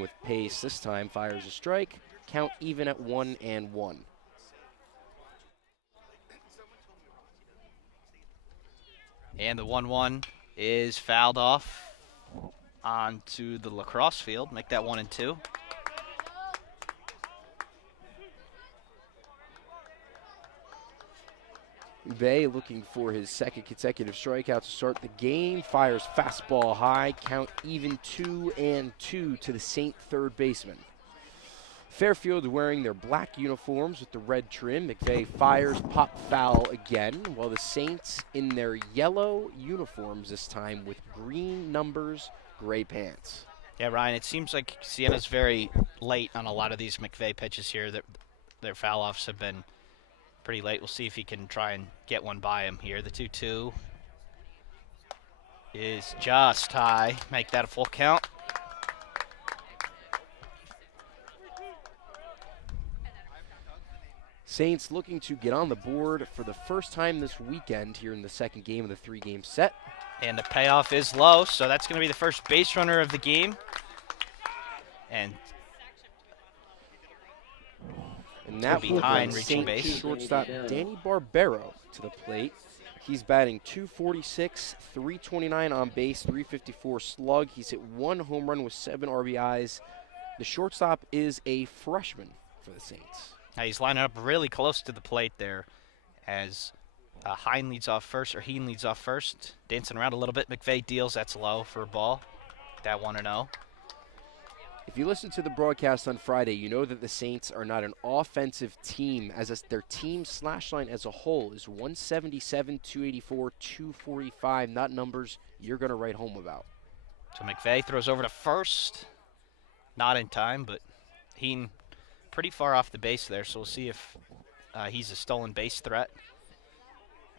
with pace this time, fires a strike. Count even at 1-1. And the 1-1 is fouled off onto the lacrosse field. Make that 1-2. McVeigh looking for his second consecutive strikeout to start the game. Fires fastball high. Count even 2-2 to the Saint third baseman. Fairfield wearing their black uniforms with the red trim. McVeigh fires, pop foul again, while the Saints in their yellow uniforms this time with green numbers, gray pants. Yeah, Ryan, it seems like Siena's very late on a lot of these McVeigh pitches here. Their foul-offs have been pretty late. We'll see if he can try and get one by him here. The 2-2 is just high. Make that a full count. Saints looking to get on the board for the first time this weekend here in the second game of the three-game set. And the payoff is low, so that's going to be the first base runner of the game. And that behind will reaching Saint base. Shortstop Danny Barbero to the plate. He's batting .246, .329 on base, .354 slug. He's hit 1 home run with 7 RBIs. The shortstop is a freshman for the Saints. Now he's lining up really close to the plate there as Heen leads off first. Dancing around a little bit. McVeigh deals. That's low for a ball. That 1-0. If you listen to the broadcast on Friday, you know that the Saints are not an offensive team, as their team slash line as a whole is 177, 284, 245, not numbers you're going to write home about. So McVeigh throws over to first. Not in time, but Heen pretty far off the base there, so we'll see if he's a stolen base threat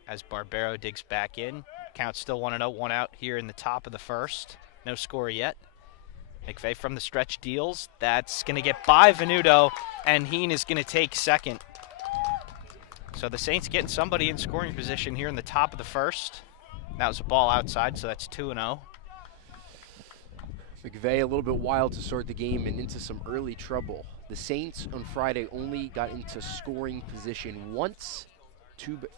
as Barbero digs back in. Count still 1-0, 1 out here in the top of the first. No score yet. McVeigh from the stretch deals. That's going to get by Venuto, and Heen is going to take second. So the Saints getting somebody in scoring position here in the top of the first. That was a ball outside, so that's 2-0. McVeigh a little bit wild to start the game and into some early trouble. The Saints on Friday only got into scoring position once.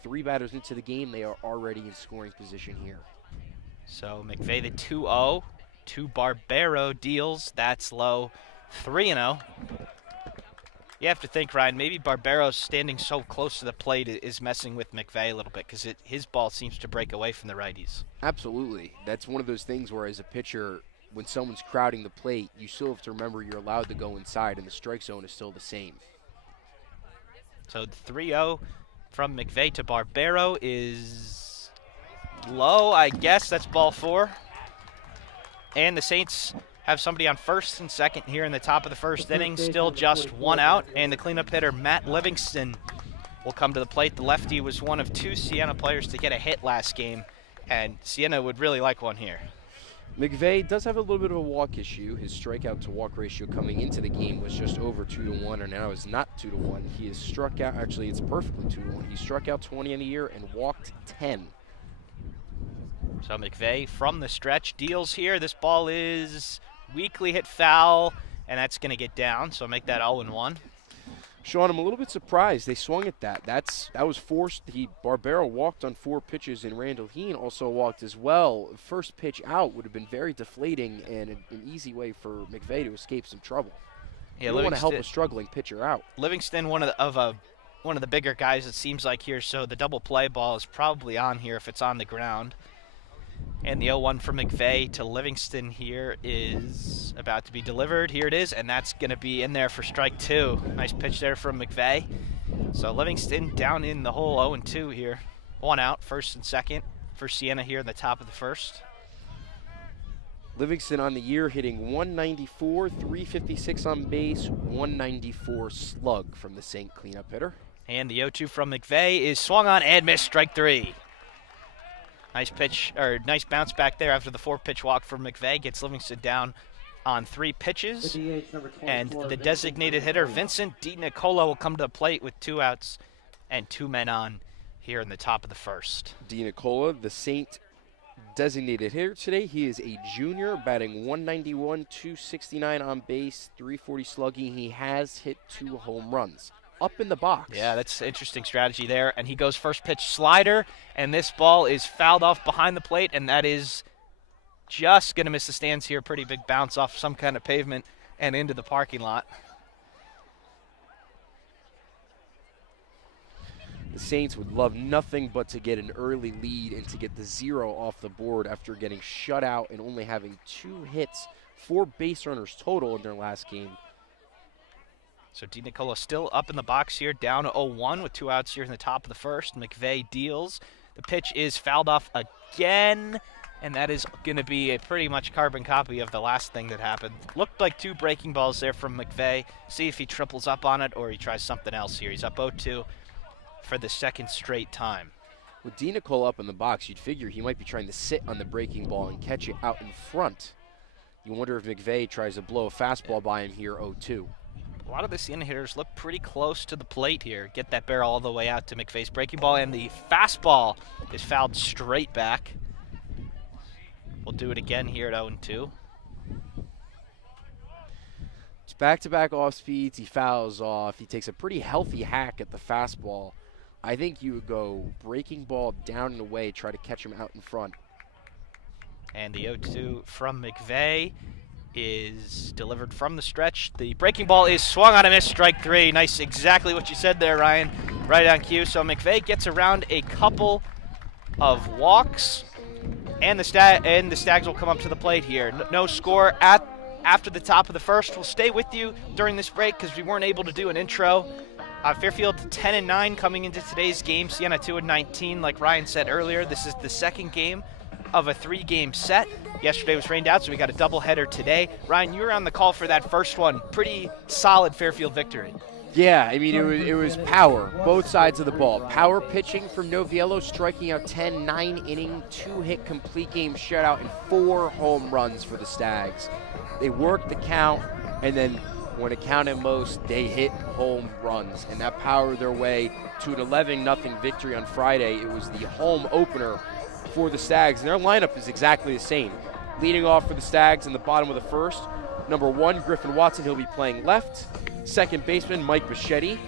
3 batters into the game, they are already in scoring position here. So McVeigh the 2-0. To Barbero deals. That's low. 3-0. You have to think, Ryan, maybe Barbero's standing so close to the plate is messing with McVeigh a little bit because his ball seems to break away from the righties. Absolutely. That's one of those things where as a pitcher, when someone's crowding the plate, you still have to remember you're allowed to go inside and the strike zone is still the same. So the 3-0 from McVeigh to Barbero is low, I guess. That's ball 4. And the Saints have somebody on first and second here in the top of the first inning. Still just 1 out. And the cleanup hitter, Matt Livingston, will come to the plate. The lefty was one of 2 Siena players to get a hit last game. And Siena would really like one here. McVeigh does have a little bit of a walk issue. His strikeout to walk ratio coming into the game was just over 2-1, and now is not 2-1. He has struck out, actually it's perfectly 2-1. He struck out 20 in the year and walked 10. So McVeigh from the stretch deals here. This ball is weakly hit foul, and that's going to get down. So make that 0-1. Sean, I'm a little bit surprised they swung at that. That was forced. Barbero walked on 4 pitches, and Randall Heen also walked as well. First pitch out would have been very deflating and an easy way for McVeigh to escape some trouble. Yeah, you don't want to help a struggling pitcher out. Livingston, one of the bigger guys, it seems like here. So the double play ball is probably on here if it's on the ground. And the 0-1 from McVeigh to Livingston here is about to be delivered. Here it is, and that's going to be in there for strike 2. Nice pitch there from McVeigh. So Livingston down in the hole 0-2 here. 1 out, first and second for Siena here in the top of the first. Livingston on the year hitting 194, 356 on base, 194 slug from the Saint cleanup hitter. And the 0-2 from McVeigh is swung on and missed, strike 3. Nice pitch, or nice bounce back there after the 4-pitch walk from McVeigh. Gets Livingston down on 3 pitches. And the designated hitter, Vincent DiNicola, will come to the plate with 2 outs and 2 men on here in the top of the first. DiNicola, the Saint Designated hitter today, he is a junior, batting 191, 269 on base, 340 slugging. He has hit 2 home runs. Up in the box. Yeah, that's interesting strategy there. And he goes first pitch slider, and this ball is fouled off behind the plate, and that is just going to miss the stands here. Pretty big bounce off some kind of pavement and into the parking lot. The Saints would love nothing but to get an early lead and to get the 0 off the board after getting shut out and only having 2 hits, 4 base runners total in their last game. So DiNicola still up in the box here, down 0-1 with 2 outs here in the top of the first. McVeigh deals. The pitch is fouled off again, and that is going to be a pretty much carbon copy of the last thing that happened. Looked like 2 breaking balls there from McVeigh. See if he triples up on it or he tries something else here. He's up 0-2. For the second straight time. With DiNicola up in the box, you'd figure he might be trying to sit on the breaking ball and catch it out in front. You wonder if McVeigh tries to blow a fastball by him here, 0-2. A lot of the Siena hitters look pretty close to the plate here. Get that barrel all the way out to McVeigh's breaking ball, and the fastball is fouled straight back. We'll do it again here at 0-2. It's back-to-back off speeds. He fouls off. He takes a pretty healthy hack at the fastball. I think you would go breaking ball down and away, try to catch him out in front. And the 0-2 from McVeigh is delivered from the stretch. The breaking ball is swung on a miss, strike 3. Nice, exactly what you said there, Ryan. Right on cue. So McVeigh gets around a couple of walks, and the Stags will come up to the plate here. No score after the top of the first. We'll stay with you during this break because we weren't able to do an intro. Fairfield 10-9 coming into today's game. Siena 2-19. Like Ryan said earlier, this is the second game of a 3-game set. Yesterday was rained out, so we got a doubleheader today. Ryan, you were on the call for that first one. Pretty solid Fairfield victory. Yeah, I mean, it was power, both sides of the ball. Power pitching from Noviello, striking out 10, 9-inning, 2-hit complete game shutout, and 4 home runs for the Stags. They worked the count, and then when it counted most, they hit home runs, and that powered their way to an 11-0 victory on Friday. It was the home opener for the Stags, and their lineup is exactly the same. Leading off for the Stags in the bottom of the first, number 1, Griffin Watson. He'll be playing left. Second baseman, Mike Bichetti,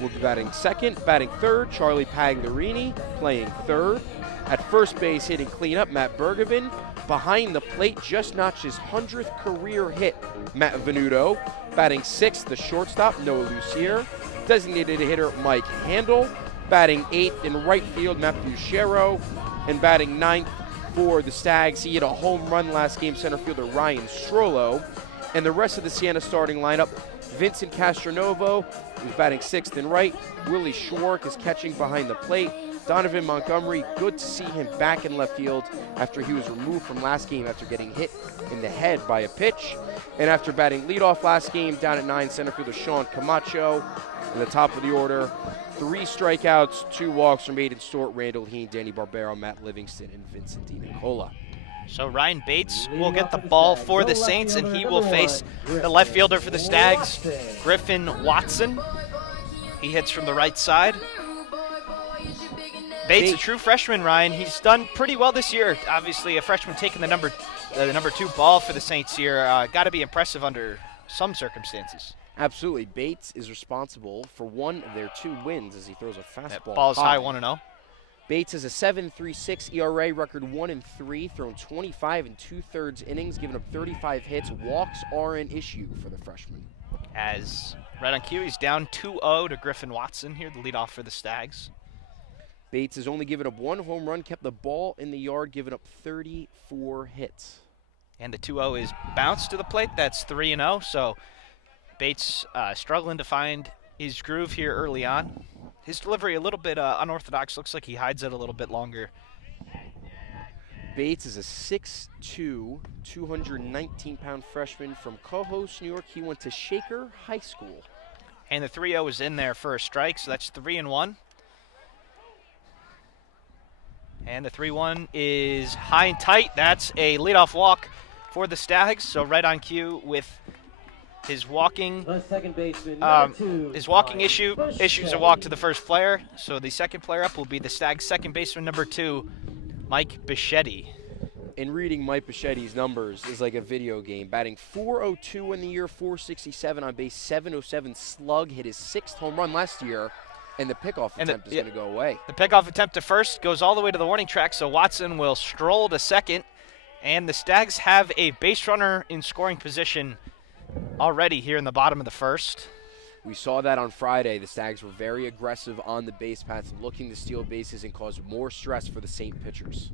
will be batting second. Batting third, Charlie Pagliarini, playing third. At first base, hitting cleanup, Matt Bergevin. Behind the plate, just notched his 100th career hit, Matt Venuto. Batting sixth, the shortstop, Noah Lucier. Designated hitter, Mike Handel. Batting eighth in right field, Matt Buchero. And batting ninth for the Stags, he hit a home run last game, center fielder Ryan Strollo. And the rest of the Siena starting lineup, Vincent Castronovo, who's batting sixth in right. Willie Schwark is catching behind the plate. Donovan Montgomery, good to see him back in left field after he was removed from last game after getting hit in the head by a pitch. And after batting leadoff last game, down at 9, center fielder Sean Camacho. In the top of the order, 3 strikeouts, 2 walks from Aiden Stewart, Randall Heen, Danny Barbero, Matt Livingston, and Vincent DiNicola. So Ryan Bates will get the ball for the Saints, and he will face the left fielder for the Stags, Griffin Watson. He hits from the right side. Bates, a true freshman, Ryan. He's done pretty well this year. Obviously, a freshman taking the number 2 ball for the Saints here. Got to be impressive under some circumstances. Absolutely. Bates is responsible for one of their 2 wins as he throws a fastball. That ball is high, 1-0. Bates has a 7.36 ERA, record 1-3, thrown 25 2/3 innings, given up 35 hits. Walks are an issue for the freshman. As right on cue, he's down 2-0 to Griffin Watson here, the leadoff for the Stags. Bates has only given up 1 home run, kept the ball in the yard, given up 34 hits. And the 2-0 is bounced to the plate. That's 3-0. So Bates struggling to find his groove here early on. His delivery a little bit unorthodox. Looks like he hides it a little bit longer. Bates is a 6'2", 219-pound freshman from Cohoes, New York. He went to Shaker High School. And the 3-0 is in there for a strike, so that's 3-1. And the 3-1 is high and tight. That's a leadoff walk for the Stags. So right on cue with his walking, issues a walk to the first player. So the second player up will be the Stags' second baseman, number 2, Mike Bichetti. And reading Mike Bichetti's numbers is like a video game. Batting .402 in the year, .467 on base, .707 slug, hit his 6th home run last year, and the pickoff attempt is going to go away. The pickoff attempt to first goes all the way to the warning track, so Watson will stroll to second, and the Stags have a base runner in scoring position already here in the bottom of the first. We saw that on Friday. The Stags were very aggressive on the base paths, looking to steal bases and cause more stress for the Saint pitchers.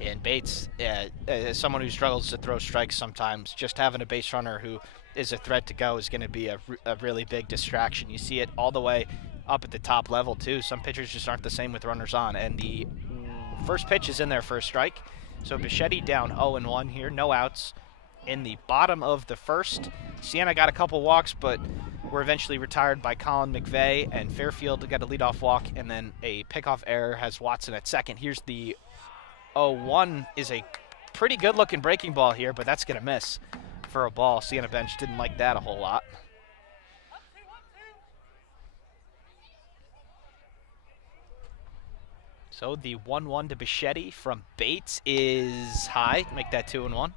And Bates, as someone who struggles to throw strikes sometimes, just having a base runner who is a threat to go is going to be a really big distraction. You see it all the way up at the top level, too. Some pitchers just aren't the same with runners on. And the first pitch is in there for a strike. So Bichetti down 0-1 here, no outs. In the bottom of the first, Siena got a couple walks, but were eventually retired by Colin McVeigh, and Fairfield got a leadoff walk, and then a pickoff error has Watson at second. Here's the 0-1 is a pretty good-looking breaking ball here, but that's going to miss for a ball. Siena bench didn't like that a whole lot. So the 1-1 to Bichetti from Bates is high. Make that 2-1.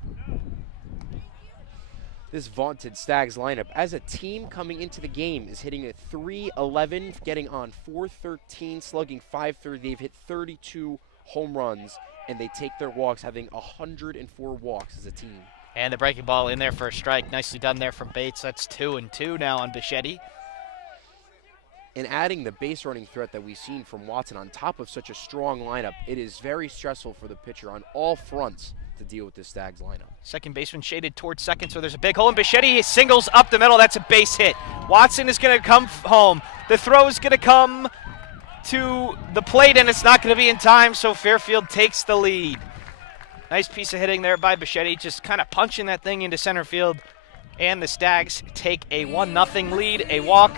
This vaunted Stags lineup, as a team coming into the game, is hitting a .311, getting on .413, slugging .530. They've hit 32 home runs, and they take their walks, having 104 walks as a team. And the breaking ball in there for a strike. Nicely done there from Bates. That's 2-2 now on Bichetti. And adding the base running threat that we've seen from Watson on top of such a strong lineup, it is very stressful for the pitcher on all fronts to deal with this Stags lineup. Second baseman shaded towards second, so there's a big hole, and Bichetti singles up the middle. That's a base hit. Watson is going to come home. The throw is going to come to the plate, and it's not going to be in time, so Fairfield takes the lead. Nice piece of hitting there by Bichetti, just kind of punching that thing into center field, and the Stags take a 1-0 lead, a walk,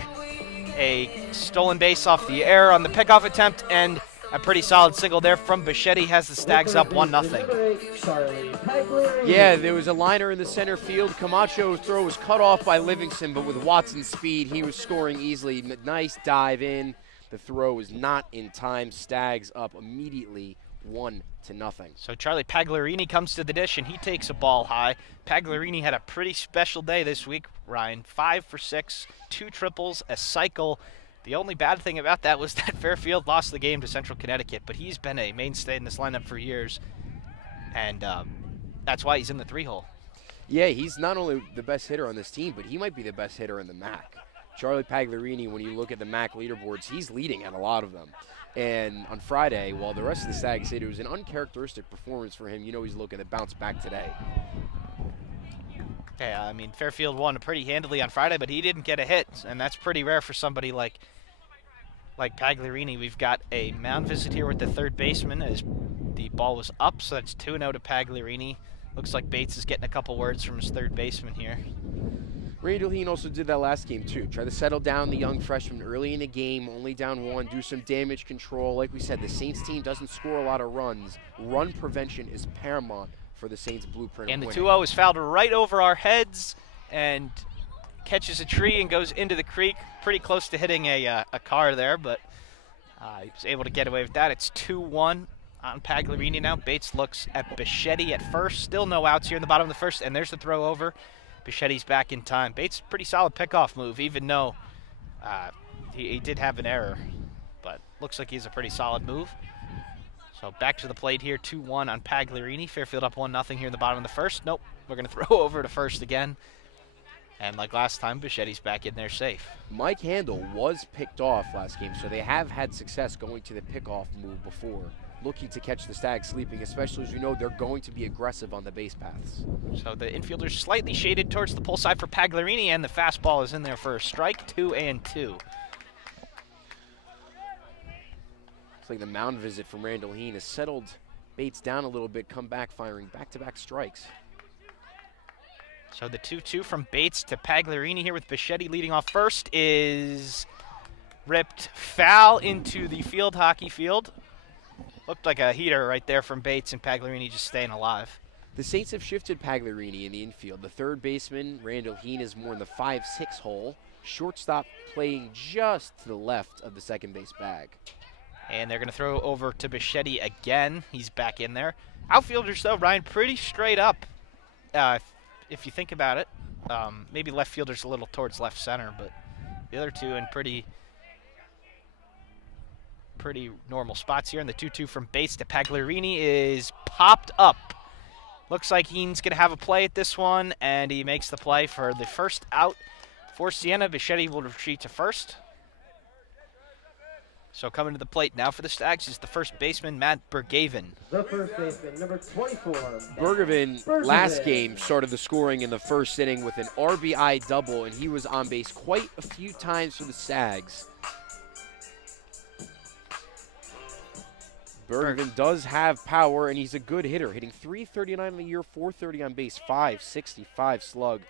a stolen base off the air on the pickoff attempt, and a pretty solid single there from Bichetti has the Stags up 1-0. Yeah, there was a liner in the center field. Camacho's throw was cut off by Livingston, but with Watson's speed, he was scoring easily. Nice dive in. The throw was not in time. Stags up immediately 1-0. So Charlie Pagliarini comes to the dish, and he takes a ball high. Pagliarini had a pretty special day this week, Ryan. 5 for 6, 2 triples, a cycle. The only bad thing about that was that Fairfield lost the game to Central Connecticut, but he's been a mainstay in this lineup for years, and that's why he's in the 3-hole. Yeah, he's not only the best hitter on this team, but he might be the best hitter in the MAC. Charlie Pagliarini, when you look at the MAC leaderboards, he's leading at a lot of them. And on Friday, while the rest of the Stags said it was an uncharacteristic performance for him, you know he's looking to bounce back today. Yeah, I mean, Fairfield won pretty handily on Friday, but he didn't get a hit, and that's pretty rare for somebody like Pagliarini. We've got a mound visit here with the third baseman as the ball was up, so that's 2-0 to Pagliarini. Looks like Bates is getting a couple words from his third baseman here. Randall Heen also did that last game, too. Try to settle down the young freshman early in the game, only down 1, do some damage control. Like we said, the Saints team doesn't score a lot of runs. Run prevention is paramount for the Saints' blueprint. And the 2-0 is fouled right over our heads and catches a tree and goes into the creek. Pretty close to hitting a car there, but he was able to get away with that. It's 2-1 on Pagliarini now. Bates looks at Bichetti at first. Still no outs here in the bottom of the first, and there's the throw over. Bichetti's back in time. Bates, pretty solid pickoff move, even though he did have an error, but looks like he's a pretty solid move. So back to the plate here, 2-1 on Pagliarini. Fairfield up 1-0 here in the bottom of the first. Nope, we're going to throw over to first again. And like last time, Bichetti's back in there safe. Mike Handel was picked off last game, so they have had success going to the pickoff move before, looking to catch the Stags sleeping, especially as you know they're going to be aggressive on the base paths. So the infielder's slightly shaded towards the pull side for Pagliarini, and the fastball is in there for a strike, 2-2. Looks like the mound visit from Randall Heen has settled Bates down a little bit, come back firing back-to-back strikes. So the 2-2 from Bates to Pagliarini here with Bichetti leading off first is ripped foul into the field hockey field. Looked like a heater right there from Bates, and Pagliarini just staying alive. The Saints have shifted Pagliarini in the infield. The third baseman, Randall Heen, is more in the 5-6 hole. Shortstop playing just to the left of the second base bag. And they're going to throw over to Bichetti again. He's back in there. Outfielders, though, Ryan, pretty straight up, if you think about it. Maybe left fielder's a little towards left center, but the other two in pretty normal spots here. And the 2-2 from base to Pagliarini is popped up. Looks like he's going to have a play at this one, and he makes the play for the first out for Siena. Bichetti will retreat to first. So coming to the plate now for the Stags is the first baseman, Matt Berghaven. The first baseman, number 24. Berghaven last game started the scoring in the first inning with an RBI double, and he was on base quite a few times for the Stags. Berghaven does have power, and he's a good hitter, hitting .339 on the year, .430 on base, .565 slug.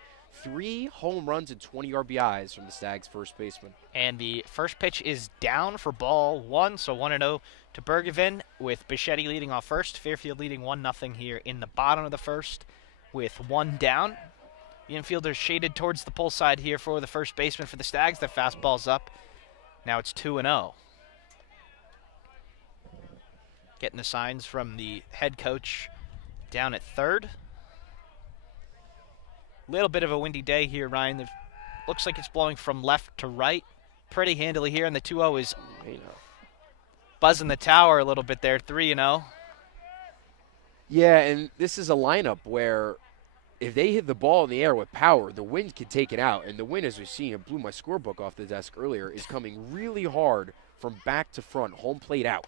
3 home runs and 20 RBIs from the Stags' first baseman. And the first pitch is down for ball 1, so 1-0 to Berghaven, with Bichetti leading off first. Fairfield leading 1-0 here in the bottom of the first with 1 down. The infielder shaded towards the pull side here for the first baseman for the Stags. The fastball's up. Now it's 2-0. Getting the signs from the head coach down at third. Little bit of a windy day here, Ryan. It looks like it's blowing from left to right pretty handily here, and the 2-0 is buzzing the tower a little bit there, 3-0. Yeah, and this is a lineup where if they hit the ball in the air with power, the wind can take it out. And the wind, as we've seen, it blew my scorebook off the desk earlier, is coming really hard from back to front, home plate out.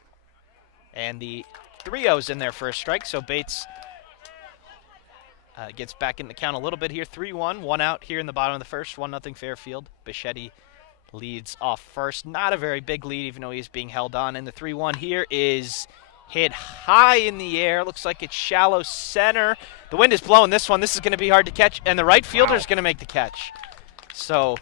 And the 3-0's in there for a strike, so Bates gets back in the count a little bit here. 3-1, 1 out here in the bottom of the first, 1-0 Fairfield. Bichetti leads off first. Not a very big lead, even though he's being held on. And the 3-1 here is hit high in the air. Looks like it's shallow center. The wind is blowing this one. This is going to be hard to catch, and the right fielder is going to make the catch. So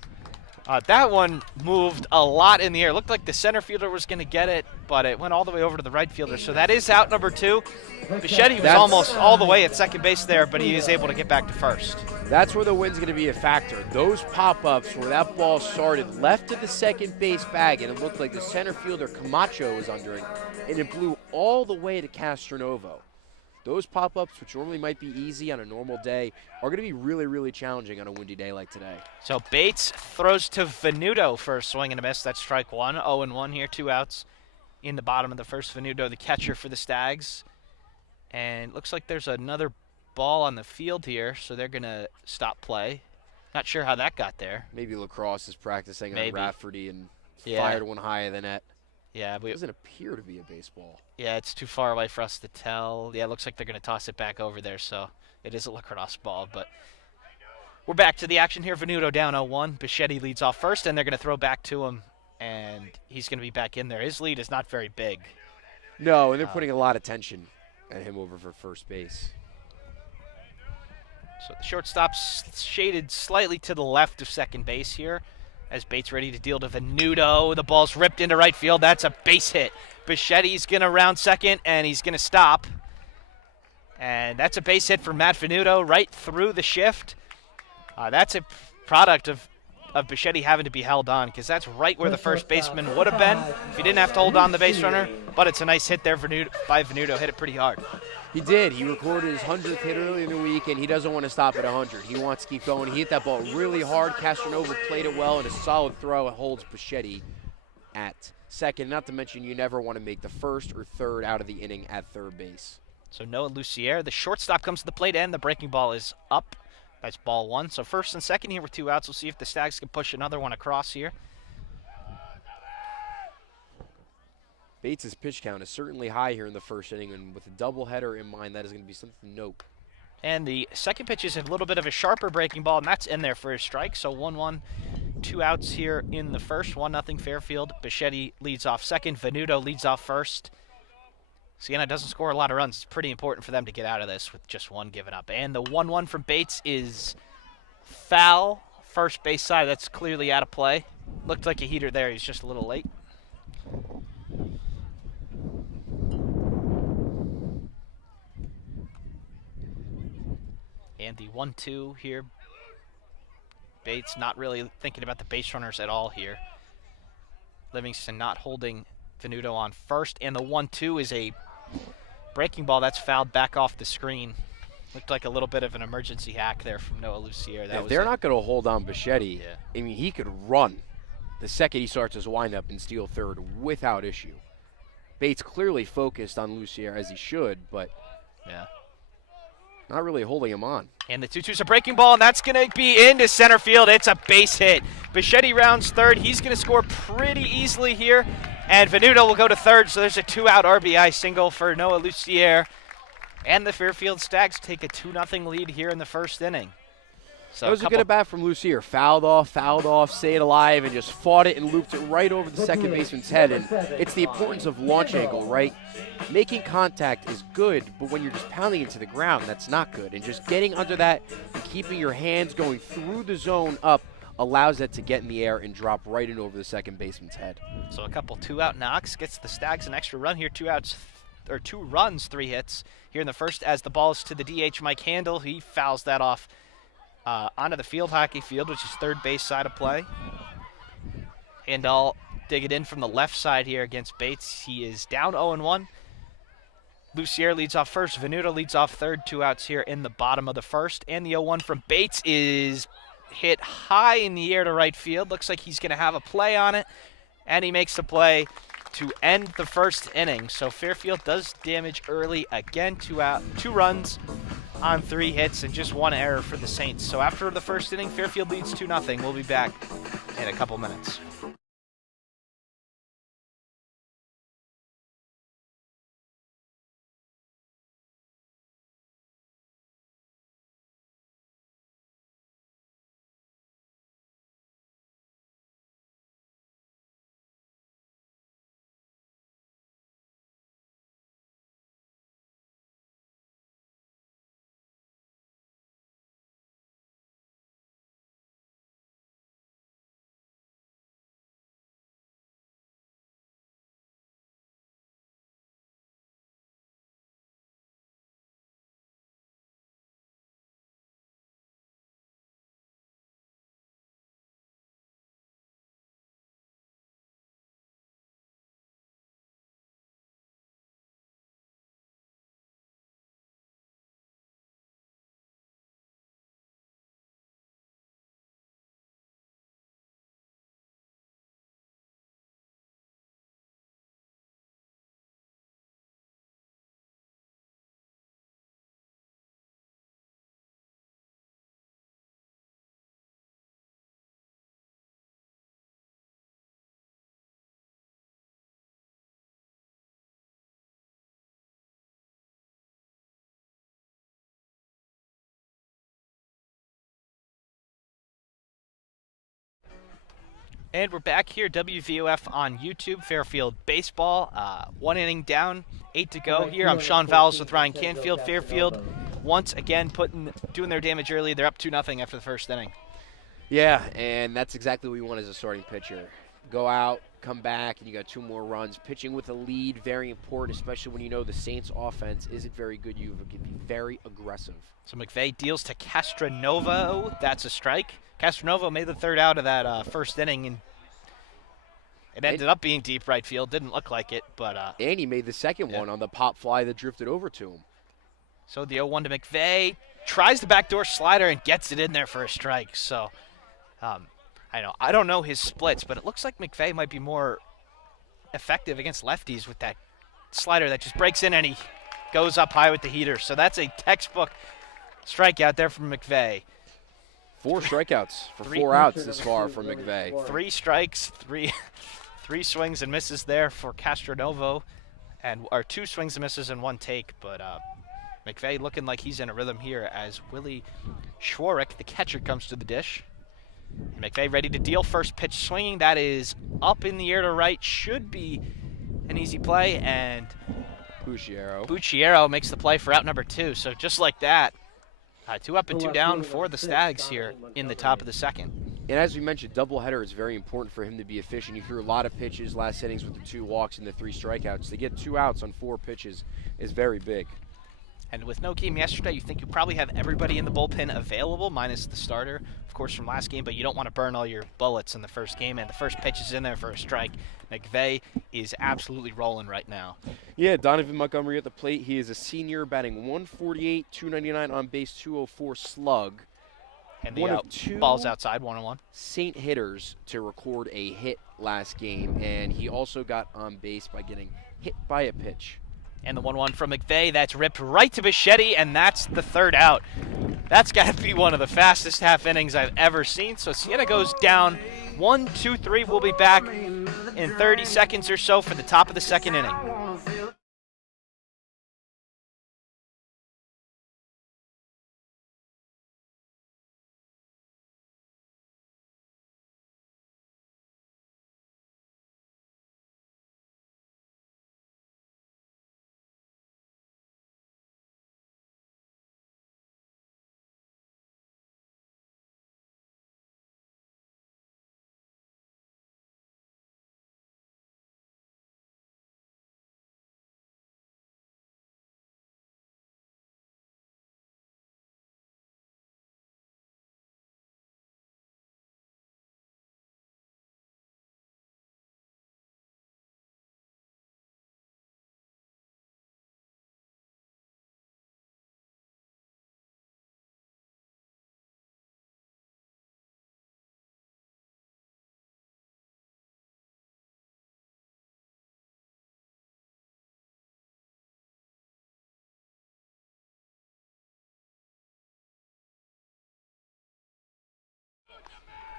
that one moved a lot in the air. Looked like the center fielder was going to get it, but it went all the way over to the right fielder. So that is out number 2. Bichetti was almost all the way at second base there, but he is able to get back to first. That's where the wind's going to be a factor. Those pop-ups where that ball started left of the second base bag, and it looked like the center fielder Camacho was under it, and it blew all the way to Castronovo. Those pop-ups, which normally might be easy on a normal day, are going to be really, really challenging on a windy day like today. So Bates throws to Venuto for a swing and a miss. That's strike 1. 0-1 here, 2 outs in the bottom of the first. Venuto, the catcher for the Stags. And looks like there's another ball on the field here, so they're going to stop play. Not sure how that got there. Maybe Lacrosse is practicing on Rafferty and Yeah. fired one high of the net. Yeah, It doesn't appear to be a baseball. yeah, it's too far away for us to tell. Yeah, it looks like they're going to toss it back over there, so it is a lacrosse ball. But we're back to the action here. Venuto down 0-1. Bichetti leads off first, and they're going to throw back to him, and he's going to be back in there. His lead is not very big. No, and they're putting a lot of tension at him over for first base. So the shortstop's shaded slightly to the left of second base here as Bates ready to deal to Venuto. The ball's ripped into right field. That's a base hit. Bichetti's going to round second, and he's going to stop. And that's a base hit for Matt Venuto right through the shift. That's a product of Bichetti having to be held on, because that's right where the first baseman would have been if he didn't have to hold on the base runner. But it's a nice hit there by Venuto. Hit it pretty hard. He did. He recorded his 100th hit earlier in the week, and he doesn't want to stop at 100. He wants to keep going. He hit that ball really hard. Castronova played it well, and a solid throw. It holds Bichetti at second. Not to mention, you never want to make the first or third out of the inning at third base. So Noah Lucier, the shortstop, comes to the plate, and the breaking ball is up. That's ball 1. So first and second here with 2 outs. We'll see if the Stags can push another one across here. Bates' pitch count is certainly high here in the first inning, and with a doubleheader in mind, that is going to be something to note. And the second pitch is a little bit of a sharper breaking ball, and that's in there for a strike. So 1-1, 2 outs here in the first. 1-0 Fairfield. Bichetti leads off second. Venuto leads off first. Siena doesn't score a lot of runs. It's pretty important for them to get out of this with just 1 given up. And the 1-1 from Bates is foul. First base side, that's clearly out of play. Looked like a heater there. He's just a little late. And the 1-2 here. Bates not really thinking about the base runners at all here. Livingston not holding Venuto on first. And the 1-2 is a breaking ball, that's fouled back off the screen. Looked like a little bit of an emergency hack there from Noah Lucier. If they're not going to hold on Bichetti, Yeah. I mean, he could run the second he starts his windup and steal third without issue. Bates clearly focused on Lucier as he should, but yeah, not really holding him on. And the 2-2's a breaking ball, and that's going to be into center field. It's a base hit. Bichetti rounds third. He's going to score pretty easily here, and Venuto will go to third, so there's a 2-out RBI single for Noah Lucier. And the Fairfield Stags take a 2-0 lead here in the first inning. So that was a good at bat from Lucier. Fouled off, stayed alive, and just fought it and looped it right over the second baseman's head. And it's the importance of launch angle, right? Making contact is good, but when you're just pounding into the ground, that's not good. And just getting under that and keeping your hands going through the zone up allows that to get in the air and drop right in over the second baseman's head. So a couple 2-out knocks gets the Stags an extra run here. 2 runs, 3 hits here in the first as the ball is to the DH, Mike Handel. He fouls that off onto the field hockey field, which is third base side of play. Handel dig it in from the left side here against Bates. He is down 0-1. Lucier leads off first. Venuto leads off third. 2 outs here in the bottom of the first. And the 0-1 from Bates is hit high in the air to right field. Looks like he's going to have a play on it. And he makes the play to end the first inning. So Fairfield does damage early. Again, 2 runs on 3 hits and just 1 error for the Saints. So after the first inning, Fairfield leads 2-0. We'll be back in a couple minutes. And we're back here, WVOF on YouTube, Fairfield Baseball. 1 inning down, 8 to go here. I'm Sean Vowles with Ryan Canfield. Fairfield once again doing their damage early. They're up 2-0 after the first inning. Yeah, and that's exactly what you want as a starting pitcher. Go out, come back, and you got 2 more runs. Pitching with a lead, very important, especially when you know the Saints' offense isn't very good. You can be very aggressive. So McVeigh deals to Castronovo. That's a strike. Castronovo made the 3rd out of that first inning, and it ended up being deep right field. Didn't look like it, but and he made the second one on the pop fly that drifted over to him. So the 0-1 to McVeigh. Tries the backdoor slider and gets it in there for a strike. So I don't know his splits, but it looks like McVeigh might be more effective against lefties with that slider that just breaks in and he goes up high with the heater. So that's a textbook strikeout there from McVeigh. 4 strikeouts for 4 outs this far from McVeigh. 3 strikes, 3 swings and misses there for Castronovo, or 2 swings and misses and 1 take. But McVeigh looking like he's in a rhythm here as Willie Schwarrick, the catcher, comes to the dish. And McVeigh ready to deal. First pitch swinging. That is up in the air to right. Should be an easy play. And Bucciero makes the play for out number 2. So just like that, 2 up and 2 down for the Stags here in the top of the second. And as we mentioned, doubleheader is very important for him to be efficient. He threw a lot of pitches last innings with the 2 walks and the 3 strikeouts. To get 2 outs on 4 pitches is very big. And with no game yesterday, you think you probably have everybody in the bullpen available, minus the starter, of course, from last game, but you don't want to burn all your bullets in the first game, and the first pitch is in there for a strike. McVeigh is absolutely rolling right now. Yeah, Donovan Montgomery at the plate. He is a senior, batting 148, 299 on base, 204 slug. And the One of two ball's outside, 1-1. Saint hitters to record a hit last game, and he also got on base by getting hit by a pitch. And the 1-1 from McVeigh, that's ripped right to Bichetti, and that's the third out. That's got to be one of the fastest half innings I've ever seen. So Siena goes down 1-2-3. We'll be back in 30 seconds or so for the top of the second inning.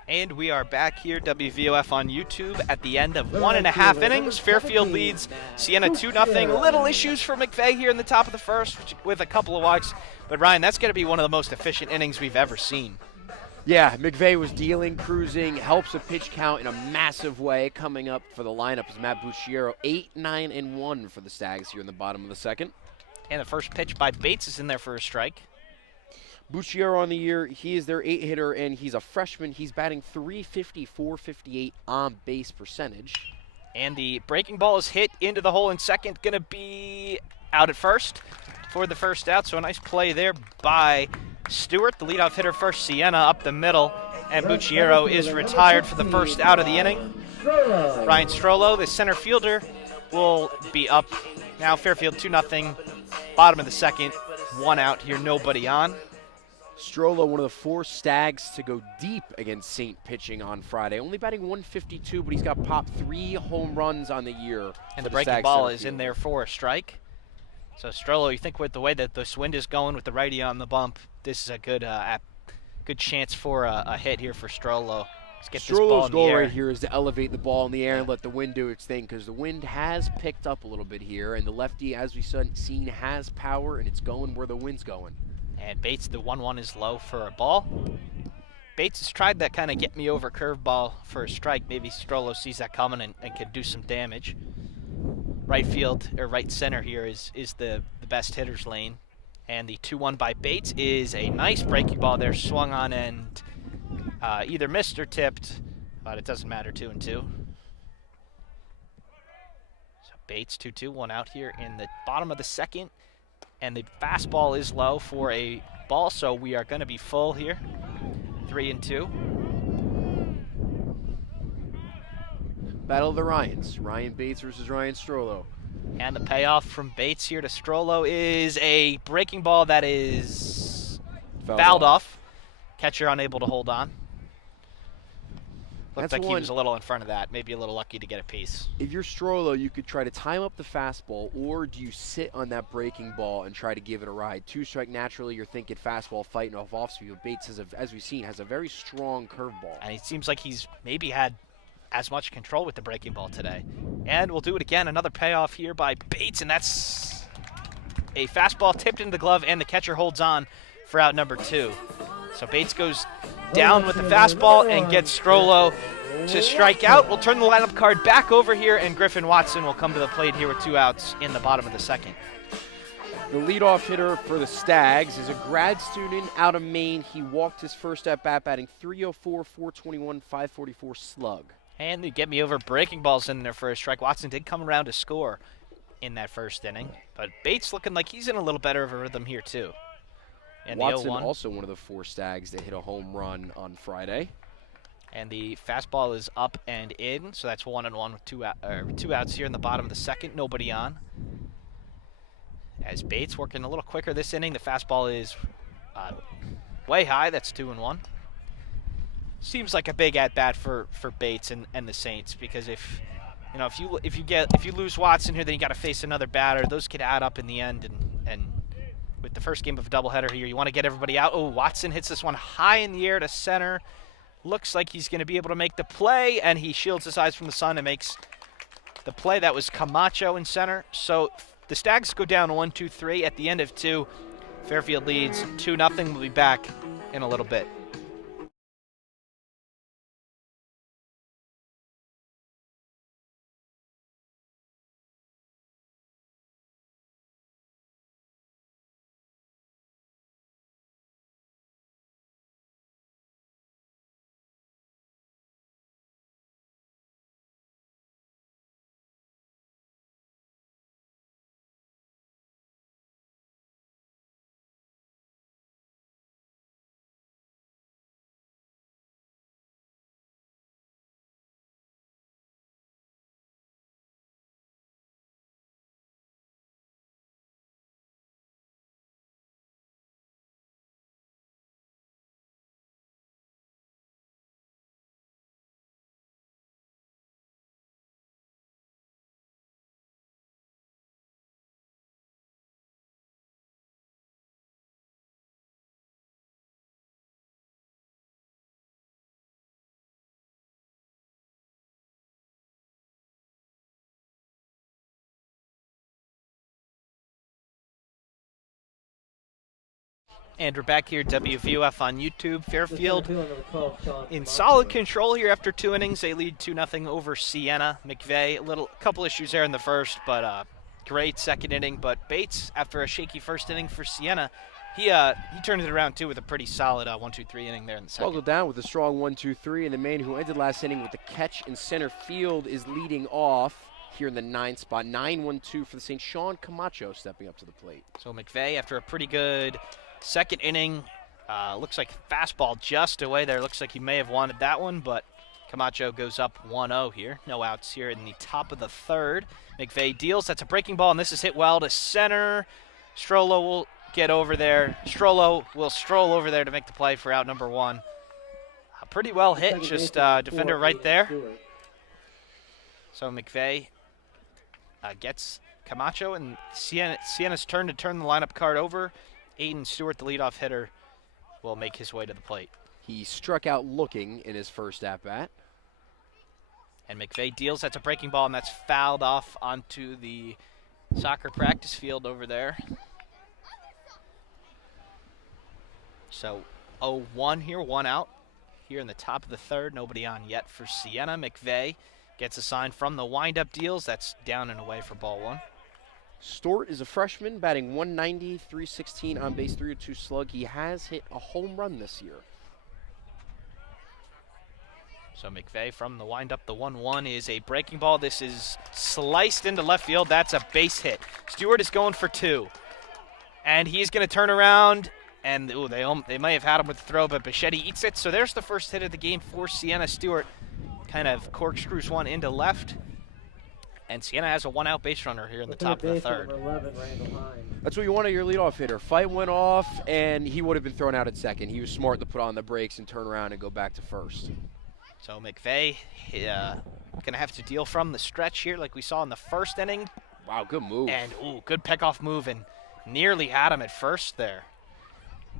And we are back here, WVOF on YouTube, at the end of 1.5 innings. Fairfield leads Siena 2-0. Little issues for McVeigh here in the top of the first with a couple of walks. But, Ryan, that's going to be one of the most efficient innings we've ever seen. Yeah, McVeigh was dealing, cruising, helps a pitch count in a massive way. Coming up for the lineup is Matt Bucciero, 8-9-1 for the Stags here in the bottom of the second. And the first pitch by Bates is in there for a strike. Bucciero on the year, he is their 8-hitter, and he's a freshman. He's batting .350, .458 on base percentage. And the breaking ball is hit into the hole in second. Going to be out at first for the first out. So a nice play there by Stewart, the leadoff hitter for Siena, up the middle. And Bucciero is retired for the first out of the inning. Ryan Strollo, the center fielder, will be up. Now Fairfield 2-0, bottom of the second, 1 out here, nobody on. Strollo, one of the 4 Stags to go deep against Saint pitching on Friday. Only batting .152, but he's got popped 3 home runs on the year. And the breaking ball is in there for a strike. So Strollo, you think with the way that this wind is going with the righty on the bump, this is a good chance for a hit here for Strollo. Let's get this ball in the air. Strollo's goal right here is to elevate the ball in the air and let the wind do its thing, because the wind has picked up a little bit here, and the lefty, as we've seen, has power, and it's going where the wind's going. And Bates, the 1-1 is low for a ball. Bates has tried that kind of get me over curveball for a strike. Maybe Strollo sees that coming and could do some damage. Right field, or right center here is the best hitter's lane. And the 2-1 by Bates is a nice breaking ball there, swung on and either missed or tipped, but it doesn't matter, 2-2. So Bates, 2-2, 1 out here in the bottom of the second. And the fastball is low for a ball, so we are going to be full here. 3-2. Battle of the Ryans. Ryan Bates versus Ryan Strollo. And the payoff from Bates here to Strollo is a breaking ball that is fouled off. Catcher unable to hold on. Looks like he was a little in front of that. Maybe a little lucky to get a piece. If you're Strollo, you could try to time up the fastball, or do you sit on that breaking ball and try to give it a ride? 2-strike, naturally, you're thinking fastball fighting off speed. But Bates, as we've seen, has a very strong curveball. And it seems like he's maybe had as much control with the breaking ball today. And we'll do it again. Another payoff here by Bates, and that's a fastball tipped into the glove, and the catcher holds on for out number 2. So Bates goes down with the fastball and gets Strollo to strike out. We'll turn the lineup card back over here, and Griffin Watson will come to the plate here with 2 outs in the bottom of the second. The leadoff hitter for the Stags is a grad student out of Maine. He walked his first at-bat, batting .304, .421, .544 slug. And they get me over breaking balls in there for a strike. Watson did come around to score. in that first inning. But Bates looking like he's in a little better of a rhythm here, too. And Watson, the 0-1. also one of the 4 Stags that hit a home run on Friday. And the fastball is up and in, so that's 1-1 with two outs here in the bottom of the second. Nobody on. As Bates working a little quicker this inning, the fastball is way high. That's 2-1. Seems like a big at bat for Bates and the Saints, because if you lose Watson here, then you got to face another batter. Those could add up in the end, and with the first game of a doubleheader here, you want to get everybody out. Oh, Watson hits this one high in the air to center. Looks like he's going to be able to make the play, and he shields his eyes from the sun and makes the play. That was Camacho in center. So the Stags go down 1-2-3 at the end of 2. Fairfield leads 2-0. We'll be back in a little bit. And we're back here at WVOF on YouTube. Fairfield in solid control here after 2 innings. They lead 2-0 over Siena. McVeigh, a couple issues there in the first, but great second inning. But Bates, after a shaky first inning for Siena, he turned it around too with a pretty solid 1-2-3 inning there in the second. Buckled down with a strong 1-2-3, and the man who ended last inning with the catch in center field is leading off here in the 9th spot. 9-1-2 for the Saints. Sean Camacho stepping up to the plate. So McVeigh, after a pretty good second inning, looks like fastball just away there. Looks like he may have wanted that one, but Camacho goes up 1-0 here. No outs here in the top of the third. McVeigh deals. That's a breaking ball, and this is hit well to center. Strollo will get over there. Strollo will stroll over there to make the play for out number 1. Pretty well hit, just defender right there. So McVeigh gets Camacho, and Siena's turn to turn the lineup card over. Aiden Stewart, the leadoff hitter, will make his way to the plate. He struck out looking in his first at-bat. And McVeigh deals. That's a breaking ball, and that's fouled off onto the soccer practice field over there. So 0-1 here, 1 out. Here in the top of the third, nobody on yet for Siena. McVeigh gets a sign from the windup deals. That's down and away for ball 1. Stewart is a freshman, batting 190, 316 on base, 302 slug. He has hit a home run this year. So McVeigh from the windup. The 1-1 is a breaking ball. This is sliced into left field. That's a base hit. Stewart is going for 2. And he's going to turn around. And they may have had him with the throw, but Bichetti eats it. So there's the first hit of the game for Siena. Stewart kind of corkscrews one into left. And Siena has a 1-out base runner here in the top of the third. That's what you want of your leadoff hitter. Fight went off, and he would have been thrown out at second. He was smart to put on the brakes and turn around and go back to first. So McVeigh going to have to deal from the stretch here like we saw in the first inning. Wow, good move. And, good pickoff move, and nearly had him at first there.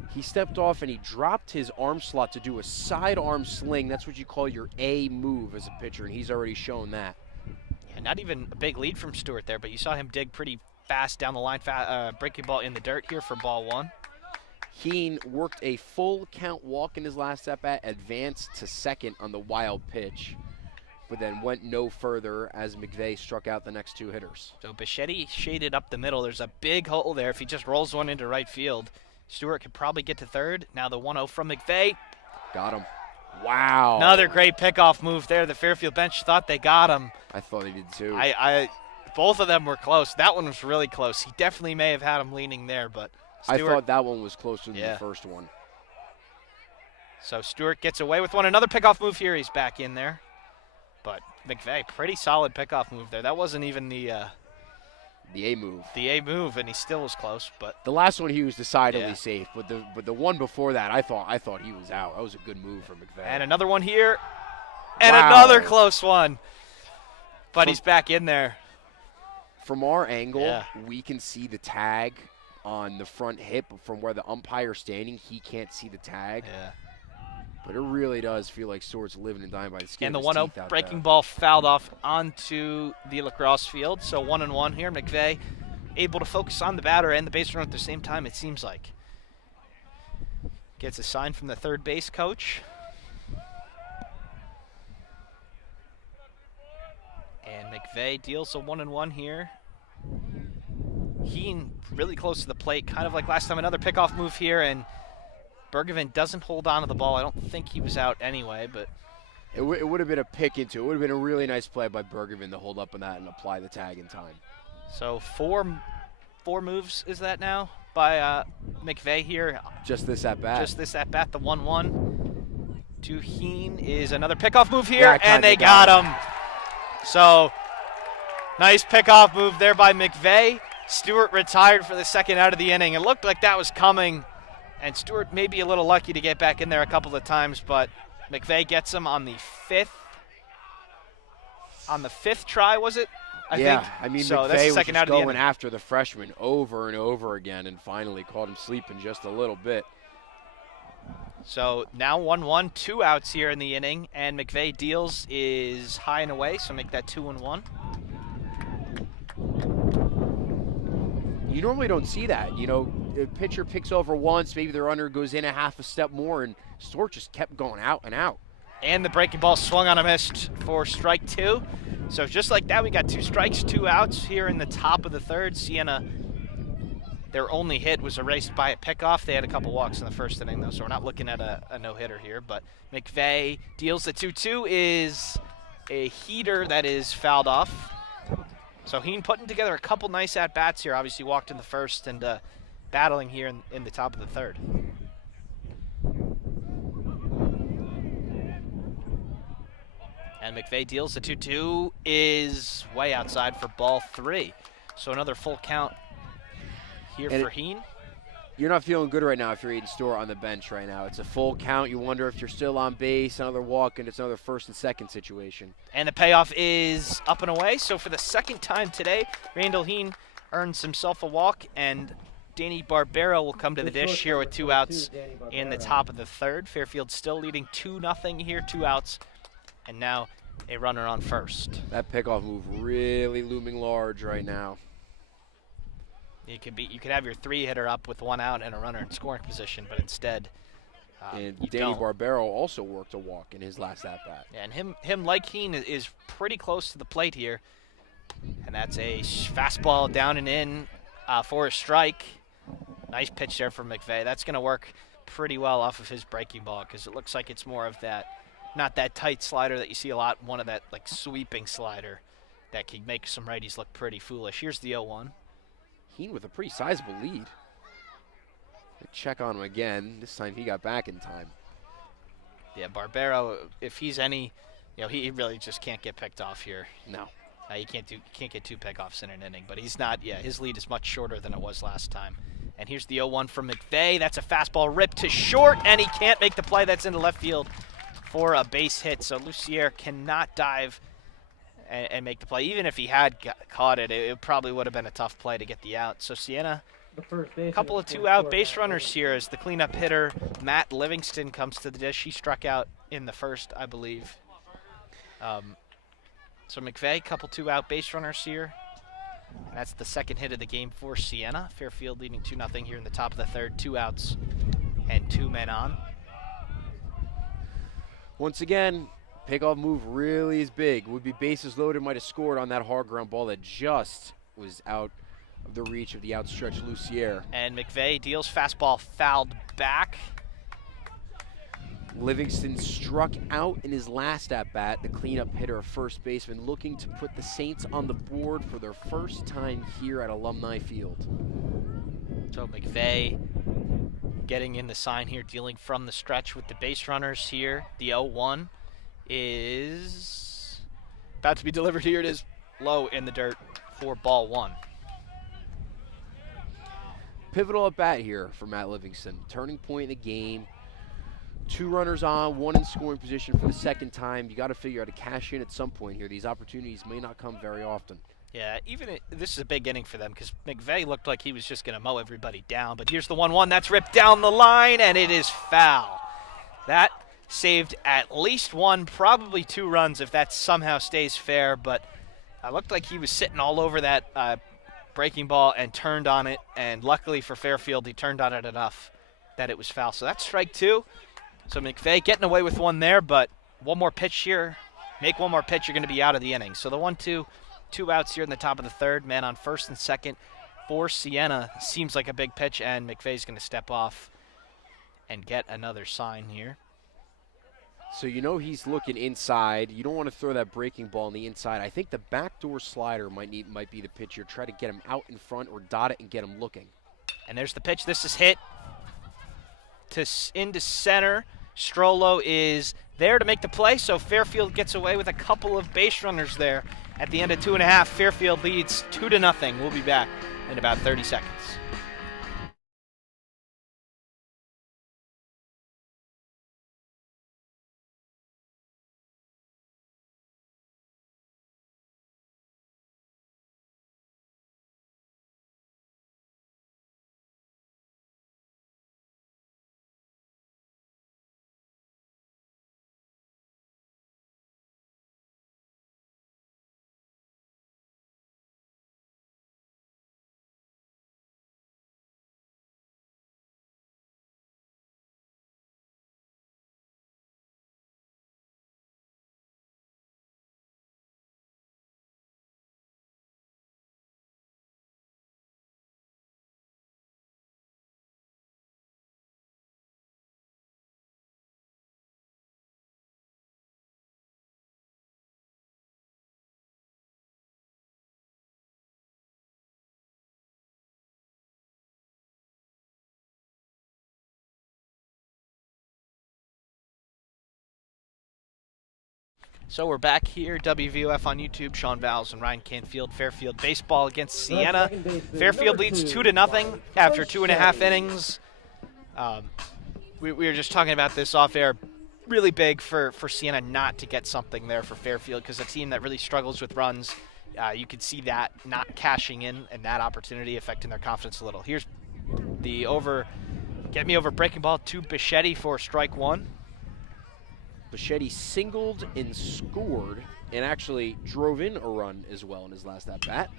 He stepped off and he dropped his arm slot to do a sidearm sling. That's what you call your A move as a pitcher, and he's already shown that. Yeah, not even a big lead from Stewart there, but you saw him dig pretty fast down the line, breaking ball in the dirt here for ball 1. Heen worked a full count walk in his last at-bat, advanced to second on the wild pitch, but then went no further as McVeigh struck out the next 2 hitters. So Bichetti shaded up the middle. There's a big hole there. If he just rolls one into right field, Stewart could probably get to third. Now the 1-0 from McVeigh. Got him. Wow. Another great pickoff move there. The Fairfield bench thought they got him. I thought he did too. I Both of them were close. That one was really close. He definitely may have had him leaning there, but Stewart, I thought that one was closer than Yeah. the first one. So Stewart gets away with one. Another pickoff move here. He's back in there. But McVeigh, pretty solid pickoff move there. That wasn't even the A move. A move, and he still was close. But The last one he was decidedly Yeah. safe, but the one before that, I thought he was out. That was a good move for McVeigh. and another one here, and Wow. another close one. But he's back in there. From our angle, Yeah. we can see the tag on the front hip. From where the umpire's standing, he can't see the tag. Yeah. But it really does feel like Stewart's living and dying by the skin And the of his 1-0 teeth out breaking there. ball fouled off onto the lacrosse field. So 1-1 here. McVeigh able to focus on the batter and the base runner at the same time, it seems like. Gets a sign from the third base coach. And McVeigh deals a 1-1 here. Heen really close to the plate, kind of like last time. Another pickoff move here, and Bergevin doesn't hold on to the ball. I don't think he was out anyway, but It would have been a pick into it. It would have been a really nice play by Bergevin to hold up on that and apply the tag in time. so four moves is that now by McVeigh here. Just this at bat. Just this at bat, the 1-1 to Heen is another pickoff move here, That time and they they got got him. So nice pickoff move there by McVeigh. Stewart retired for the second out of the inning. It looked like that was coming, and Stewart may be a little lucky to get back in there a couple of times, but McVeigh gets him on the fifth try, was it? I think. I mean, so McVeigh that's the was second just out of the going inning. after the freshman over and over again and finally caught him sleeping just a little bit. So now 1-1, 2 outs here in the inning, and McVeigh deals is high and away, so make that 2-1. You normally don't see that. You know, the pitcher picks over once, maybe the runner goes in a half a step more, and Stewart just kept going out and out. And the breaking ball swung on a miss for strike 2. So just like that, we got 2 strikes, 2 outs here in the top of the third. Siena, their only hit was erased by a pickoff. They had a couple walks in the first inning, though, so we're not looking at a no-hitter here. But McVeigh deals the 2-2, is a heater that is fouled off. So Heen putting together a couple nice at-bats here. Obviously walked in the first and battling here in the top of the third. And McVeigh deals the 2-2, is way outside for ball 3. So another full count here And for Heen. You're not feeling good right now if you're Aiden Stewart on the bench right now. It's a full count. You wonder if you're still on base, another walk, and it's another first and second situation. And the payoff is up and away. So for the second time today, Randall Heen earns himself a walk, and Danny Barbero will come to the dish here with 2 outs in the top of the third. Fairfield still leading 2-0 here, 2 outs, and now a runner on first. That pickoff move really looming large right now. You could have your 3-hitter up with 1 out and a runner in scoring position, but instead And you Danny don't. Barbero also worked a walk in his last at-bat. And him like Heen is pretty close to the plate here. And that's a fastball down and in for a strike. Nice pitch there from McVeigh. That's going to work pretty well off of his breaking ball, because it looks like it's more of that, not that tight slider that you see a lot, one of that like sweeping slider that can make some righties look pretty foolish. Here's the 0-1. Heen with a pretty sizable lead. Check on him again. This time he got back in time. Yeah, Barbero, if he's any, he really just can't get picked off here. No. You can't get 2 pickoffs in an inning, but he's not. Yeah, his lead is much shorter than it was last time. And here's the 0-1 from McVeigh. That's a fastball ripped to short, and he can't make the play. That's into left field for a base hit. So Lucier cannot dive and make the play. Even if he had caught it, it probably would have been a tough play to get the out. So Siena, a couple of 2-out base runners here as the cleanup hitter Matt Livingston comes to the dish. He struck out in the first, I believe. So McVeigh, couple 2-out base runners here. And that's the second hit of the game for Siena. Fairfield leading 2-0 here in the top of the third. 2 outs and 2 men on. Once again, pickoff move really is big. Would be bases loaded, might have scored on that hard ground ball that just was out of the reach of the outstretched Lucier. And McVeigh deals fastball fouled back. Livingston struck out in his last at-bat, the cleanup hitter, first baseman, looking to put the Saints on the board for their first time here at Alumni Field. So McVeigh getting in the sign here, dealing from the stretch with the base runners here. The 0-1 is about to be delivered. Here it is, low in the dirt for ball one. Pivotal at bat here for Matt Livingston. Turning point in the game. 2 runners on, 1 in scoring position for the second time. You got to figure out to cash in at some point here. These opportunities may not come very often. Yeah, this is a big inning for them because McVeigh looked like he was just going to mow everybody down. But here's the 1-1 that's ripped down the line, and it is foul. That saved at least 1, probably 2 runs if that somehow stays fair. But it looked like he was sitting all over that breaking ball and turned on it. And luckily for Fairfield, he turned on it enough that it was foul. So that's strike 2. So McVeigh getting away with 1 there, but 1 more pitch here. Make 1 more pitch, you're going to be out of the inning. So the 1-2, 2 outs here in the top of the third. Man on first and second for Siena. Seems like a big pitch, and McVeigh's going to step off and get another sign here. So you know he's looking inside. You don't want to throw that breaking ball on the inside. I think the backdoor slider might be the pitch here. Try to get him out in front or dot it and get him looking. And there's the pitch. This is hit into center. Strollo is there to make the play, so Fairfield gets away with a couple of base runners there. At the end of 2.5, Fairfield leads 2-0. We'll be back in about 30 seconds. So we're back here, WVOF on YouTube. Sean Vowles and Ryan Canfield. Fairfield baseball against Siena. Fairfield leads 2-0 after 2.5 innings. We were just talking about this off air. Really big for Siena not to get something there for Fairfield, because a team that really struggles with runs, you could see that not cashing in and that opportunity affecting their confidence a little. Here's the get me over breaking ball to Bichetti for strike 1. Bichetti singled and scored and actually drove in a run as well in his last at-bat.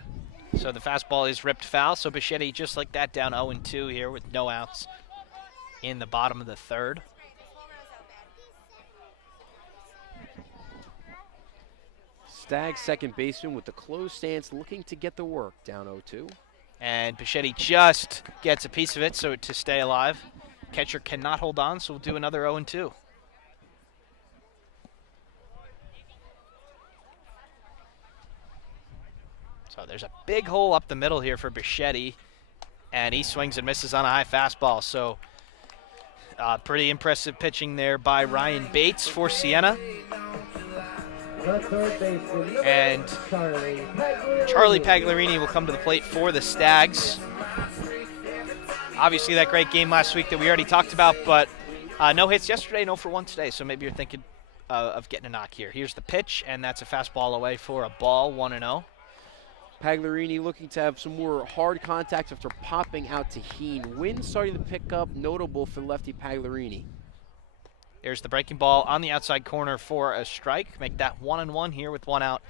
So the fastball is ripped foul. So Bichetti just like that down 0-2 here with no outs in the bottom of the third. Stags second baseman with the closed stance looking to get the work down 0-2. And Bichetti just gets a piece of it so to stay alive. Catcher cannot hold on, so we'll do another 0-2. So there's a big hole up the middle here for Bichetti, and he swings and misses on a high fastball. So pretty impressive pitching there by Ryan Bates for Siena. And Charlie Pagliarini will come to the plate for the Stags. Obviously that great game last week that we already talked about, but no hits yesterday, no for 1 today, so maybe you're thinking of getting a knock here. Here's the pitch, and that's a fastball away for a ball, 1-0. Pagliarini looking to have some more hard contact after popping out to Heen. Wind starting to pick up, notable for lefty Pagliarini. There's the breaking ball on the outside corner for a strike. Make that 1-1 here with 1 out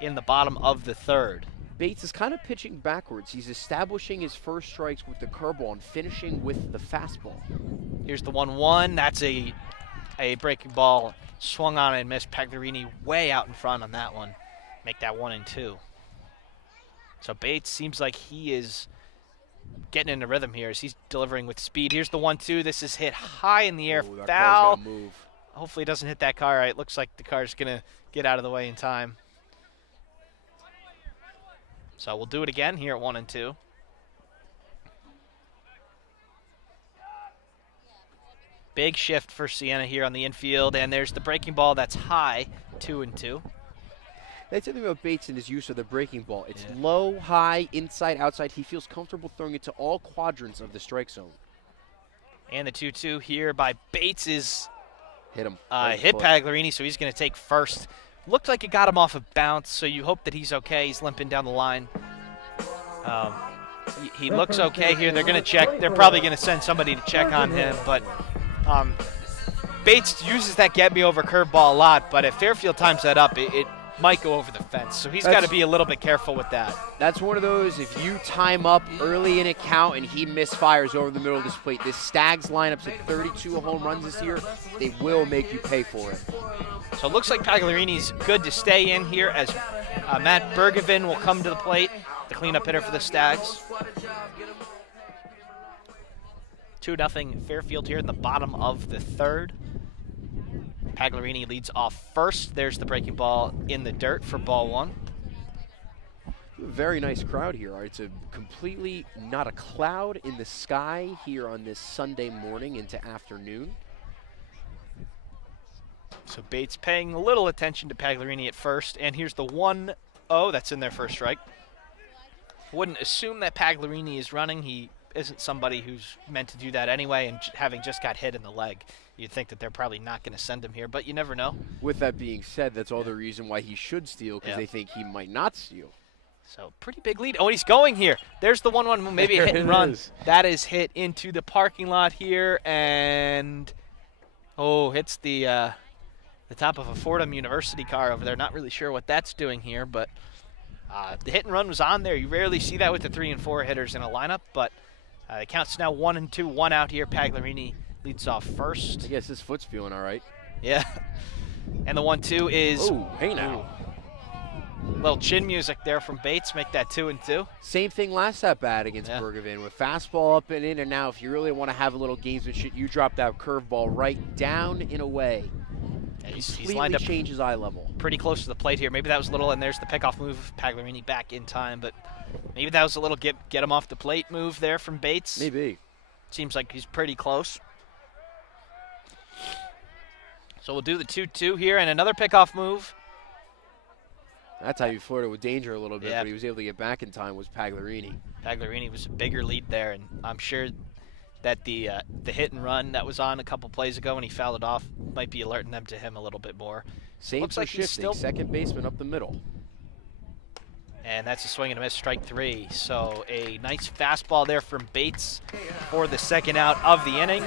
in the bottom of the third. Bates is kind of pitching backwards. He's establishing his first strikes with the curveball and finishing with the fastball. Here's the 1-1. That's a breaking ball swung on and missed. Pagliarini way out in front on that one. Make that 1-2. So Bates seems like he is getting into rhythm here as he's delivering with speed. Here's the 1-2. This is hit high in the air, Ooh, that foul. car's gonna move. hopefully it doesn't hit that car. It looks like the car's going to get out of the way in time. So we'll do it again here at 1 and 2. Big shift for Siena here on the infield, and there's the breaking ball that's high, 2 and 2. That's something about Bates and his use of the breaking ball. It's low, high, inside, outside. He feels comfortable throwing it to all quadrants of the strike zone. And the 2-2 here by Bates is hit him. Hit Pagliarini, so he's going to take first. Looked like it got him off a bounce, so you hope that he's okay. He's limping down the line. He looks okay here. They're going to check. They're probably going to send somebody to check on him, but Bates uses that get-me-over curveball a lot, but if Fairfield times that up, it might go over the fence. So he's got to be a little bit careful with that. That's one of those, if you time up early in a count and he misfires over the middle of this plate, this Stags lineup's at 32 home runs this year, they will make you pay for it. So it looks like Pagliarini's good to stay in here as Matt Bergevin will come to the plate, the cleanup hitter for the Stags. 2-0 Fairfield here in the bottom of the third. Pagliarini leads off first. There's the breaking ball in the dirt for ball 1. Very nice crowd here. It's a completely not a cloud in the sky here on this Sunday morning into afternoon. So Bates paying a little attention to Pagliarini at first. And here's the 1-0 that's in their first strike. Wouldn't assume that Pagliarini is running. He isn't somebody who's meant to do that anyway, and having just got hit in the leg, you'd think that they're probably not going to send him here, but you never know. With that being said, that's all the reason why he should steal, because they think he might not steal. So pretty big lead. Oh, he's going here. There's the 1-1, maybe a hit and run. That is hit into the parking lot here, and hits the top of a Fordham University car over there. Not really sure what that's doing here, but the hit and run was on there. You rarely see that with the 3 and 4 hitters in a lineup, but the count's now 1 and 2, 1 out here. Pagliarini leads off first. I guess his foot's feeling all right. Yeah. And the 1-2 is. Oh, hey now. Little chin music there from Bates, make that 2 and 2. Same thing last at bat against Bergevin with fastball up and in, and now if you really want to have a little gamesmanship, you drop that curveball right down and away. Yeah, he's lined up, changes eye level. Pretty close to the plate here. Maybe that was a little, and there's the pickoff move. Pagliarini back in time, but maybe that was a little get him off the plate move there from Bates. Maybe. Seems like he's pretty close. So we'll do the 2-2 here, and another pickoff move. That's how you flirted with danger a little bit, but he was able to get back in time, was Pagliarini. Pagliarini was a bigger lead there, and I'm sure that the hit and run that was on a couple plays ago when he fouled it off might be alerting them to him a little bit more. Saints are shifting, second baseman up the middle. And that's a swing and a miss, strike 3. So a nice fastball there from Bates for the second out of the inning.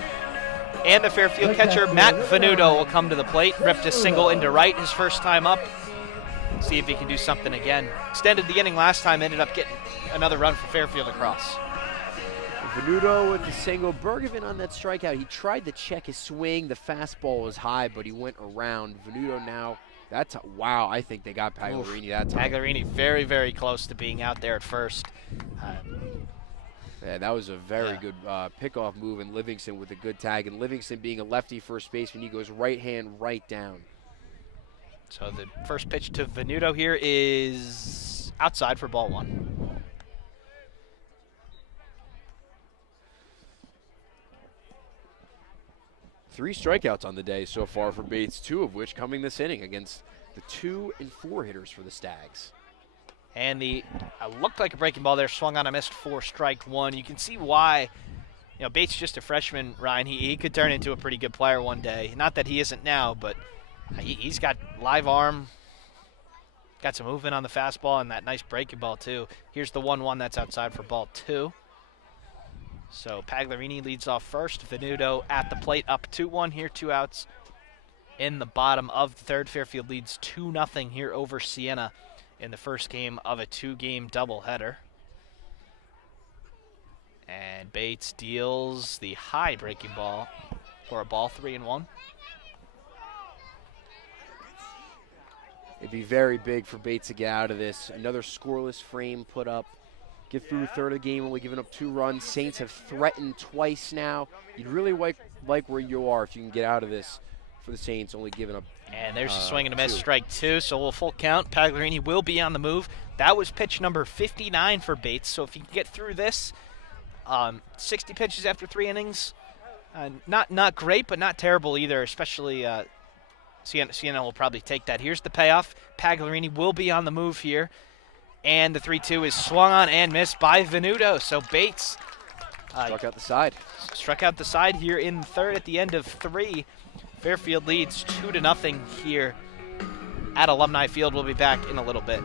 And the Fairfield catcher, Matt Venuto, will come to the plate. Ripped a single into right his first time up. See if he can do something again. Extended the inning last time, ended up getting another run for Fairfield across. Venuto with the single. Bergevin on that strikeout. He tried to check his swing. The fastball was high, but he went around. Venuto now. Wow, I think they got Pagliarini that time. Pagliarini very, very close to being out there at first. Yeah, that was a very good pickoff move, and Livingston with a good tag. And Livingston being a lefty first baseman, he goes right hand, right down. So the first pitch to Venuto here is outside for ball 1. Three strikeouts on the day so far for Bates, 2 of which coming this inning against the 2 and 4 hitters for the Stags. And the looked like a breaking ball there, swung on a missed for strike 1. You can see why, Bates just a freshman, Ryan. He could turn into a pretty good player one day. Not that he isn't now, but he's got live arm, got some movement on the fastball, and that nice breaking ball too. Here's the 1-1 that's outside for ball 2. So Pagliarini leads off first. Venuto at the plate, up 2-1 here, 2 outs in the bottom of the third. Fairfield leads 2-0 here over Siena in the first game of a 2-game doubleheader. And Bates deals the high breaking ball for a ball, 3-1. It'd be very big for Bates to get out of this. Another scoreless frame put up. Get through third of the game, only giving up 2 runs. Saints have threatened twice now. You'd really like where you are if you can get out of this for the Saints, only giving up. And there's a swing and a miss, 2. strike 2, so we'll full count. Pagliarini will be on the move. That was pitch number 59 for Bates, so if he can get through this, 60 pitches after 3 innings, not great, but not terrible either, especially Siena will probably take that. Here's the payoff. Pagliarini will be on the move here, and the 3-2 is swung on and missed by Venuto, so Bates Struck out the side. struck out the side here in third at the end of 3. Fairfield leads 2-0 here at Alumni Field. We'll be back in a little bit.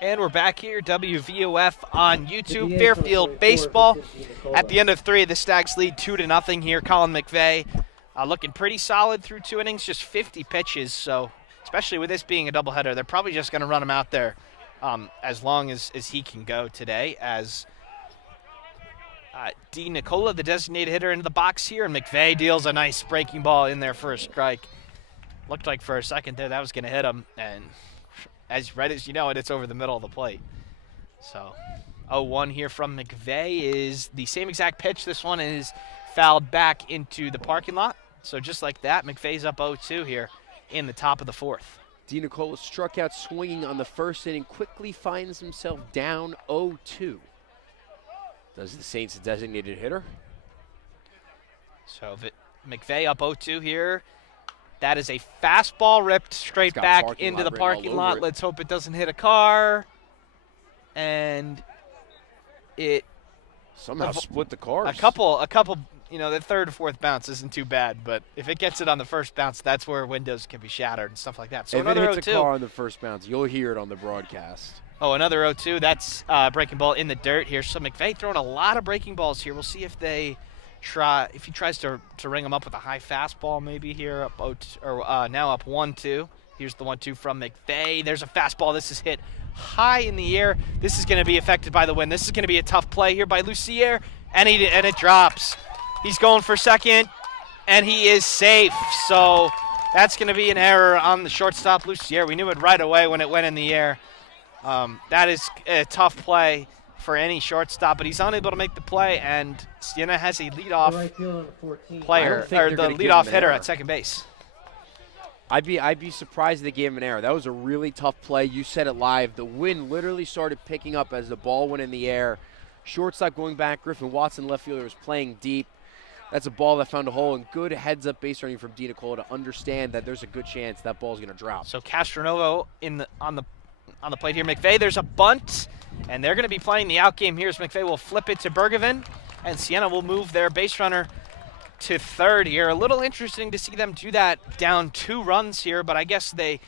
And we're back here, WVOF on YouTube. Fairfield baseball. At the end of 3, the Stags lead 2-0 here. Colin McVeigh looking pretty solid through 2 innings, just 50 pitches. So, especially with this being a doubleheader, they're probably just going to run him out there as long as he can go today. As D. Nicola, the designated hitter, into the box here, and McVeigh deals a nice breaking ball in there for a strike. Looked like for a second there that was going to hit him, and right as you know it, it's over the middle of the plate. So 0-1 here from McVeigh is the same exact pitch. This one is fouled back into the parking lot. So just like that, McVeigh's up 0-2 here in the top of the 4th. D. Nicola struck out swinging on the first inning, quickly finds himself down 0-2. Does the Saints a designated hitter? So McVeigh up 0-2 here. That is a fastball ripped straight back into the parking lot. Let's hope it doesn't hit a car. And it somehow split the cars. A couple, the third or fourth bounce isn't too bad, but if it gets it on the first bounce, that's where windows can be shattered and stuff like that. So if it another hits 0-2. a car on the first bounce, you'll hear it on the broadcast. Oh, another 0-2. That's breaking ball in the dirt here. So McVeigh throwing a lot of breaking balls here. We'll see if he tries to ring him up with a high fastball maybe here, now up 1-2. Here's the 1-2 from McVeigh. There's a fastball. This is hit high in the air. This is going to be affected by the wind. This is going to be a tough play here by Lucier, and it drops. He's going for second, and he is safe. So that's going to be an error on the shortstop, Lucier. We knew it right away when it went in the air. That is a tough play for any shortstop, but he's unable to make the play, and Siena has a leadoff player, or the leadoff hitter at second base. I'd be surprised if they gave him an error. That was a really tough play. You said it live. The wind literally started picking up as the ball went in the air. Shortstop going back. Griffin Watson, left fielder, was playing deep. That's a ball that found a hole, and good heads-up base running from D. Nicola to understand that there's a good chance that ball's going to drop. So Castronovo on the plate here. McVeigh, there's a bunt, and they're going to be playing the out game here as McVeigh will flip it to Bergevin, and Siena will move their base runner to third here. A little interesting to see them do that down 2 runs here, but I guess they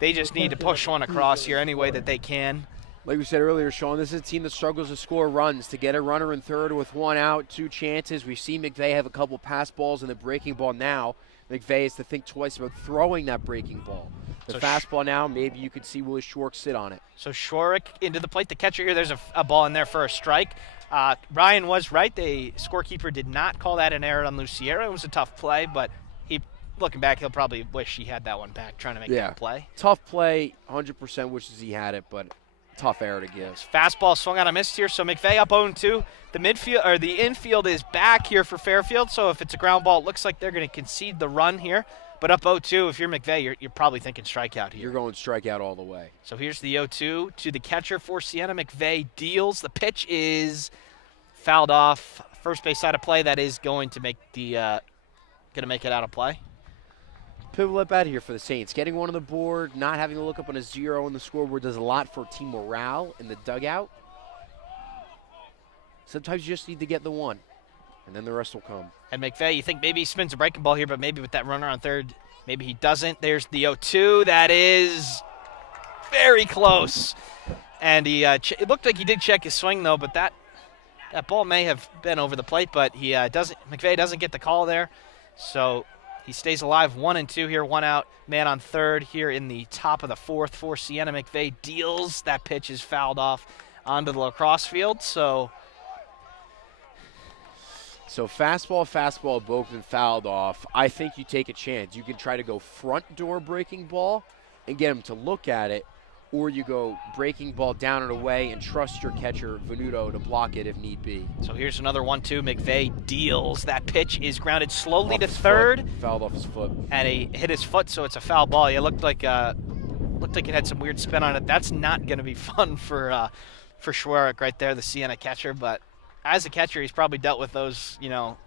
just need to push one across here any way that they can. Like we said earlier, Sean, this is a team that struggles to score runs. To get a runner in third with 1 out, 2 chances. We've seen McVeigh have a couple pass balls and the breaking ball now. McVeigh has to think twice about throwing that breaking ball. The fastball now, maybe you could see Willie Schwartz sit on it. So Schwartz into the plate. The catcher here, there's a ball in there for a strike. Ryan was right. The scorekeeper did not call that an error on Luciera. It was a tough play, but looking back, he'll probably wish he had that one back, trying to make that play. Tough play, 100% wishes he had it, but tough error to give. Fastball swung out and missed here, so McVeigh up 0-2. The infield is back here for Fairfield, so if it's a ground ball, it looks like they're going to concede the run here. But up 0-2, if you're McVeigh, you're probably thinking strikeout here. You're going strikeout all the way. So here's the 0-2 to the catcher for Siena. McVeigh deals. The pitch is fouled off. First base side of play. That is going to make it out of play. Pivotal at bat here for the Saints. Getting one on the board, not having to look up on a 0 on the scoreboard does a lot for team morale in the dugout. Sometimes you just need to get the one, and then the rest will come. And McVeigh, you think maybe he spins a breaking ball here, but maybe with that runner on third, maybe he doesn't. There's the 0-2. That is very close. And it looked like he did check his swing, though, but that ball may have been over the plate, but McVeigh doesn't get the call there. So he stays alive. 1-2 here, 1 out. Man on third here in the top of the fourth for Siena. McVeigh deals. That pitch is fouled off onto the lacrosse field. So fastball, both been fouled off. I think you take a chance. You can try to go front door breaking ball and get him to look at it, or you go breaking ball down and away and trust your catcher, Venuto, to block it if need be. So here's another 1-2. McVeigh deals. That pitch is grounded slowly to third. Fouled off his foot. And he hit his foot, so it's a foul ball. It looked like it had some weird spin on it. That's not going to be fun for Schwarek right there, the Siena catcher. But as a catcher, he's probably dealt with those,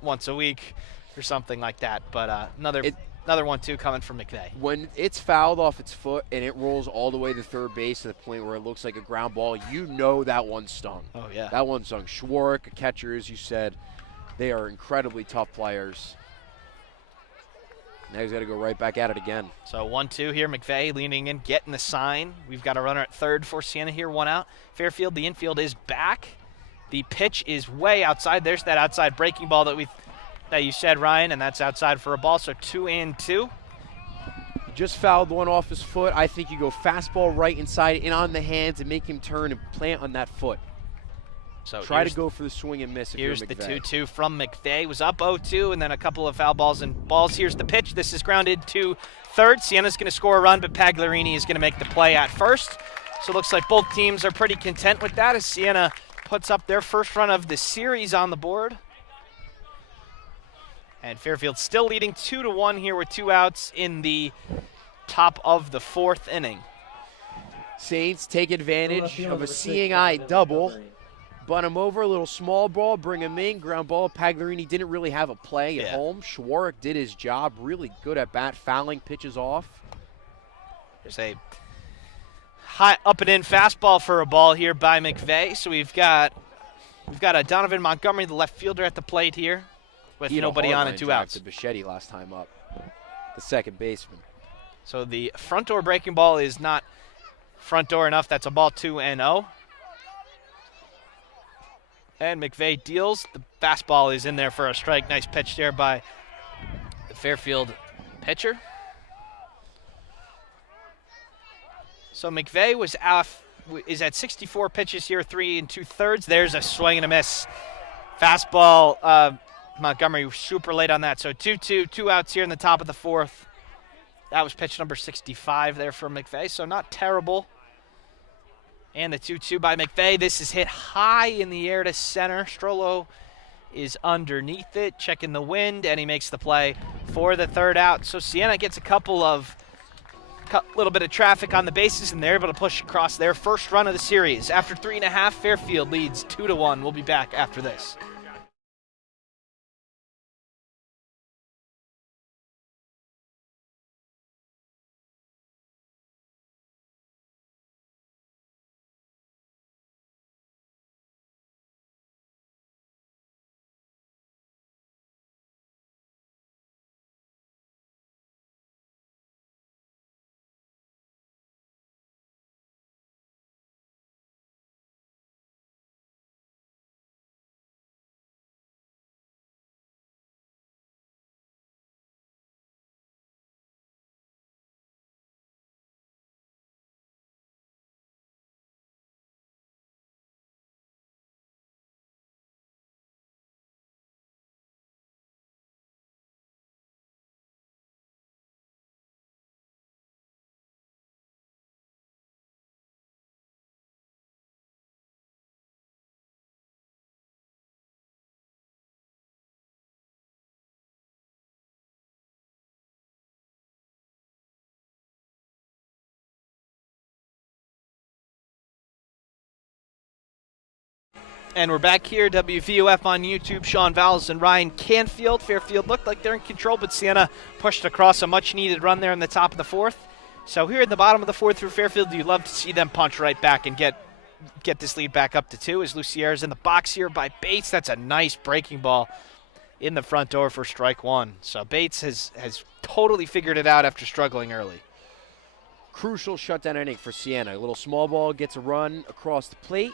once a week or something like that. But another 1-2 coming from McVeigh. When it's fouled off its foot and it rolls all the way to third base to the point where it looks like a ground ball, you know that one stung. Oh, yeah. That one stung. Schwarek, a catcher, as you said, they are incredibly tough players. Now he's got to go right back at it again. So 1-2 here. McVeigh leaning in, getting the sign. We've got a runner at third for Siena here, 1 out. Fairfield, the infield is back. The pitch is way outside. There's that outside breaking ball that you said, Ryan, and that's outside for a ball. So 2-2. Just fouled one off his foot. I think you go fastball right inside, in on the hands, and make him turn and plant on that foot. So try to go for the swing and miss if you're McVeigh. Here's the 2-2 from McVeigh. Was up 0-2, and then a couple of foul balls and balls. Here's the pitch. This is grounded to third. Siena's going to score a run, but Pagliarini is going to make the play at first. So it looks like both teams are pretty content with that as Siena puts up their first run of the series on the board. And Fairfield still leading 2-1 here with 2 outs in the top of the fourth inning. Saints take advantage of a seeing eye double. Bunt him over, a little small ball, bring him in, ground ball. Pagliarini didn't really have a play at home. Schwarek did his job, really good at bat, fouling pitches off. There's a high up and in fastball for a ball here by McVeigh. So we've got a Donovan Montgomery, the left fielder, at the plate here with nobody on and 2 outs. To Bichetti last time up, the second baseman. So the front door breaking ball is not front door enough. That's a ball 2-0. And McVeigh deals. The fastball is in there for a strike. Nice pitch there by the Fairfield pitcher. So McVeigh is at 64 pitches here, 3 2/3. There's a swing and a miss. Fastball, Montgomery super late on that. So 2-2, 2 outs here in the top of the fourth. That was pitch number 65 there for McVeigh, so not terrible. And the 2-2 by McVeigh. This is hit high in the air to center. Strollo is underneath it, checking the wind, and he makes the play for the third out. So Siena gets a little bit of traffic on the bases, and they're able to push across their first run of the series. After 3.5, Fairfield leads 2-1. We'll be back after this. And we're back here, WVOF on YouTube. Sean Vowles and Ryan Canfield. Fairfield looked like they're in control, but Siena pushed across a much-needed run there in the top of the fourth. So here in the bottom of the fourth for Fairfield, you'd love to see them punch right back and get this lead back up to 2 as Lucierre's in the box here by Bates. That's a nice breaking ball in the front door for strike 1. So Bates has totally figured it out after struggling early. Crucial shutdown inning for Siena. A little small ball gets a run across the plate.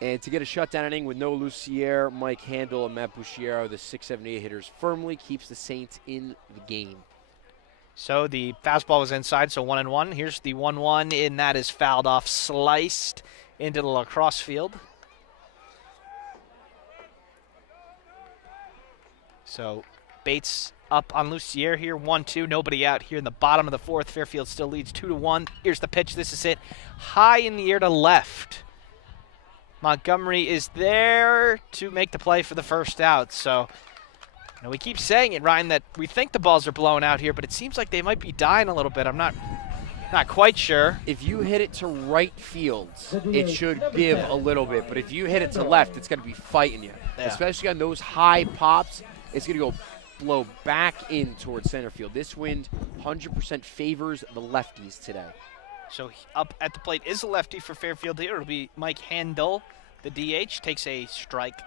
And to get a shutdown inning with no Lucierre, Mike Handel, and Matt Bucciero, the 6-7-8 hitters, firmly keeps the Saints in the game. So the fastball was inside, so 1-1. Here's the 1-1, and that is fouled off, sliced into the lacrosse field. So Bates up on Lucierre here, 1-2, nobody out here in the bottom of the fourth. Fairfield still leads 2-1. Here's the pitch. This is it. High in the air to left. Montgomery is there to make the play for the first out. So we keep saying it, Ryan, that we think the balls are blowing out here, but it seems like they might be dying a little bit. I'm not quite sure. If you hit it to right field, it should give a little bit. But if you hit it to left, it's going to be fighting you. Yeah. Especially on those high pops, it's going to go blow back in towards center field. This wind 100% favors the lefties today. So up at the plate is a lefty for Fairfield here. It'll be Mike Handel, the DH, takes a strike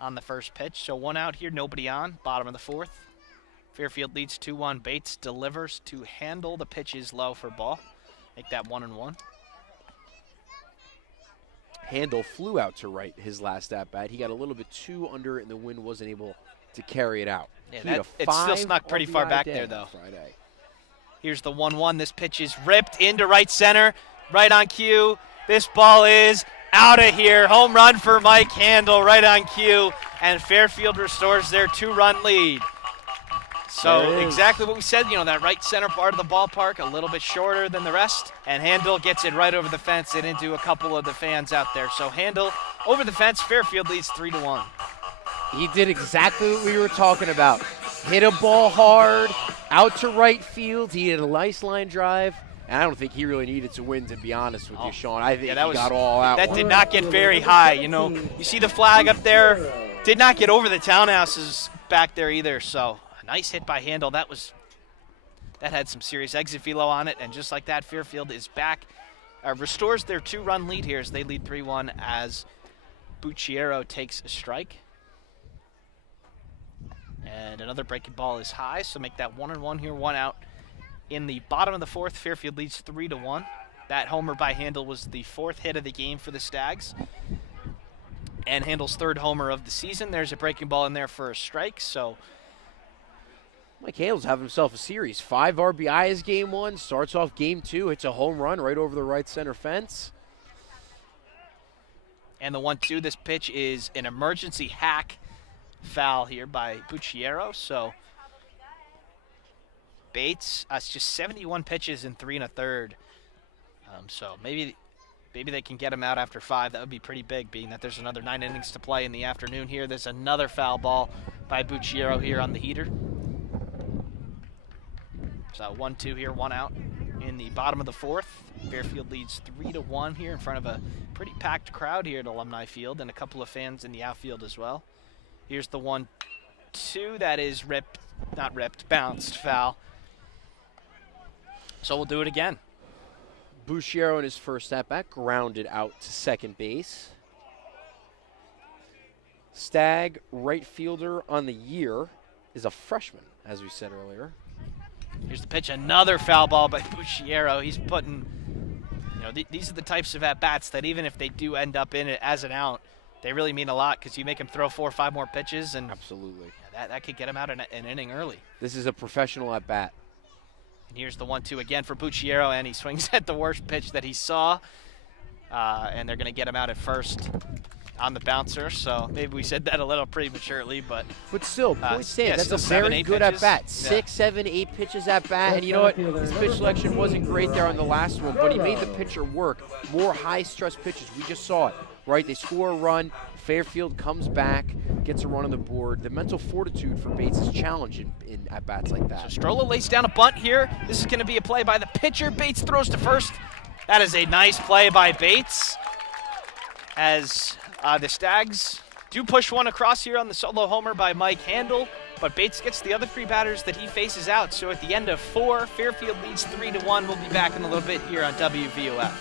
on the first pitch. So 1 out here, nobody on, bottom of the fourth. Fairfield leads 2-1. Bates delivers to Handel. The pitch is low for ball. Make that 1-1. Handel flew out to right his last at-bat. He got a little bit too under it, and the wind wasn't able to carry it out. Yeah, it's still snuck pretty far back there, though. Friday. Here's the 1-1. This pitch is ripped into right center, right on cue. This ball is out of here. Home run for Mike Handel, right on cue, and Fairfield restores their 2-run lead. So exactly what we said, that right center part of the ballpark, a little bit shorter than the rest, and Handel gets it right over the fence and into a couple of the fans out there. So Handel over the fence, Fairfield leads 3-1. He did exactly what we were talking about. Hit a ball hard, out to right field. He had a nice line drive, and I don't think he really needed to win, to be honest with you, Sean. I think he got all out. That did not get very high. You see the flag up there, did not get over the townhouses back there either. So a nice hit by Handel. That had some serious exit velo on it, and just like that, Fairfield is back, restores their 2-run lead here as they lead 3-1 as Bucciero takes a strike. And another breaking ball is high, so make that 1-1 here, 1 out. In the bottom of the fourth, Fairfield leads 3-1. That homer by Handel was the 4th hit of the game for the Stags. And Handel's 3rd homer of the season. There's a breaking ball in there for a strike, so Mike Handel's having himself a series. 5 RBIs game 1, starts off game 2, hits a home run right over the right center fence. And the 1-2, this pitch is an emergency hack foul here by Bucciero. So Bates, it's just 71 pitches in 3 1/3. So maybe they can get him out after 5. That would be pretty big, being that there's another 9 innings to play in the afternoon here. There's another foul ball by Bucciero here on the heater. So 1-2 here, 1 out in the bottom of the fourth. Fairfield leads 3-1 here in front of a pretty packed crowd here at Alumni Field, and a couple of fans in the outfield as well. Here's the 1-2 that is bounced foul. So we'll do it again. Bucciero in his first at-bat grounded out to second base. Stag right fielder on the year is a freshman, as we said earlier. Here's the pitch, another foul ball by Bucciero. He's putting, these are the types of at-bats that even if they do end up in it as an out, they really mean a lot, because you make him throw 4 or 5 more pitches, and absolutely, that could get him out an inning early. This is a professional at-bat. And here's the 1-2 again for Bucciero, and he swings at the worst pitch that he saw, and they're going to get him out at first on the bouncer. So maybe we said that a little prematurely, but still, point stand. That's a still very good pitches. at-bat. 6, 7, 8 pitches at-bat, and you know what? His pitch selection wasn't great there on the last one, but he made the pitcher work. More high-stress pitches. We just saw it, right? They score a run. Fairfield comes back, gets a run on the board. The mental fortitude for Bates is challenging in at-bats like that. So Strolla lays down a bunt here. This is going to be a play by the pitcher. Bates throws to first. That is a nice play by Bates. as the Stags do push one across here on the solo homer by Mike Handel, but Bates gets the other 3 batters that he faces out. So at the end of 4, Fairfield leads 3-1. We'll be back in a little bit here on WVOF.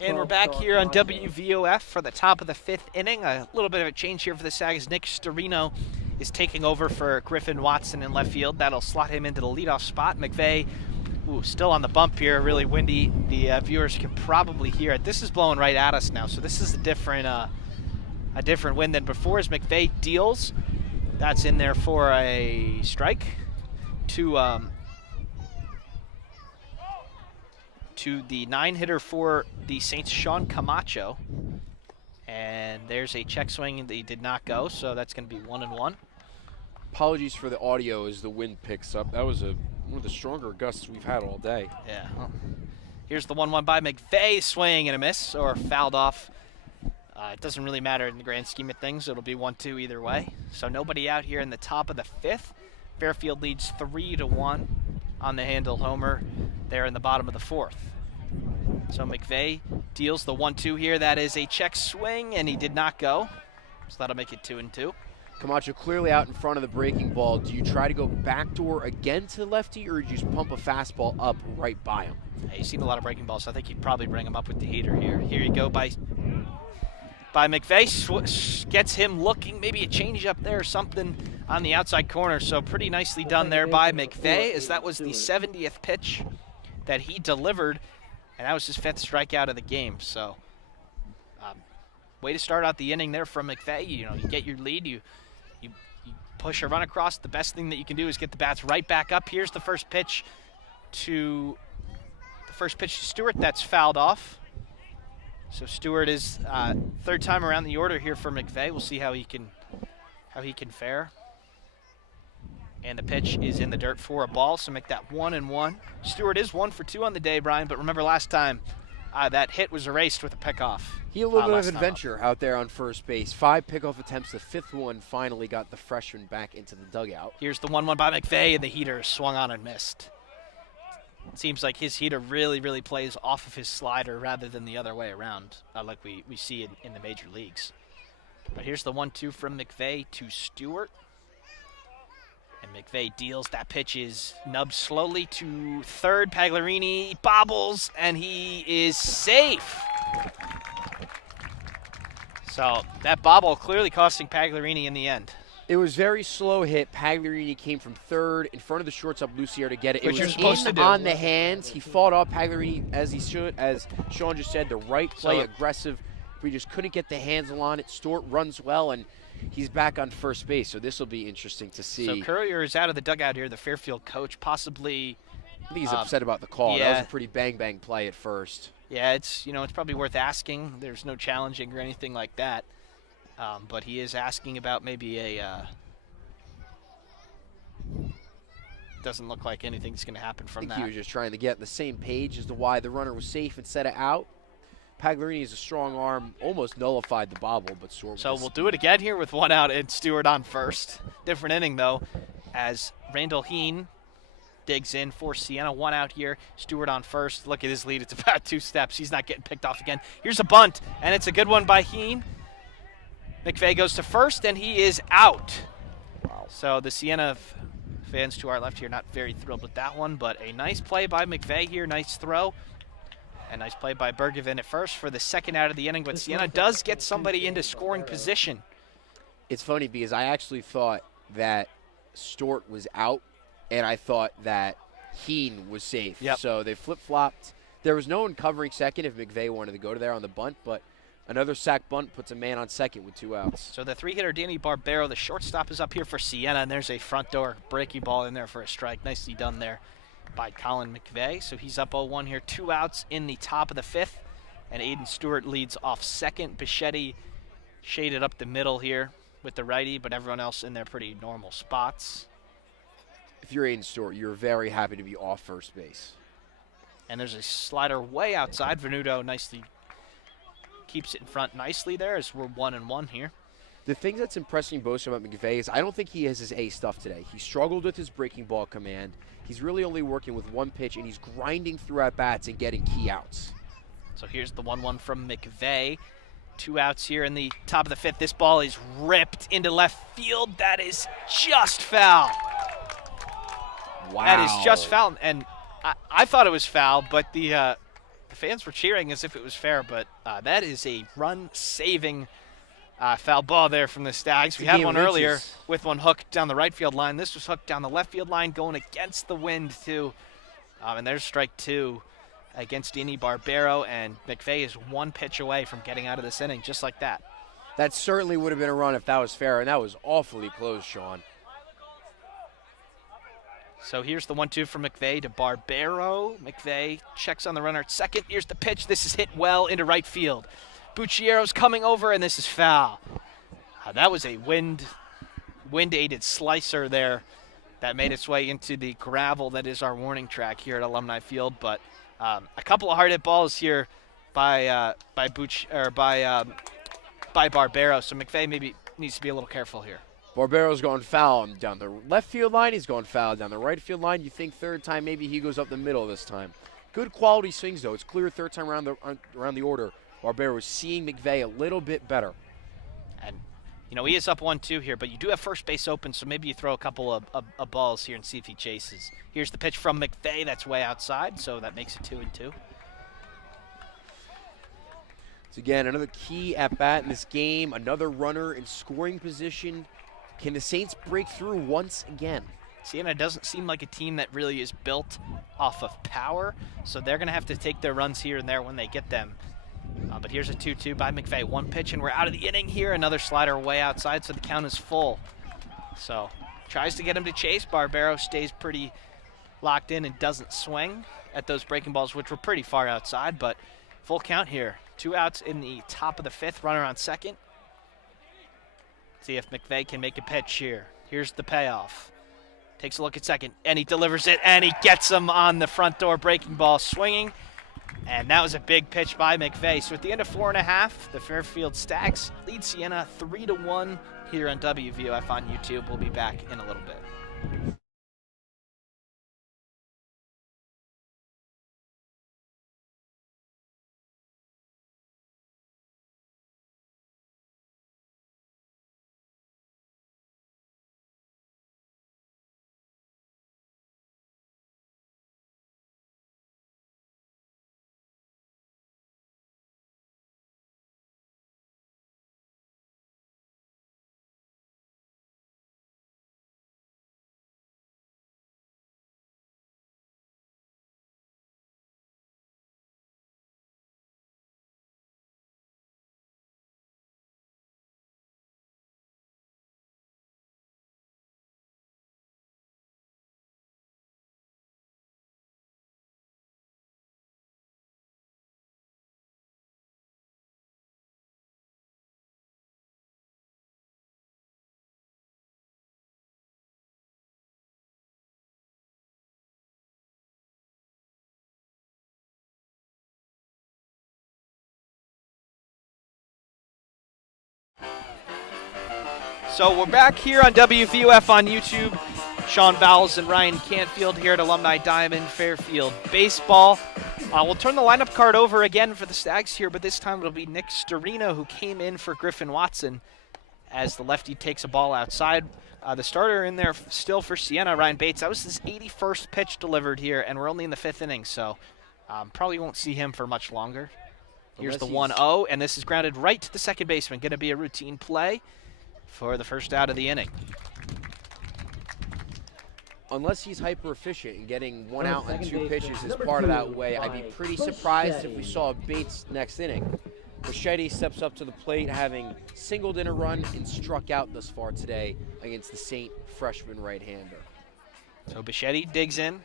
And we're back here on WVOF for the top of the 5th inning. A little bit of a change here for the Sags. Nick Storino is taking over for Griffin Watson in left field. That'll slot him into the leadoff spot. McVeigh, still on the bump here, really windy. The viewers can probably hear it. This is blowing right at us now, so this is a different wind than before as McVeigh deals. That's in there for a strike to the 9-hitter for the Saints, Sean Camacho. And there's a check swing that he did not go, so that's going to be 1-1. Apologies for the audio as the wind picks up. That was one of the stronger gusts we've had all day. Yeah. Well, here's the 1-1 by McVeigh, swing and a miss, or fouled off. It doesn't really matter in the grand scheme of things. It'll be 1-2 either way. So nobody out here in the top of the 5th. Fairfield leads 3-1 on the Handel homer there in the bottom of the 4th. So McVeigh deals the 1-2 here. That is a check swing, and he did not go. So that'll make it 2-2. Camacho clearly out in front of the breaking ball. Do you try to go backdoor again to the lefty, or do you just pump a fastball up right by him? Hey, you've seen a lot of breaking balls, so I think you'd probably bring him up with the heater here. Here you go by McVeigh. Gets him looking, maybe a change up there or something on the outside corner. So pretty nicely done there by McVeigh, as that was the 70th pitch that he delivered, and that was his 5th strikeout of the game. So way to start out the inning there from McVeigh. You get your lead, you push a run across. The best thing that you can do is get the bats right back up. Here's the first pitch to Stewart. That's fouled off. So Stewart is 3rd time around the order here for McVeigh. We'll see how he can fare. And the pitch is in the dirt for a ball, so make that 1-1. Stewart is 1 for 2 on the day, Brian, but remember last time that hit was erased with a pickoff. He had a little bit of adventure out there on first base. 5 pickoff attempts. The 5th one finally got the freshman back into the dugout. Here's the 1-1 by McVeigh, and the heater swung on and missed. It seems like his heater really, really plays off of his slider rather than the other way around, like we see in the major leagues. But here's the 1-2 from McVeigh to Stewart. And McVeigh deals. That pitch is nubbed slowly to 3rd. Pagliarini bobbles, and he is safe. So that bobble clearly costing Pagliarini in the end. It was very slow hit. Pagliarini came from 3rd in front of the shortstop Lucier to get it. Which it you're was supposed to do. On the hands. He fought off Pagliarini as he should. As Sean just said, the right play, aggressive. We just couldn't get the hands on it. Stewart runs well, and he's back on first base. So this will be interesting to see. So Courier is out of the dugout here, the Fairfield coach, possibly. I think he's upset about the call. Yeah. That was a pretty bang play at first. Yeah, it's probably worth asking. There's no challenging or anything like that. But he is asking about maybe a doesn't look like anything's going to happen from that. I think he was just trying to get on the same page as to why the runner was safe instead of out. Pagliarini is a strong arm, almost nullified the bobble, but Stewart. So we'll do it again here with one out and Stewart on first. Different inning, though, as Randall Heen digs in for Siena. One out here. Stewart on first. Look at his lead. It's about 2 steps. He's not getting picked off again. Here's a bunt, and it's a good one by Heen. McVeigh goes to first, and he is out. Wow. So the Siena fans to our left here not very thrilled with that one, but a nice play by McVeigh here. Nice throw. A nice play by Bergevin at first for the second out of the inning, but Siena does get somebody into scoring position. It's funny because I actually thought that Stewart was out, and I thought that Heen was safe. Yep. So they flip-flopped. There was no one covering second if McVeigh wanted to go to there on the bunt, but another sac bunt puts a man on second with 2 outs. So the 3-hitter, Danny Barbero, the shortstop, is up here for Siena, and there's a front door breaking ball in there for a strike. Nicely done there by Colin McVeigh. So he's up 0-1 here, 2 outs in the top of the 5th, and Aiden Stewart leads off second. Bichetti shaded up the middle here with the righty, but everyone else in their pretty normal spots. If you're Aiden Stewart, you're very happy to be off first base. And there's a slider way outside. Venuto nicely keeps it in front nicely there as we're 1-1 here. The thing that's impressing most about McVeigh is I don't think he has his A stuff today. He struggled with his breaking ball command. He's really only working with one pitch, and he's grinding through at-bats and getting key outs. So here's the 1-1 from McVeigh. 2 outs here in the top of the 5th. This ball is ripped into left field. That is just foul. Wow. That is just foul. And I thought it was foul, but the fans were cheering as if it was fair. But that is a run-saving foul ball there from the Stags. We had one earlier with one hooked down the right field line. This was hooked down the left field line, going against the wind, too. And there's strike 2 against Danny Barbero, and McVeigh is 1 pitch away from getting out of this inning, just like that. That certainly would have been a run if that was fair, and that was awfully close, Sean. So here's the 1-2 from McVeigh to Barbero. McVeigh checks on the runner at second. Here's the pitch. This is hit well into right field. Bucciero's coming over, and this is foul. That was a wind-aided slicer there that made its way into the gravel that is our warning track here at Alumni Field. But a couple of hard hit balls here by Barbero. So McVeigh maybe needs to be a little careful here. Barbero's going foul down the left field line. He's going foul down the right field line. You think third time maybe he goes up the middle this time. Good quality swings, though. It's clear third time around the order. Barbero is seeing McVeigh a little bit better. And, you know, he is up 1-2 here, but you do have first base open, so maybe you throw a couple of balls here and see if he chases. Here's the pitch from McVeigh. That's way outside, so that makes it 2-2. So, again, another key at-bat in this game. Another runner in scoring position. Can the Saints break through once again? Siena doesn't seem like a team that really is built off of power, so they're going to have to take their runs here and there when they get them. But here's a 2-2 by McVeigh. 1 pitch, and we're out of the inning here. Another slider way outside, so the count is full. So tries to get him to chase. Barbero stays pretty locked in and doesn't swing at those breaking balls, which were pretty far outside, but full count here. 2 outs in the top of the 5th, runner on second. See if McVeigh can make a pitch here. Here's the payoff. Takes a look at second, and he delivers it, and he gets him on the front door breaking ball swinging. And that was a big pitch by McVeigh. So at the end of 4.5, the Fairfield Stags lead Siena 3-1 here on WVOF on YouTube. We'll be back in a little bit. So we're back here on WVOF on YouTube. Sean Bowles and Ryan Canfield here at Alumni Diamond, Fairfield Baseball. We'll turn the lineup card over again for the Stags here, but this time it'll be Nick Storino who came in for Griffin Watson as the lefty takes a ball outside. The starter in there still for Siena, Ryan Bates. That was his 81st pitch delivered here, and we're only in the 5th inning, so probably won't see him for much longer. Here's the 1-0, and this is grounded right to the second baseman. Going to be a routine play for the first out of the inning. Unless he's hyper efficient and getting one out on 2 pitches is part of that way, I'd be pretty surprised if we saw Bates next inning. Bichetti steps up to the plate, having singled in a run and struck out thus far today against the Saint freshman right-hander. So Bichetti digs in,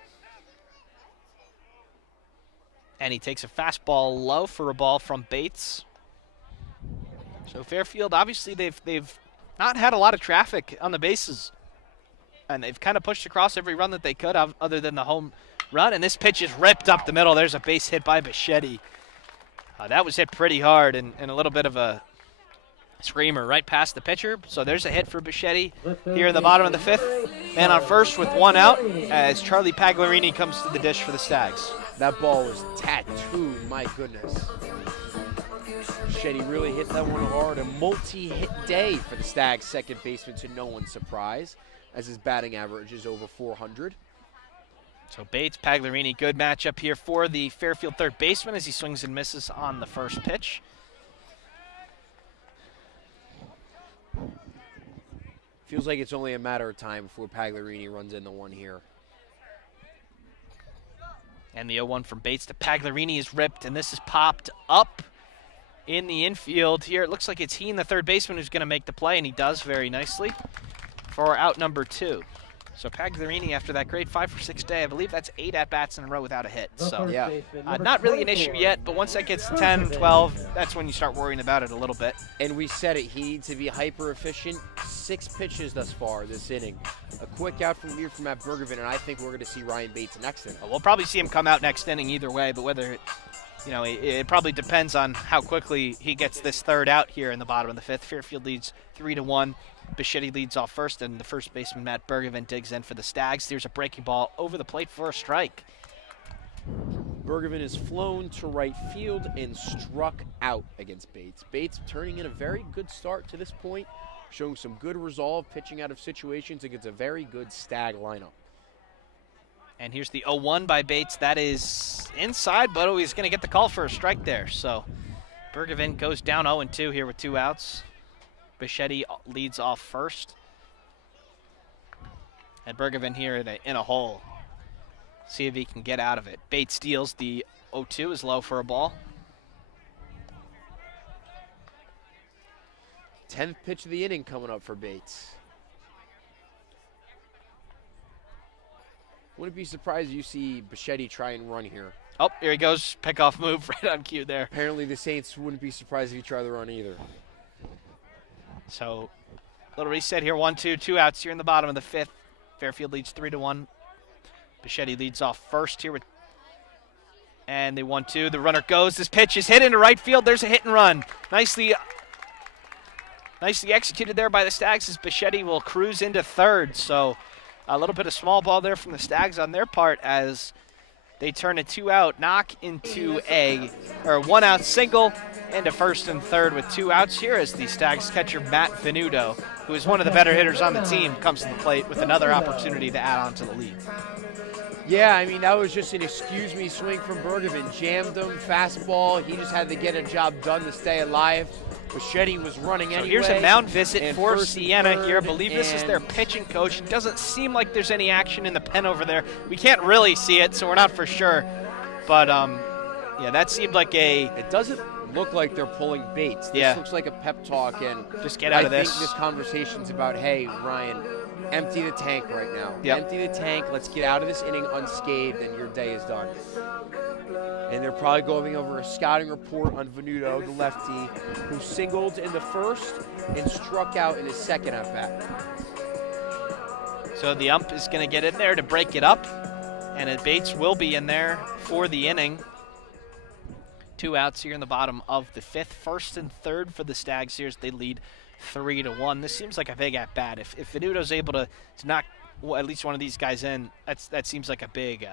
and he takes a fastball low for a ball from Bates. So Fairfield, obviously they've not had a lot of traffic on the bases, and they've kind of pushed across every run that they could have other than the home run, and this pitch is ripped up the middle. There's a base hit by Bichetti. That was hit pretty hard and a little bit of a screamer right past the pitcher. So there's a hit for Bichetti here in the bottom of the 5th. Man on first with 1 out as Charlie Pagliarini comes to the dish for the Stags. That ball was tattooed, my goodness. Bichetti really hit that one hard. A multi-hit day for the Stags second baseman to no one's surprise, as his batting average is over 400. So Bates, Pagliarini, good matchup here for the Fairfield third baseman as he swings and misses on the first pitch. Feels like it's only a matter of time before Pagliarini runs in the one here. And the 0-1 from Bates to Pagliarini is ripped, and this is popped up in the infield here. It looks like it's Heen, the third baseman, who's going to make the play, and he does very nicely for out number 2. So Pagliarini, after that great 5-for-6 day, I believe that's 8 at-bats in a row without a hit. So yeah, not really an issue yet, but once that gets to 10, 12, that's when you start worrying about it a little bit. And we said it, he needs to be hyper-efficient. 6 pitches thus far this inning. A quick out from here from Matt Bergevin, and I think we're going to see Ryan Bates next inning. We'll probably see him come out next inning either way, but whether, it probably depends on how quickly he gets this third out here in the bottom of the 5th. Fairfield leads 3-1. Bichetti leads off first, and the first baseman, Matt Bergevin, digs in for the Stags. There's a breaking ball over the plate for a strike. Bergevin is flown to right field and struck out against Bates. Bates turning in a very good start to this point, showing some good resolve, pitching out of situations against a very good Stag lineup. And here's the 0-1 by Bates. That is inside, but he's going to get the call for a strike there. So Bergevin goes down 0-2 here with 2 outs. Bichetti leads off first. And Bergevin here in a hole. See if he can get out of it. Bates steals. The 0-2 is low for a ball. 10th pitch of the inning coming up for Bates. Wouldn't be surprised if you see Bichetti try and run here. Oh, here he goes. Pickoff move right on cue there. Apparently the Saints wouldn't be surprised if you try the run either. So, little reset here. 1-2, 2 outs here in the bottom of the 5th. Fairfield leads 3-1. Bichetti leads off first here and the 1-2. The runner goes. This pitch is hit into right field. There's a hit and run. Nicely executed there by the Stags as Bichetti will cruise into third. So, a little bit of small ball there from the Stags on their part as they turn a 2-out knock into a 1-out single into first and third with 2 outs here as the Stags catcher Matt Venuto, who is one of the better hitters on the team, comes to the plate with another opportunity to add on to the lead. Yeah, I mean, that was just an excuse-me swing from Bergevin. Jammed him, fastball. He just had to get a job done to stay alive. Bichetti was running anyway. Here's a mound visit for Siena here. I believe this is their and pitching coach. It doesn't seem like there's any action in the pen over there. We can't really see it, so we're not for sure. But, yeah, that seemed like It doesn't look like they're pulling Bates. This looks like a pep talk, and just get out of this. I think this conversation's about, hey, Ryan, empty the tank right now. Yep. Empty the tank. Let's get out of this inning unscathed, and your day is done. And they're probably going over a scouting report on Venuto, the lefty, who singled in the first and struck out in his second at-bat. So the ump is going to get in there to break it up, and Bates will be in there for the inning. 2 outs here in the bottom of the 5th. First and third for the Stags here as they lead 3-1. This seems like a big at bat. If Venuto's able to knock at least one of these guys in, that seems like a big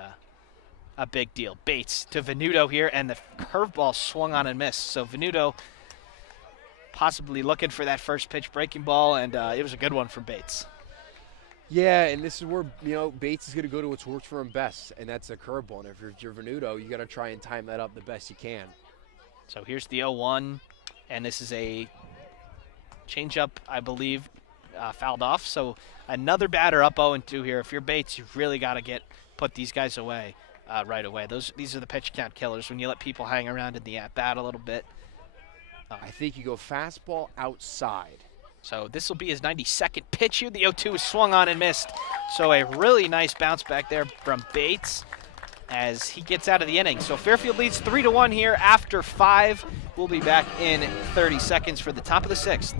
deal. Bates to Venuto here, and the curveball swung on and missed. So Venuto possibly looking for that first pitch breaking ball, and it was a good one from Bates. Yeah, and this is where, Bates is going to go to what's worked for him best, and that's a curveball. And if you're Venuto, you got to try and time that up the best you can. So here's the 0-1, and this is a changeup, I believe, fouled off. So another batter up 0-2 here. If you're Bates, you've really got to put these guys away right away. These are the pitch count killers when you let people hang around in the at-bat a little bit. I think you go fastball outside. So this will be his 92nd pitch here. The 0-2 is swung on and missed. So a really nice bounce back there from Bates as he gets out of the inning. So Fairfield leads 3-1 here after 5. We'll be back in 30 seconds for the top of the 6th.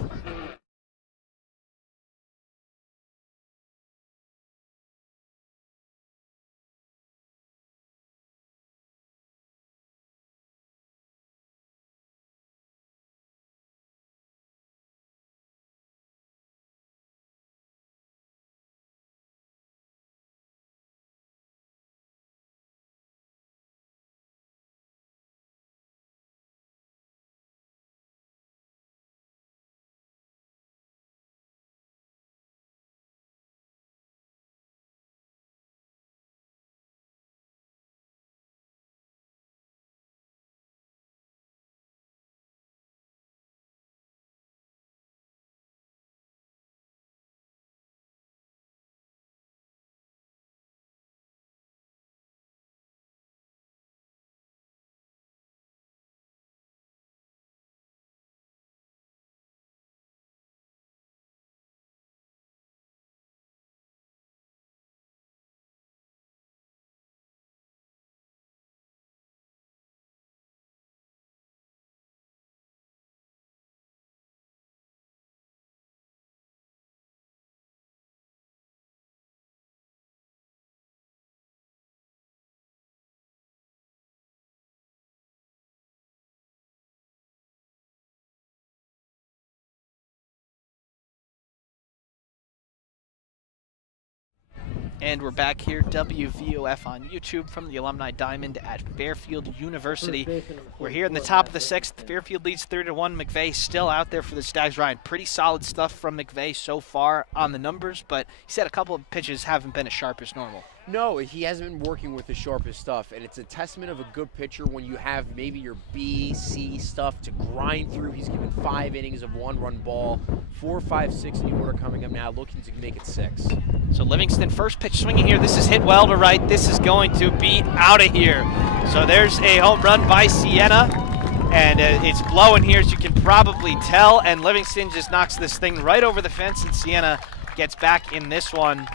And we're back here, WVOF on YouTube from the Alumni Diamond at Fairfield University. We're here in the top of the 6th. Fairfield leads 3-1. McVeigh still out there for the Stags. Ryan, pretty solid stuff from McVeigh so far on the numbers, but he said a couple of pitches haven't been as sharp as normal. No, he hasn't been working with the sharpest stuff, and it's a testament of a good pitcher when you have maybe your B, C stuff to grind through. He's given 5 innings of 1-run ball, 4, 5, 6 in the order coming up now, looking to make it 6. So Livingston, first pitch swinging here. This is hit well to right. This is going to be out of here. So there's a home run by Siena, and it's blowing here, as you can probably tell, and Livingston just knocks this thing right over the fence, and Siena gets back in this one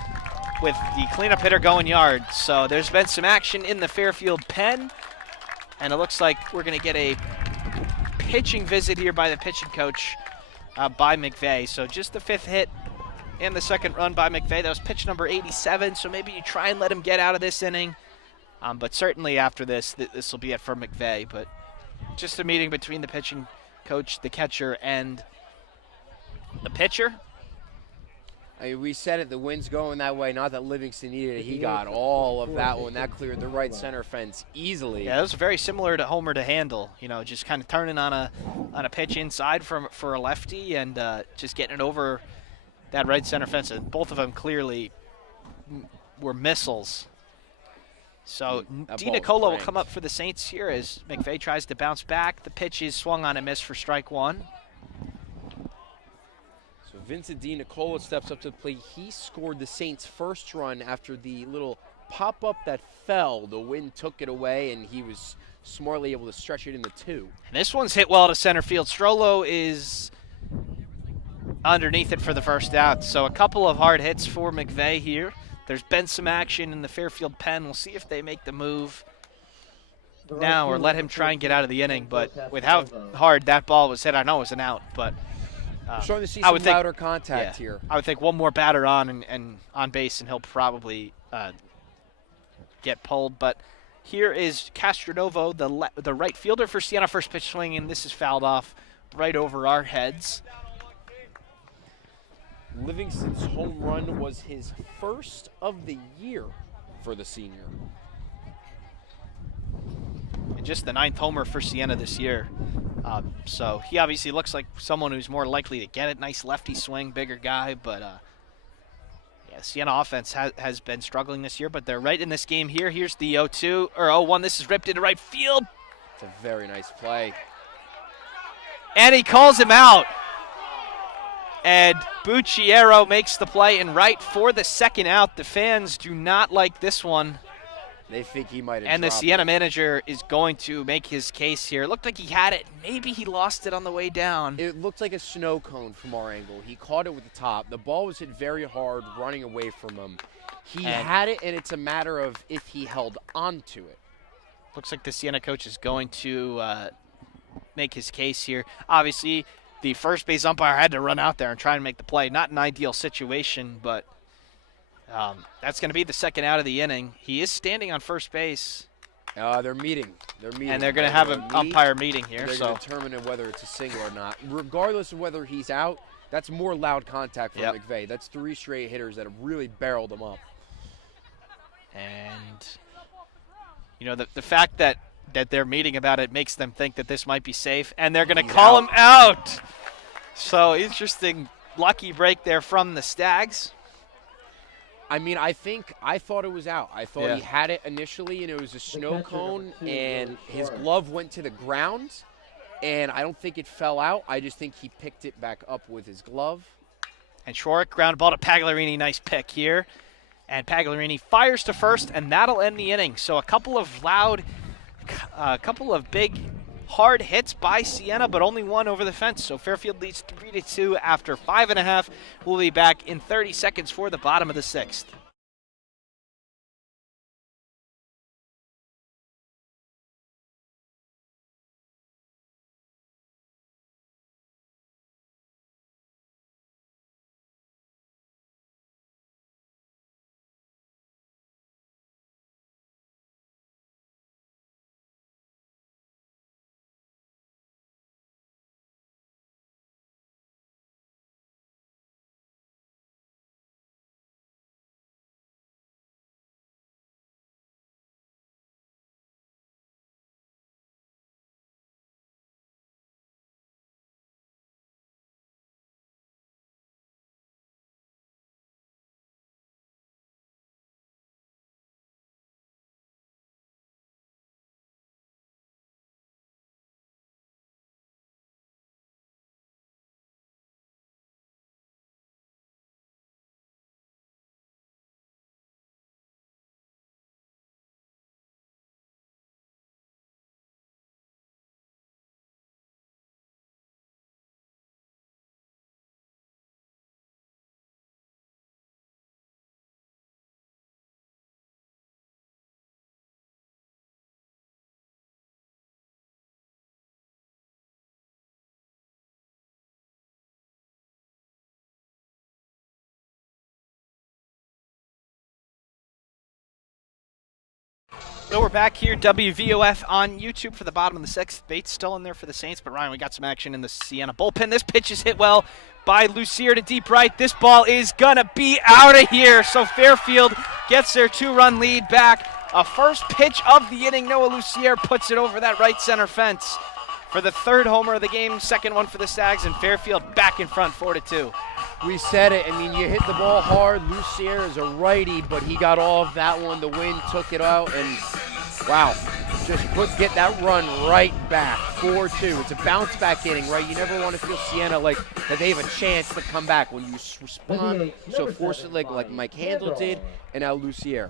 with the cleanup hitter going yard. So there's been some action in the Fairfield pen, and it looks like we're going to get a pitching visit here by the pitching coach by McVeigh. So just the 5th hit and the 2nd run by McVeigh. That was pitch number 87, so maybe you try and let him get out of this inning. But certainly after this, this will be it for McVeigh. But just a meeting between the pitching coach, the catcher, and the pitcher. We said it, the wind's going that way. Not that Livingston needed it. He got all of that one. That cleared the right center fence easily. Yeah, that was very similar to Homer to Handle. Just kind of turning on a pitch inside for a lefty and just getting it over that right center fence. And both of them clearly were missiles. So DiNicola will come up for the Saints here as McVeigh tries to bounce back. The pitch is swung on and missed for strike 1. So Vincent DiNicola steps up to the plate. He scored the Saints' first run after the little pop-up that fell. The wind took it away, and he was smartly able to stretch it into 2. And this one's hit well to center field. Strollo is underneath it for the first out. So a couple of hard hits for McVeigh here. There's been some action in the Fairfield pen. We'll see if they make the move now or let him try and get out of the inning. But with how hard that ball was hit, I know it was an out, but we're starting to see some louder contact here. I would think one more batter on and on base, and he'll probably get pulled. But here is Castronovo, the right fielder for Siena. First pitch swinging. This is fouled off right over our heads. Livingston's home run was his first of the year for the senior. And just the 9th homer for Siena this year. So he obviously looks like someone who's more likely to get it. Nice lefty swing, bigger guy, but yeah, Siena offense has been struggling this year, but they're right in this game here. Here's the 0-2 or 0-1. This is ripped into right field. It's a very nice play. And he calls him out. And Bucciero makes the play in right for the second out. The fans do not like this one. They think he might have And the dropped Siena it. manager is going to make his case here. It looked like he had it. Maybe he lost it on the way down. It looked like a snow cone from our angle. He caught it with the top. The ball was hit very hard, running away from him. He had it, and it's a matter of if he held on to it. Looks like the Siena coach is going to make his case here. Obviously, the first base umpire had to run out there and try and make the play. Not an ideal situation, but that's going to be the second out of the inning. He is standing on first base. They're meeting. And they're going to have an umpire meeting here. They're going to determine whether it's a single or not. Regardless of whether he's out, that's more loud contact for McVeigh. That's 3 straight hitters that have really barreled him up. And, you know, the fact that they're meeting about it makes them think that this might be safe. And they're going to call him out. So interesting lucky break there from the Stags. I mean, I thought it was out. I thought he had it initially, and it was a snow cone, and his glove went to the ground, and I don't think it fell out. I just think he picked it back up with his glove. And Shorrock ground ball to Pagliarini. Nice pick here. And Pagliarini fires to first, and that'll end the inning. So a couple of big, hard hits by Siena, but only one over the fence. So Fairfield leads 3-2 after 5.5. We'll be back in 30 seconds for the bottom of the 6th. So we're back here, WVOF on YouTube for the bottom of the 6th. Bates still in there for the Saints, but Ryan, we got some action in the Siena bullpen. This pitch is hit well by Lucier to deep right. This ball is going to be out of here. So Fairfield gets their 2-run lead back. A first pitch of the inning. Noah Lucier puts it over that right center fence for the 3rd homer of the game, 2nd one for the Stags, and Fairfield back in front 4-2. We said it. I mean, you hit the ball hard. Lucier is a righty, but he got all of that one. The wind took it out, and wow, just get that run right back. 4-2. It's a bounce back inning, right? You never want to feel Siena like that they have a chance to come back when you respond so forcibly like Mike Handel did, and now Lucier.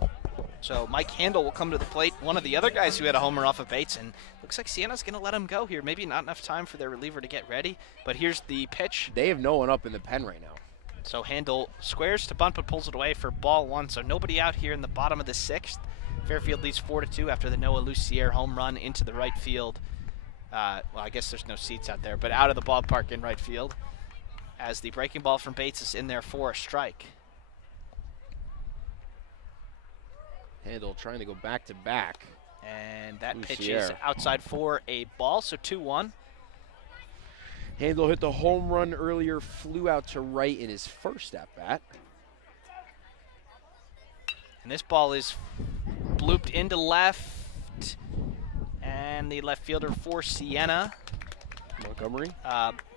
So Mike Handel will come to the plate, one of the other guys who had a homer off of Bates, and looks like Siena's going to let him go here. Maybe not enough time for their reliever to get ready, but here's the pitch. They have no one up in the pen right now. So Handel squares to bunt but pulls it away for ball 1, so nobody out here in the bottom of the 6th. Fairfield leads 4-2 after the Noah Lucier home run into the right field. Well, I guess there's no seats out there, but out of the ballpark in right field as the breaking ball from Bates is in there for a strike. Handel trying to go back-to-back. And that Lucier. pitch is outside for a ball, so 2-1. Handel hit the home run earlier, flew out to right in his first at-bat. And this ball is blooped into left. And the left fielder for Siena, Montgomery.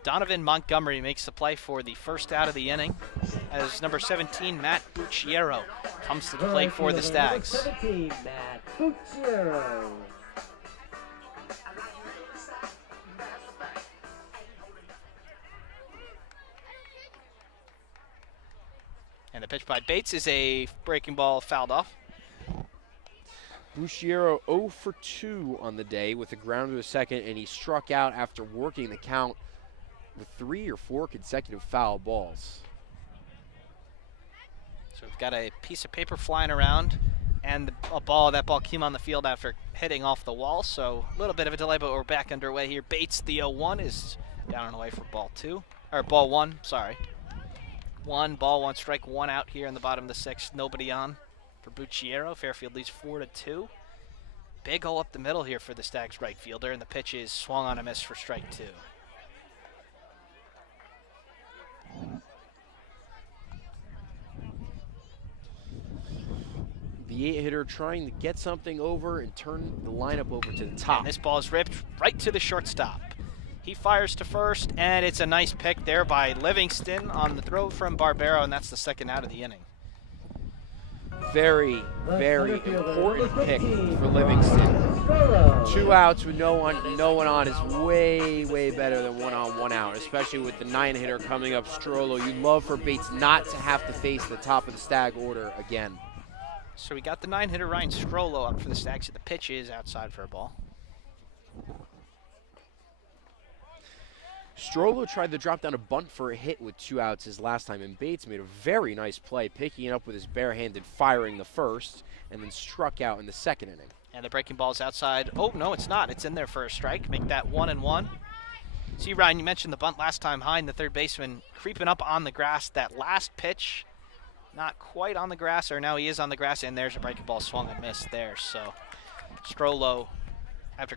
Donovan Montgomery makes the play for the first out of the inning as number 17, Matt Bucciero, comes to the plate for the Stags. Number 17, Matt Bucciero. And the pitch by Bates is a breaking ball fouled off. Bucciero 0 for 2 on the day with a ground to a second, and he struck out after working the count with 3 or 4 consecutive foul balls. So we've got a piece of paper flying around, and that ball came on the field after hitting off the wall, so a little bit of a delay, but we're back underway here. Bates, the 0-1, is down and away for ball 1, sorry. 1 ball, 1 strike, 1 out here in the bottom of the 6th. Nobody on for Bucciero. Fairfield leads 4-2. Big hole up the middle here for the Stags right fielder, and the pitch is swung on a miss for strike 2. The 8-hitter trying to get something over and turn the lineup over to the top. And this ball is ripped right to the shortstop. He fires to first, and it's a nice pick there by Livingston on the throw from Barbero, and that's the second out of the inning. Very, very important pick for Livingston. 2 outs with no one on is way, way better than 1 on, 1 out, especially with the 9-hitter coming up, Strollo. You'd love for Bates not to have to face the top of the Stag order again. So we got the 9-hitter Ryan Strollo up for the Stags. The pitch is outside for a ball. Strollo tried to drop down a bunt for a hit with 2 outs his last time, and Bates made a very nice play, picking it up with his barehanded, firing the first, and then struck out in the second inning. And the breaking ball is outside. Oh, no, it's not. It's in there for a strike. Make that 1-1. See, Ryan, you mentioned the bunt last time. Hine, the third baseman, creeping up on the grass. That last pitch, not quite on the grass, or now he is on the grass, and there's a breaking ball swung and missed there. So Strollo, after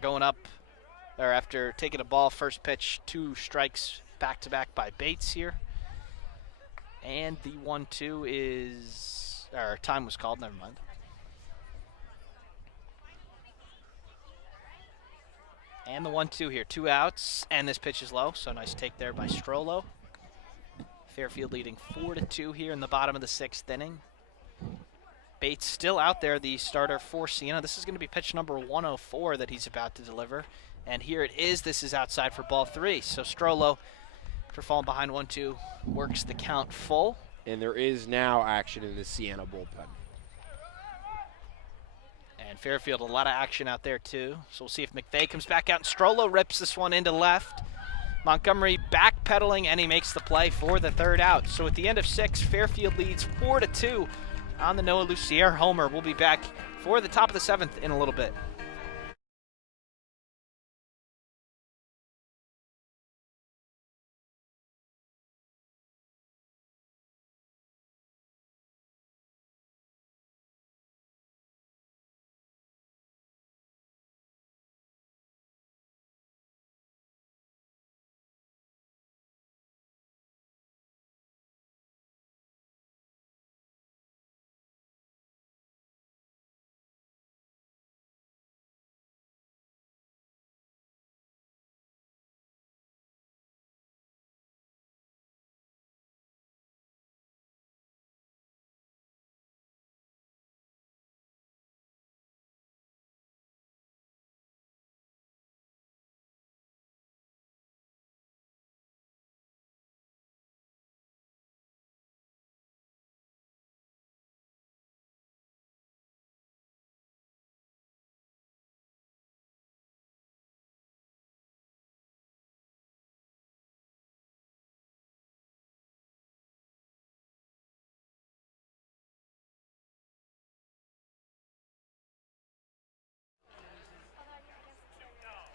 taking a ball, first pitch, 2 strikes back-to-back by Bates here. And the 1-2 is, or time was called, never mind. And the 1-2 here, 2 outs, and this pitch is low, so nice take there by Strollo. Fairfield leading 4-2 here in the bottom of the 6th inning. Bates still out there, the starter for Siena. This is going to be pitch number 104 that he's about to deliver. And here it is. This is outside for ball 3. So Strollo, after falling behind 1-2, works the count full. And there is now action in the Siena bullpen. And Fairfield, a lot of action out there too. So we'll see if McVeigh comes back out, and Strollo rips this one into left. Montgomery backpedaling, and he makes the play for the 3rd out. So at the end of 6, Fairfield leads 4-2 on the Noah Lucier homer. We'll be back for the top of the 7th in a little bit.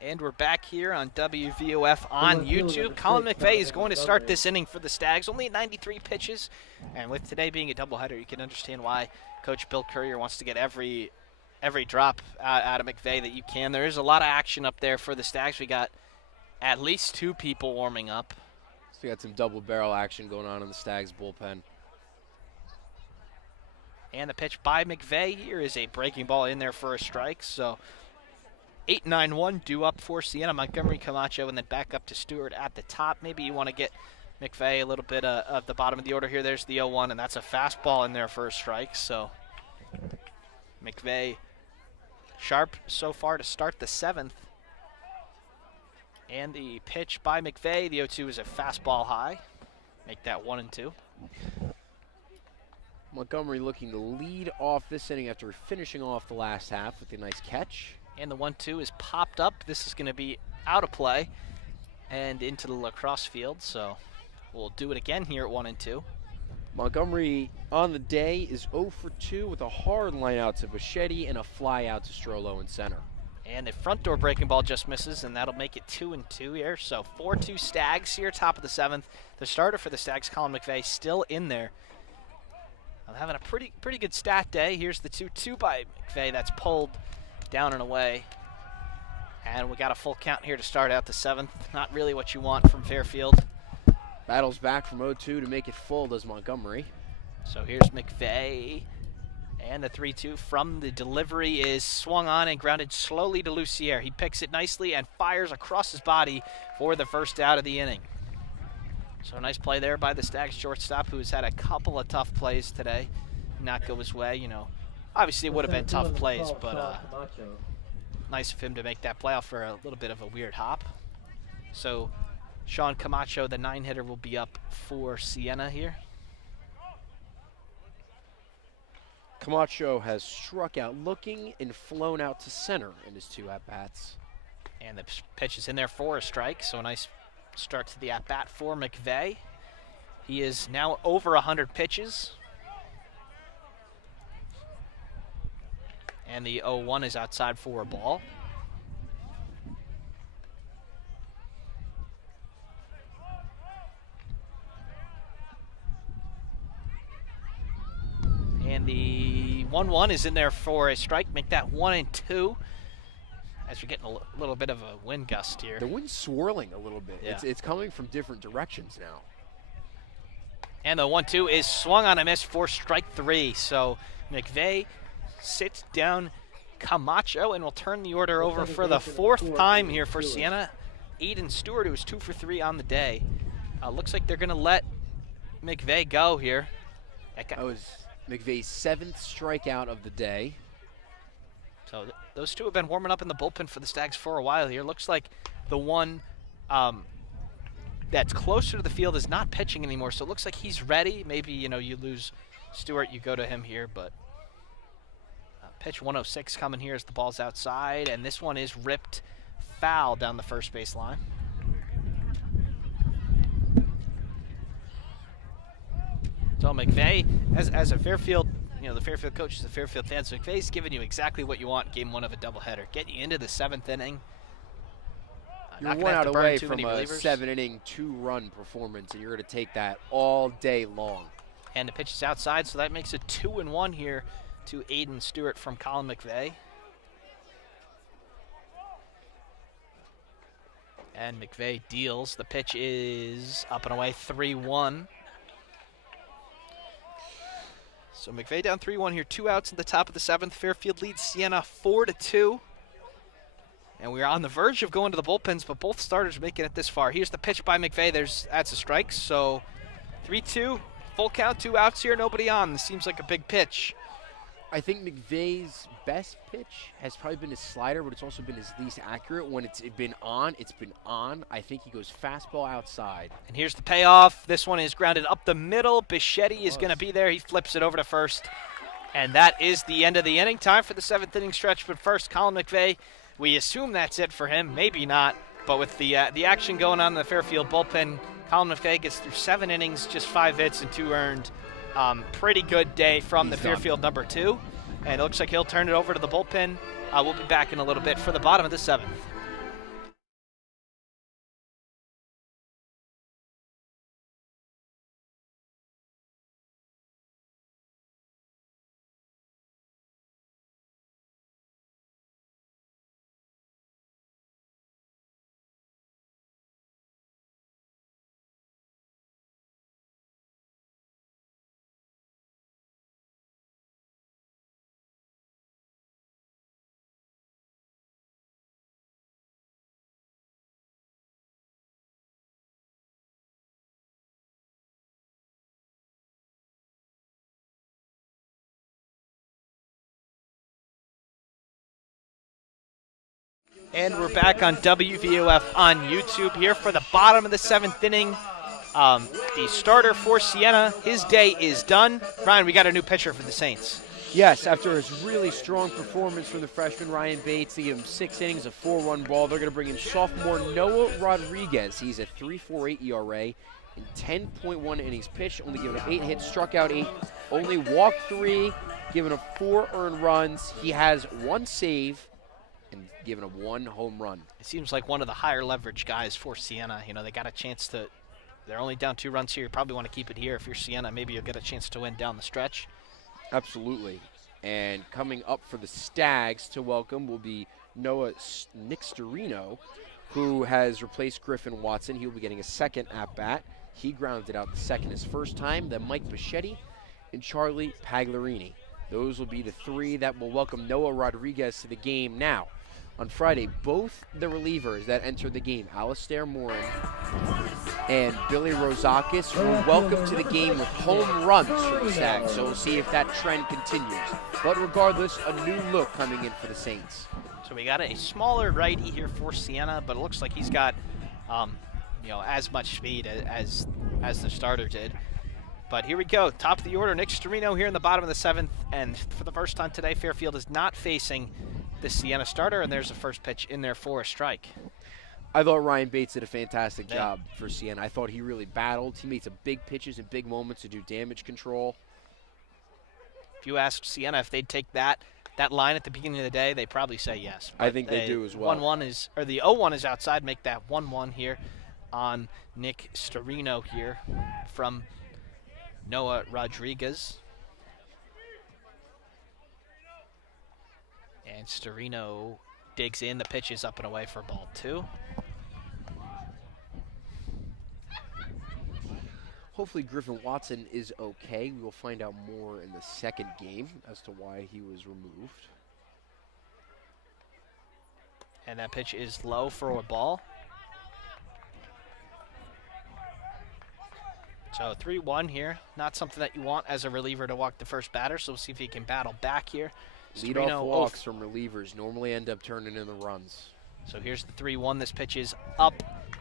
And we're back here on WVOF on YouTube. Colin McVeigh is going to start this inning for the Stags. Only 93 pitches. And with today being a doubleheader, you can understand why Coach Bill Courier wants to get every drop out of McVeigh that you can. There is a lot of action up there for the Stags. We got At least 2 people warming up. So we got some double barrel action going on in the Stags bullpen. And the pitch by McVeigh here is a breaking ball in there for a strike. So 8-9-1 due up for Siena, Montgomery, Camacho, and then back up to Stewart at the top. Maybe you want to get McVeigh a little bit of the bottom of the order here. There's the 0-1, and that's a fastball in there for a strike. So McVeigh sharp so far to start the 7th. And the pitch by McVeigh, the 0-2 is a fastball high. Make that 1-2. Montgomery looking to lead off this inning after finishing off the last half with a nice catch. And the 1-2 is popped up. This is going to be out of play and into the lacrosse field. So we'll do it again here at 1-2. Montgomery on the day is 0 for 2 with a hard line out to Bichetti and a fly out to Strollo in center. And the front door breaking ball just misses, and that'll make it 2-2 here. So 4-2 Stags here, top of the 7th. The starter for the Stags, Colin McVeigh, still in there. I'm having a pretty good stat day. Here's the 2-2 by McVeigh. That's pulled down and away. And we got a full count here to start out the 7th. Not really what you want from Fairfield. Battles back from 0-2 to make it full, does Montgomery. So here's McVeigh. And the 3-2 from the delivery is swung on and grounded slowly to Lucier. He picks it nicely and fires across his body for the first out of the inning. So a nice play there by the Stags shortstop, who's had a couple of tough plays today. Not go his way, you know. Obviously, it would have been tough plays, but nice of him to make that play off for a little bit of a weird hop. So Sean Camacho, the 9-hitter, will be up for Siena here. Camacho has struck out looking and flown out to center in his 2 at-bats. And the pitch is in there for a strike, so a nice start to the at-bat for McVeigh. He is now over 100 pitches. And the 0-1 is outside for a ball. And the 1-1 is in there for a strike. Make that 1-2. As you're getting a little bit of a wind gust here. The wind's swirling a little bit. Yeah. It's coming from different directions now. And the 1-2 is swung on a miss for strike 3. So McVeigh sits down Camacho and will turn the order over for the 4th time here for Siena. Aiden Stewart, who was 2 for 3 on the day. Looks like they're going to let McVeigh go here. That was McVeigh's 7th strikeout of the day. So those 2 have been warming up in the bullpen for the Stags for a while here. Looks like the one that's closer to the field is not pitching anymore, so it looks like he's ready. Maybe, you know, you lose Stewart, you go to him here, but pitch 106 coming here as the ball's outside, and this one is ripped foul down the first base line. So McVeigh, as a Fairfield, you know, the Fairfield coach is a Fairfield fan, so McVeigh's giving you exactly what you want in game 1 of a doubleheader. Get you into the 7th inning. You're 1 out away from a 7-inning, 2-run performance, and you're going to take that all day long. And the pitch is outside, so that makes it 2-1 here to Aiden Stewart from Colin McVeigh. And McVeigh deals. The pitch is up and away, 3-1. So McVeigh down 3-1 here, 2 outs at the top of the 7th. Fairfield leads Siena 4-2. And we're on the verge of going to the bullpens, but both starters are making it this far. Here's the pitch by McVeigh. That's a strike. So 3-2, full count, 2 outs here, nobody on. This seems like a big pitch. I think McVeigh's best pitch has probably been his slider, but it's also been his least accurate. When it's been on, it's been on. I think he goes fastball outside. And here's the payoff. This one is grounded up the middle. Bichetti is going to be there. He flips it over to first. And that is the end of the inning. Time for the 7th inning stretch. But first, Colin McVeigh, we assume that's it for him. Maybe not. But with the action going on in the Fairfield bullpen, Colin McVeigh gets through 7 innings, just 5 hits and 2 earned. Pretty good day from the Fairfield number 2. And it looks like he'll turn it over to the bullpen. We'll be back in a little bit for the bottom of the 7th. And we're back on WVOF on YouTube here for the bottom of the 7th inning. The starter for Siena, his day is done. Ryan, we got a new pitcher for the Saints. Yes, after his really strong performance from the freshman Ryan Bates, they give him 6 innings, a 4-1 ball. They're going to bring in sophomore Noah Rodriguez. He's a 3.48 ERA in 10.1 innings pitched, only giving up 8 hits, struck out 8, only walked 3, giving up 4 earned runs. He has 1 save and giving up 1 home run. It seems like one of the higher leverage guys for Siena. You know, they got a chance to, they're only down 2 runs here. You probably want to keep it here. If you're Siena, maybe you'll get a chance to win down the stretch. Absolutely. And coming up for the Stags to welcome will be Nick Storino, who has replaced Griffin Watson. He will be getting a second at-bat. He grounded out the second his first time. Then Mike Bichetti and Charlie Pagliarini. Those will be the 3 that will welcome Noah Rodriguez to the game. Now, on Friday, both the relievers that entered the game, Alistair Morin and Billy Rozakis, were welcome to the game with home runs for the Stags. So we'll see if that trend continues. But regardless, a new look coming in for the Saints. So we got a smaller righty here for Siena, but it looks like he's got, as much speed as the starter did. But here we go, top of the order, Nick Storino here in the bottom of the 7th, and for the first time today, Fairfield is not facing the Siena starter, and there's the first pitch in there for a strike. I thought Ryan Bates did a fantastic job for Siena. I thought he really battled. He made some big pitches and big moments to do damage control. If you asked Siena if they'd take that line at the beginning of the day, they'd probably say yes. I think they do as well. 1-1 is, or the 0-1 is outside, make that 1-1 here on Nick Storino here from Noah Rodriguez. And Storino digs in. The pitch is up and away for ball 2. Hopefully Griffin Watson is okay. We will find out more in the second game as to why he was removed. And that pitch is low for a ball. So 3-1 here. Not something that you want as a reliever to walk the first batter, so we'll see if he can battle back here. Leadoff walks from relievers normally end up turning in the runs. So here's the 3-1. This pitch is up,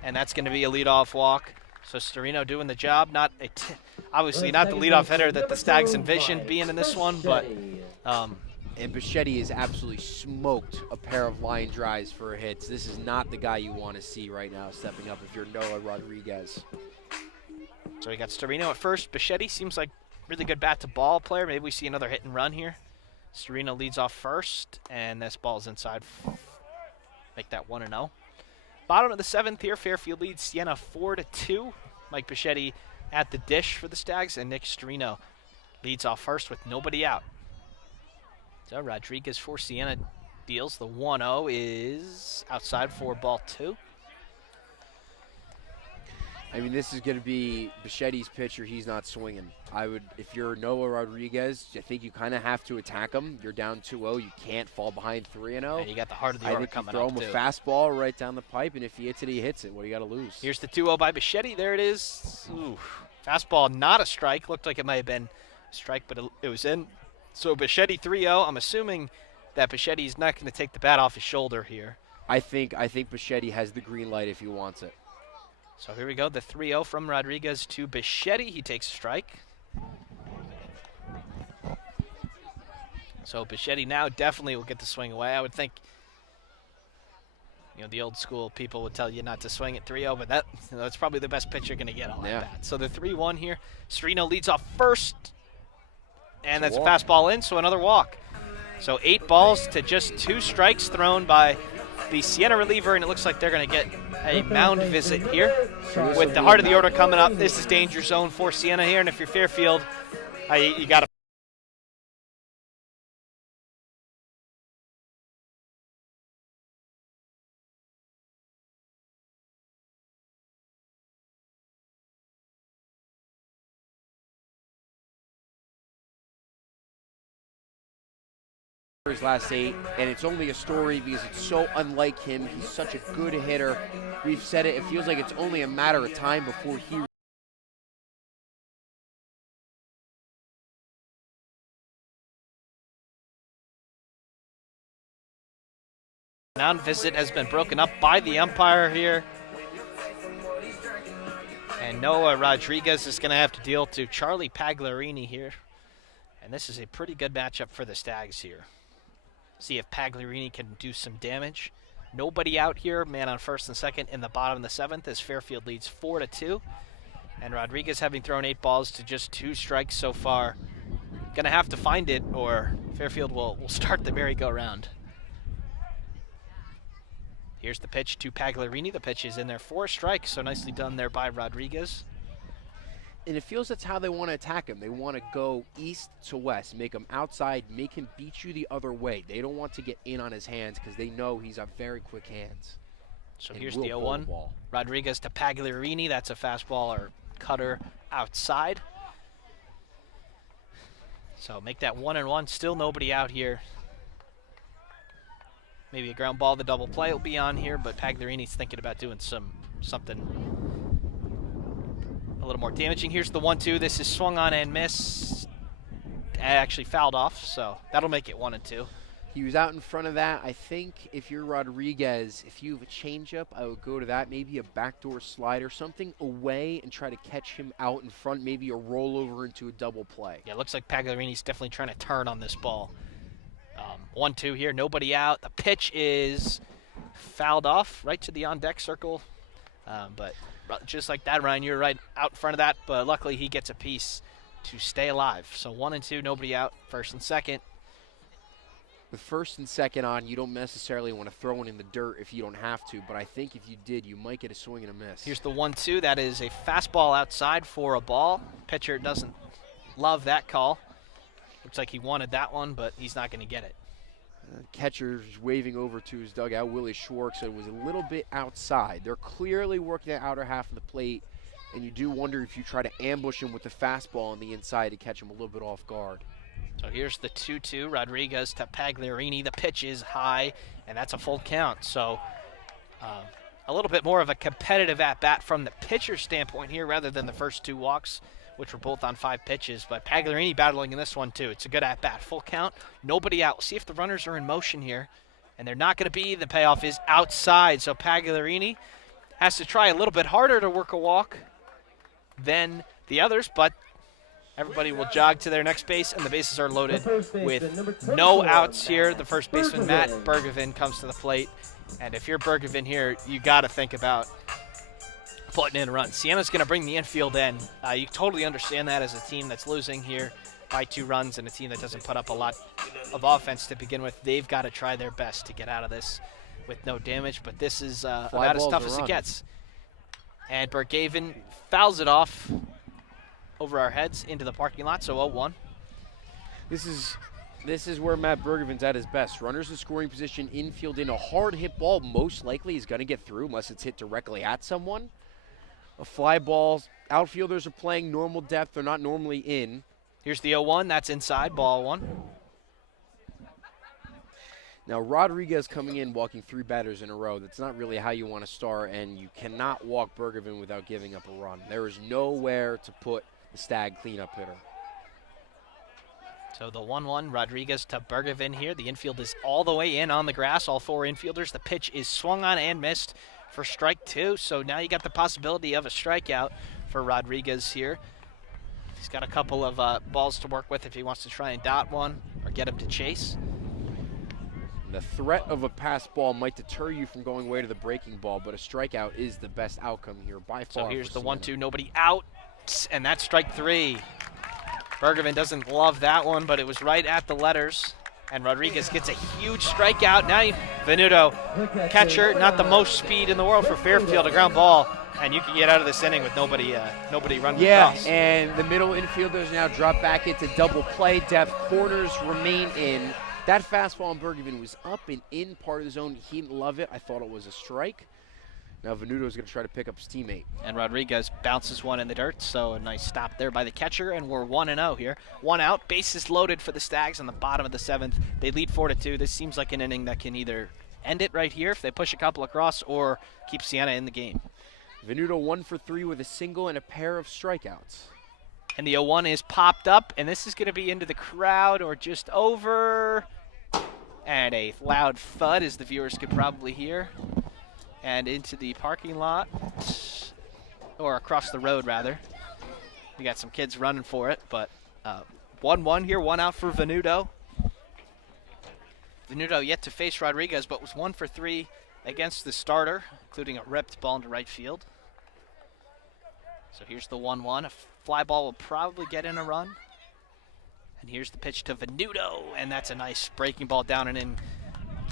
and that's going to be a leadoff walk. So Storino doing the job. Obviously not the leadoff hitter that the Stags envisioned being in this one, but and Bichetti has absolutely smoked a pair of line drives for hits. This is not the guy you want to see right now stepping up if you're Noah Rodriguez. So we got Storino at first. Bichetti seems like really good bat-to-ball player. Maybe we see another hit and run here. Storino leads off first, and this ball's inside. Make that 1-0. Bottom of the 7th here, Fairfield leads Siena 4-2. Mike Bichetti at the dish for the Stags, and Nick Storino leads off first with nobody out. So Rodriguez for Siena deals. The 1-0 is outside for ball 2. I mean, this is going to be Bichetti's pitcher. He's not swinging. If you're Noah Rodriguez, I think you kind of have to attack him. You're down 2-0. You can't fall behind 3-0. And you got the heart of the order coming up, I think you throw him a fastball right down the pipe, and if he hits it, he hits it. What do you got to lose? Here's the 2-0 by Bichetti. There it is. Ooh. Fastball, not a strike. Looked like it might have been a strike, but it was in. So Bichetti 3-0. I'm assuming that Bichetti's not going to take the bat off his shoulder here. I think Bichetti has the green light if he wants it. So here we go, the 3-0 from Rodriguez to Bichetti. He takes a strike. So Bichetti now definitely will get the swing away. I would think, the old school people would tell you not to swing at 3-0, but that's probably the best pitch you're going to get on that bat. So the 3-1 here. Storino leads off first, and that's a fastball in, so another walk. So 8 balls to just 2 strikes thrown by the Siena reliever, and it looks like they're going to get a mound visit here with the heart of the order coming up. This is danger zone for Siena here, and if you're Fairfield, you got to his last 8, and it's only a story because it's so unlike him. He's such a good hitter. We've said it feels like it's only a matter of time before he Mound visit has been broken up by the umpire here. And Noah Rodriguez is going to have to deal to Charlie Pagliarini here. And this is a pretty good matchup for the Stags here. See if Pagliarini can do some damage. Nobody out here, man on first and second in the bottom of the seventh as Fairfield leads 4-2. And Rodriguez having thrown 8 balls to just 2 strikes so far. Gonna have to find it or Fairfield will start the merry-go-round. Here's the pitch to Pagliarini. The pitch is in there for a strike, so nicely done there by Rodriguez. And it feels that's how they want to attack him. They want to go east to west, make him outside, make him beat you the other way. They don't want to get in on his hands because they know he's got very quick hands. So here's the 0-1. Rodriguez to Pagliarini. That's a fastball or cutter outside. So make that 1-1. Still nobody out here. Maybe a ground ball, the double play will be on here, but Pagliarini's thinking about doing something a little more damaging. Here's the 1-2. This is swung on and missed. Actually fouled off, so that'll make it 1-2. He was out in front of that. I think if you're Rodriguez, if you have a changeup, I would go to that. Maybe a backdoor slide or something away and try to catch him out in front. Maybe a rollover into a double play. Yeah, it looks like Pagliarini's definitely trying to turn on this ball. 1-2 here, nobody out. The pitch is fouled off right to the on-deck circle. But just like that, Ryan, you're right out in front of that. But luckily he gets a piece to stay alive. So 1-2, nobody out, first and second. With first and second on, you don't necessarily want to throw one in the dirt if you don't have to. But I think if you did, you might get a swing and a miss. Here's the 1-2. That is a fastball outside for a ball. Pitcher doesn't love that call. Looks like he wanted that one, but he's not going to get it. Catcher's waving over to his dugout. Willie Schwartz said it was a little bit outside. They're clearly working the outer half of the plate, and you do wonder if you try to ambush him with the fastball on the inside to catch him a little bit off guard. So here's the 2-2. Rodriguez to Pagliarini. The pitch is high, and that's a full count. So a little bit more of a competitive at-bat from the pitcher's standpoint here rather than the first 2 walks, which were both on 5 pitches. But Pagliarini battling in this one, too. It's a good at-bat. Full count, nobody out. We'll see if the runners are in motion here. And they're not going to be. The payoff is outside. So Pagliarini has to try a little bit harder to work a walk than the others. But everybody will jog to their next base, and the bases are loaded with no outs here. The first baseman, Matt Bergevin, comes to the plate. And if you're Bergevin here, you got to think about putting in a run. Siena's going to bring the infield in. You totally understand that as a team that's losing here by 2 runs and a team that doesn't put up a lot of offense to begin with. They've got to try their best to get out of this with no damage, but this is about as tough as it gets. And Bergevin fouls it off over our heads into the parking lot, so 0-1. This is where Matt Bergevin's at his best. Runners in scoring position, infield in. A hard hit ball most likely is going to get through unless it's hit directly at someone. A fly ball, outfielders are playing normal depth. They're not normally in. Here's the 0-1. That's inside, ball 1. Now, Rodriguez coming in, walking 3 batters in a row. That's not really how you want to start, and you cannot walk Bergevin without giving up a run. There is nowhere to put the Stag cleanup hitter. So the 1-1, Rodriguez to Bergevin here. The infield is all the way in on the grass, all 4 infielders. The pitch is swung on and missed for strike 2. So now you got the possibility of a strikeout for Rodriguez here. He's got a couple of balls to work with if he wants to try and dot one or get him to chase. The threat of a pass ball might deter you from going away to the breaking ball, but a strikeout is the best outcome here by far. So here's the 1-2, nobody out, and that's strike 3. Bergevin doesn't love that one, but it was right at the letters. And Rodriguez gets a huge strikeout. Now Venuto, catcher, not the most speed in the world for Fairfield, a ground ball. And you can get out of this inning with nobody running across. Yeah, and the middle infielders now drop back into double play depth. Corners remain in. That fastball on Bergevin was up and in part of the zone. He didn't love it. I thought it was a strike. Now Venuto's going to try to pick up his teammate. And Rodriguez bounces one in the dirt, so a nice stop there by the catcher, and we're 1-0 here. 1 out, bases loaded for the Stags on the bottom of the 7th. They lead 4-2. This seems like an inning that can either end it right here if they push a couple across or keep Siena in the game. Venuto 1 for 3 with a single and a pair of strikeouts. And the 0-1 is popped up, and this is going to be into the crowd or just over. And a loud thud, as the viewers could probably hear. And into the parking lot, or across the road, rather. We got some kids running for it, but 1-1 here, 1 out for Venuto. Venuto yet to face Rodriguez, but was 1 for 3 against the starter, including a ripped ball into right field. So here's the 1-1. A fly ball will probably get in a run. And here's the pitch to Venuto, and that's a nice breaking ball down and in.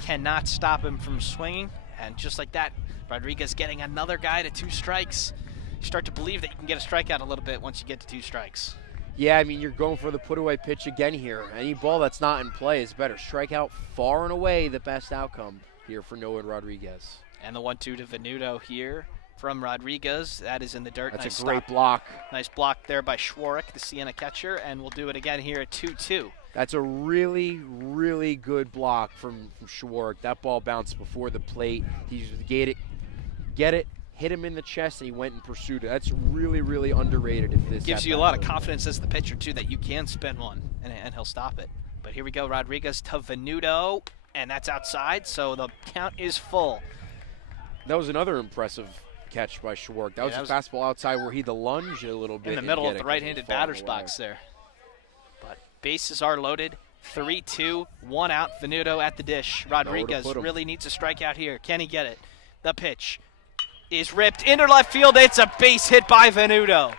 Cannot stop him from swinging, and just like that, Rodriguez getting another guy to 2 strikes. You start to believe that you can get a strikeout a little bit once you get to 2 strikes. Yeah, I mean, you're going for the put-away pitch again here. Any ball that's not in play is better. Strikeout far and away the best outcome here for Noah Rodriguez. And the 1-2 to Venuto here from Rodriguez. That is in the dirt. That's nice a great stop. block. Nice block there by Schwarrick, the Siena catcher, and we'll do it again here at 2-2. That's a really, really good block from Schwarrick. That ball bounced before the plate. He just get it, hit him in the chest, and he went and pursued it. That's really, really underrated. If this gives you a lot of confidence as the pitcher, too, that you can spin one, and he'll stop it. But here we go, Rodriguez to Venuto, and that's outside, so the count is full. That was another impressive catch by Schwarrick. That was a fastball outside where he lunged a little bit. In the middle of the right-handed batter's box there. But bases are loaded. 3-2, 1 out. Venuto at the dish. Rodriguez really needs a strikeout here. Can he get it? The pitch is ripped into left field. It's a base hit by Venuto.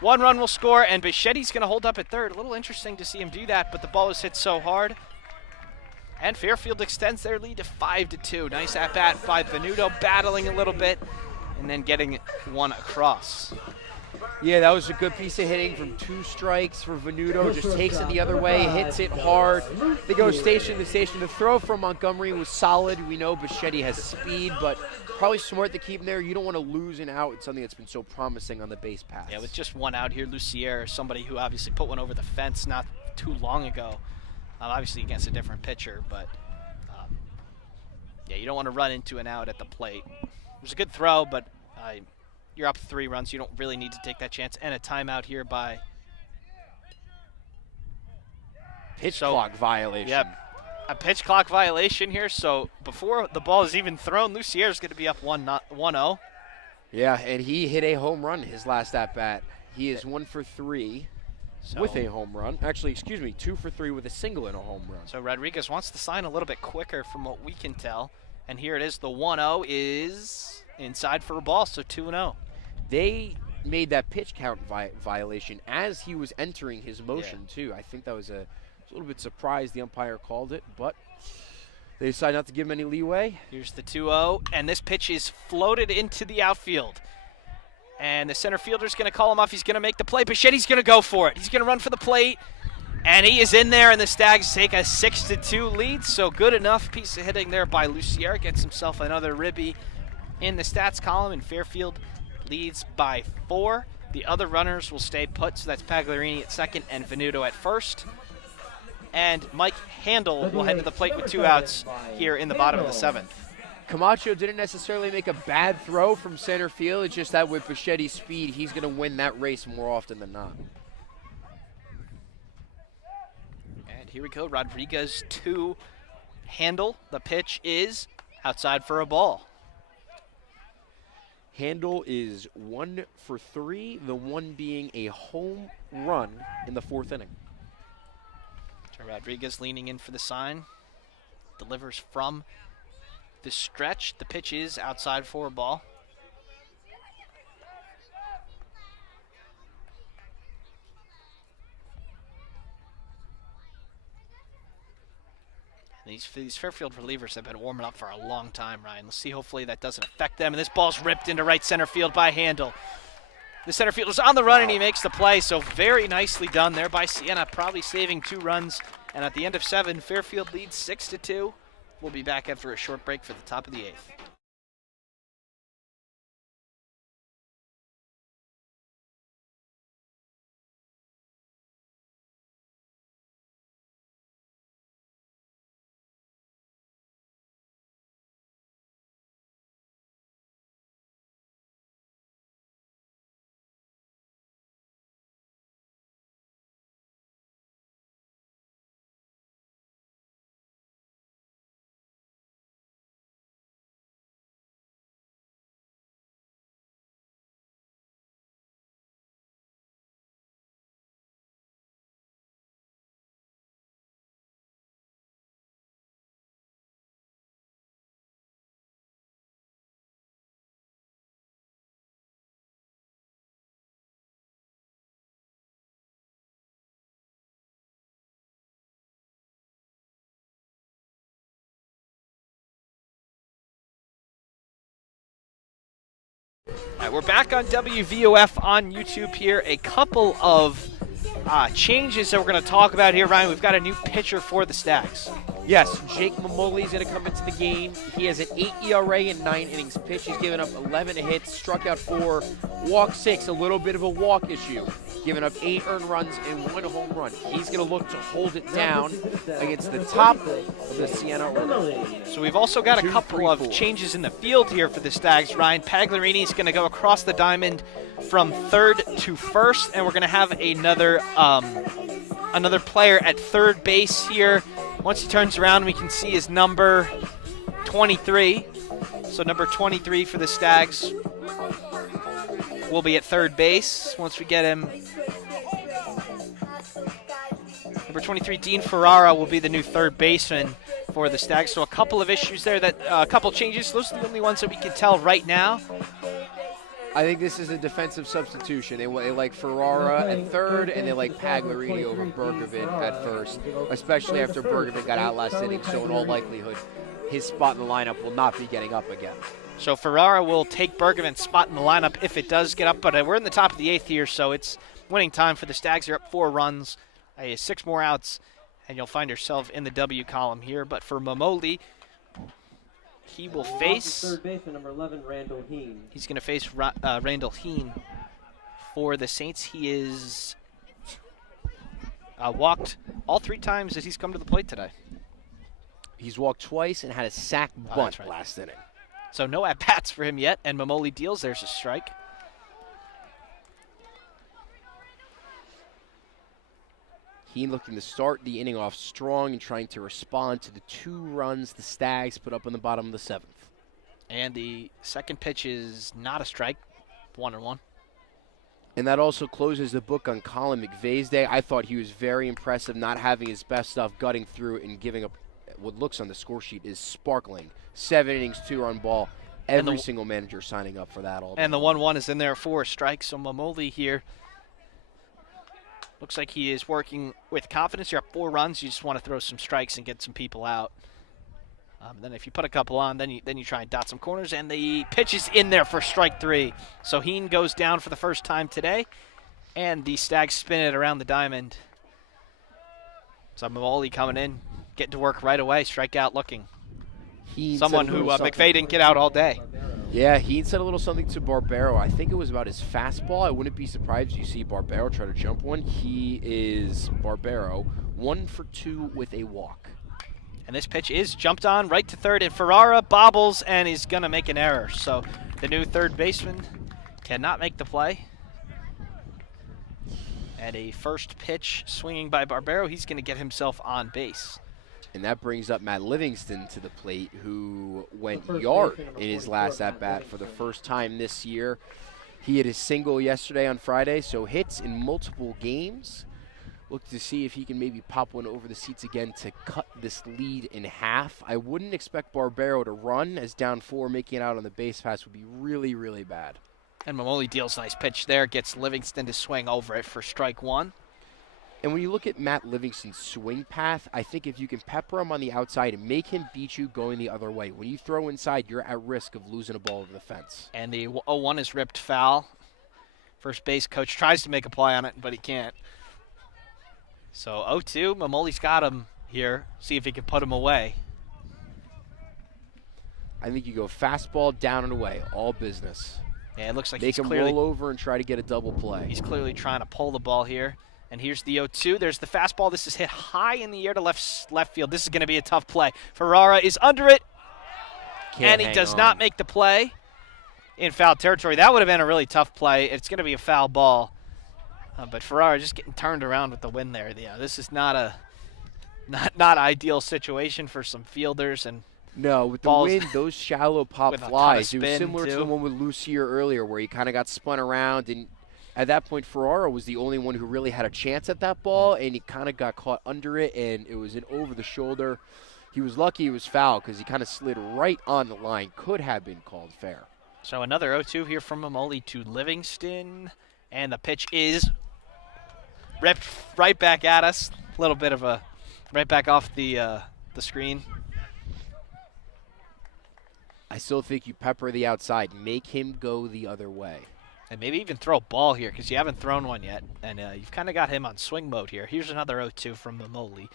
1 run will score, and Bichetti's going to hold up at third. A little interesting to see him do that, but the ball is hit so hard. And Fairfield extends their lead to 5-2. Nice at-bat by Venuto, battling a little bit, and then getting one across. Yeah, that was a good piece of hitting from 2 strikes for Venuto. Just takes it the other way, hits it hard. They go station to station. The throw from Montgomery was solid. We know Bichetti has speed, but probably smart to keep him there. You don't want to lose an out. It's something that's been so promising on the base pass. Yeah, with just 1 out here, Lucier, somebody who obviously put one over the fence not too long ago. Obviously against a different pitcher, but yeah, you don't want to run into an out at the plate. It was a good throw, but you're up 3 runs. You don't really need to take that chance. And a timeout here by pitch clock violation. Yep, a pitch clock violation here. So before the ball is even thrown, Lucier is going to be up 1-0. Yeah, and he hit a home run his last at bat. He is 1 for 3. With a home run. Actually, excuse me, 2 for 3 with a single and a home run. So Rodriguez wants the sign a little bit quicker from what we can tell. And here it is. The 1-0 is inside for a ball, so 2-0. They made that pitch count violation as he was entering his motion, too. I think that was a little bit surprised the umpire called it, but they decided not to give him any leeway. Here's the 2-0, and this pitch is floated into the outfield. And the center fielder's going to call him off. He's going to make the play. Bichetti's going to go for it. He's going to run for the plate. And he is in there, and the Stags take a 6-2 lead. So good enough piece of hitting there by Lucier. Gets himself another ribby in the stats column, and Fairfield leads by 4. The other runners will stay put, so that's Pagliarini at second and Venuto at first. And Mike Handel will head to the plate with 2 outs here in the bottom of the 7th. Camacho didn't necessarily make a bad throw from center field. It's just that with Bichetti's speed, he's going to win that race more often than not. And here we go. Rodriguez to Handel. The pitch is outside for a ball. Handel is 1 for 3, the one being a home run in the 4th inning. So Rodriguez leaning in for the sign. Delivers from the stretch. The pitch is outside for a ball. These Fairfield relievers have been warming up for a long time, Ryan. Let's see, hopefully that doesn't affect them. And this ball's ripped into right center field by Handel. The center fielder's on the run, and he makes the play, so very nicely done there by Siena, probably saving 2 runs. And at the end of 7, Fairfield leads 6-2. We'll be back after a short break for the top of the 8th. All right, we're back on WVOF on YouTube here. A couple of changes that we're going to talk about here, Ryan. We've got a new pitcher for the Stags. Yes, Jake Mamoli's going to come into the game. He has an 8 ERA in 9 innings pitched. He's given up 11 hits, struck out 4, walked 6, a little bit of a walk issue. Given up 8 earned runs and 1 home run. He's going to look to hold it down against the top of the Siena order. So we've also got a couple of changes in the field here for the Stags. Ryan Pagliarini is going to go across the diamond from third to first, and we're going to have another player at third base here. Once he turns around, we can see his number 23. So number 23 for the Stags will be at third base once we get him. Number 23, Dean Ferrara, will be the new third baseman for the Stags. So a couple of issues there, a couple changes. Those are the only ones that we can tell right now. I think this is a defensive substitution. They like Ferrara at third, and they like Pagliarini over Bergevin at first, especially after Bergevin got out last inning. So in all likelihood, his spot in the lineup will not be getting up again. So Ferrara will take Bergevin's spot in the lineup if it does get up, but we're in the top of the 8th here, so it's winning time for the Stags. They're up 4 runs, 6 more outs, and you'll find yourself in the W column here. But for Mamoli, he will face third baseman number 11, Randall Heen. He's going to face Randall Heen for the Saints. He is walked all 3 times that he's come to the plate today. He's walked twice and had a sack bunt last inning. So no at-bats for him yet, and Mamoli deals. There's a strike. He looking to start the inning off strong and trying to respond to the 2 runs the Stags put up on the bottom of the 7th. And the second pitch is not a strike, 1-1. And that also closes the book on Colin McVeigh's day. I thought he was very impressive, not having his best stuff, gutting through and giving up what looks on the score sheet is sparkling. 7 innings, 2-run ball. Every single manager signing up for that all day. And the 1-1 is in there for a strike, so Mamoli here looks like he is working with confidence. You're up 4 runs. You just want to throw some strikes and get some people out. Then if you put a couple on, then you try and dot some corners. And the pitch is in there for strike 3. So Heen goes down for the first time today. And the Stags spin it around the diamond. So Mamoli coming in, getting to work right away. Strikeout looking. Someone who McVeigh didn't get out all day. Yeah, he said a little something to Barbero. I think it was about his fastball. I wouldn't be surprised if you see Barbero try to jump one. He is, Barbero, 1 for 2 with a walk. And this pitch is jumped on right to third, and Ferrara bobbles and he's going to make an error. So the new third baseman cannot make the play. And a first pitch swinging by Barbero. He's going to get himself on base. And that brings up Matt Livingston to the plate, who went yard in his last at-bat for the first time this year. He had a single yesterday on Friday, so hits in multiple games. Look to see if he can maybe pop one over the seats again to cut this lead in half. I wouldn't expect Barbero to run, as down 4, making it out on the base pass would be really, really bad. And Mamoli deals nice pitch there, gets Livingston to swing over it for strike 1. And when you look at Matt Livingston's swing path, I think if you can pepper him on the outside and make him beat you going the other way, when you throw inside, you're at risk of losing a ball over the fence. And the 0-1 is ripped foul. First base coach tries to make a play on it, but he can't. So 0-2, Mamoli's got him here. See if he can put him away. I think you go fastball, down and away, all business. Yeah, it looks like he's clearly roll over and try to get a double play. He's clearly trying to pull the ball here. And here's the 0-2. There's the fastball. This is hit high in the air to left field. This is going to be a tough play. Ferrara is under it, and he does not make the play in foul territory. That would have been a really tough play. It's going to be a foul ball. But Ferrara just getting turned around with the win there. Yeah, this is not ideal situation for some fielders. And no, with the wind, those shallow pop flies. It was similar to the one with Lucier earlier, where he kind of got spun around, and at that point, Ferrara was the only one who really had a chance at that ball, and he kind of got caught under it, and it was an over-the-shoulder. He was lucky it was foul because he kind of slid right on the line. Could have been called fair. So another 0-2 here from Mamoli to Livingston, and the pitch is ripped right back at us. A little bit of a right back off the screen. I still think you pepper the outside. Make him go the other way. And maybe even throw a ball here because you haven't thrown one yet. And you've kind of got him on swing mode here. Here's another 0-2 from Mamoli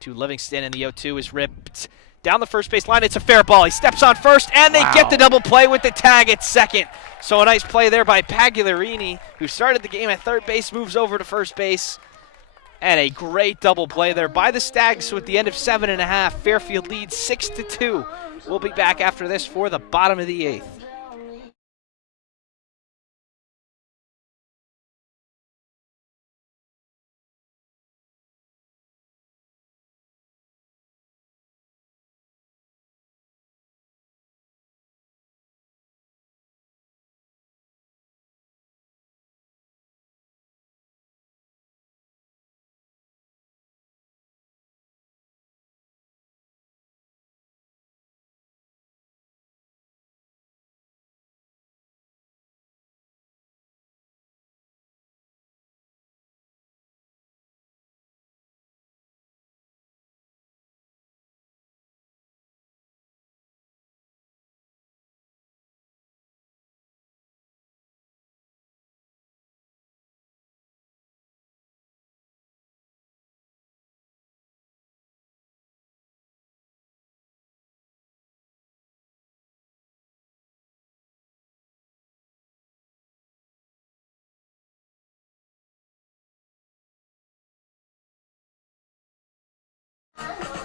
to Livingston, and the 0-2 is ripped down the first base line. It's a fair ball. He steps on first, and they get the double play with the tag at second. So a nice play there by Pagliarini, who started the game at third base, moves over to first base. And a great double play there by the Stags. So at the end of 7.5, Fairfield leads 6-2. We'll be back after this for the bottom of the 8th.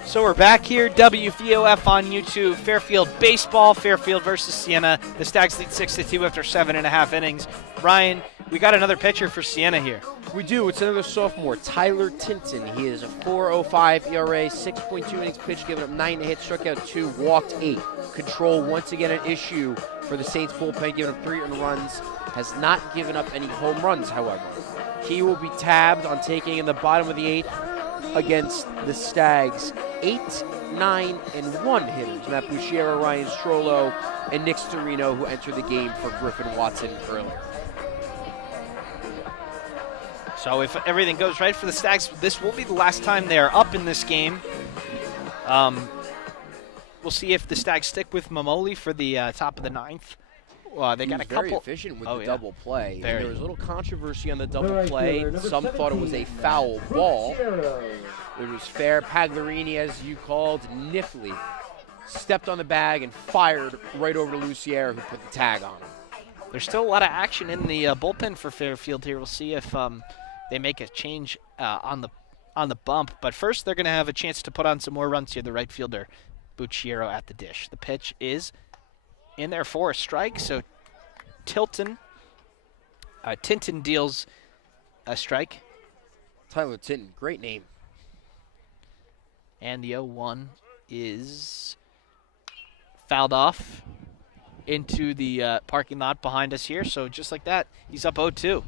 So we're back here, WVOF on YouTube. Fairfield baseball, Fairfield versus Siena. The Stags lead 6-2 after 7.5 innings. Ryan, we got another pitcher for Siena here. We do. It's another sophomore, Tyler Tinton. He is a 4.05 ERA, 6.2 innings pitched, giving up 9 hits, struck out 2, walked 8. Control once again an issue for the Saints bullpen, giving up 3 earned runs. Has not given up any home runs, however. He will be tabbed on taking in the bottom of the 8th against the Stags. 8, 9, and 1 hitters. Matt Bucciero, Ryan Strollo, and Nick Storino, who entered the game for Griffin Watson earlier. So if everything goes right for the Stags, this will be the last time they're up in this game. We'll see if the Stags stick with Mamoli for the top of the 9th. They got a couple. Very efficient with the double play. Very. And there was a little controversy on the double play. Some thought it was a foul ball. It was fair. Pagliarini, as you called, Nifley stepped on the bag and fired right over to Lucier, who put the tag on him. There's still a lot of action in the bullpen for Fairfield here. We'll see if they make a change on the bump. But first, they're going to have a chance to put on some more runs here. The right fielder, Bucciero, at the dish. The pitch is in there for a strike. So Tinton deals a strike. Tyler Tinton, great name. And the 0-1 is fouled off into the parking lot behind us here. So just like that, he's up 0-2.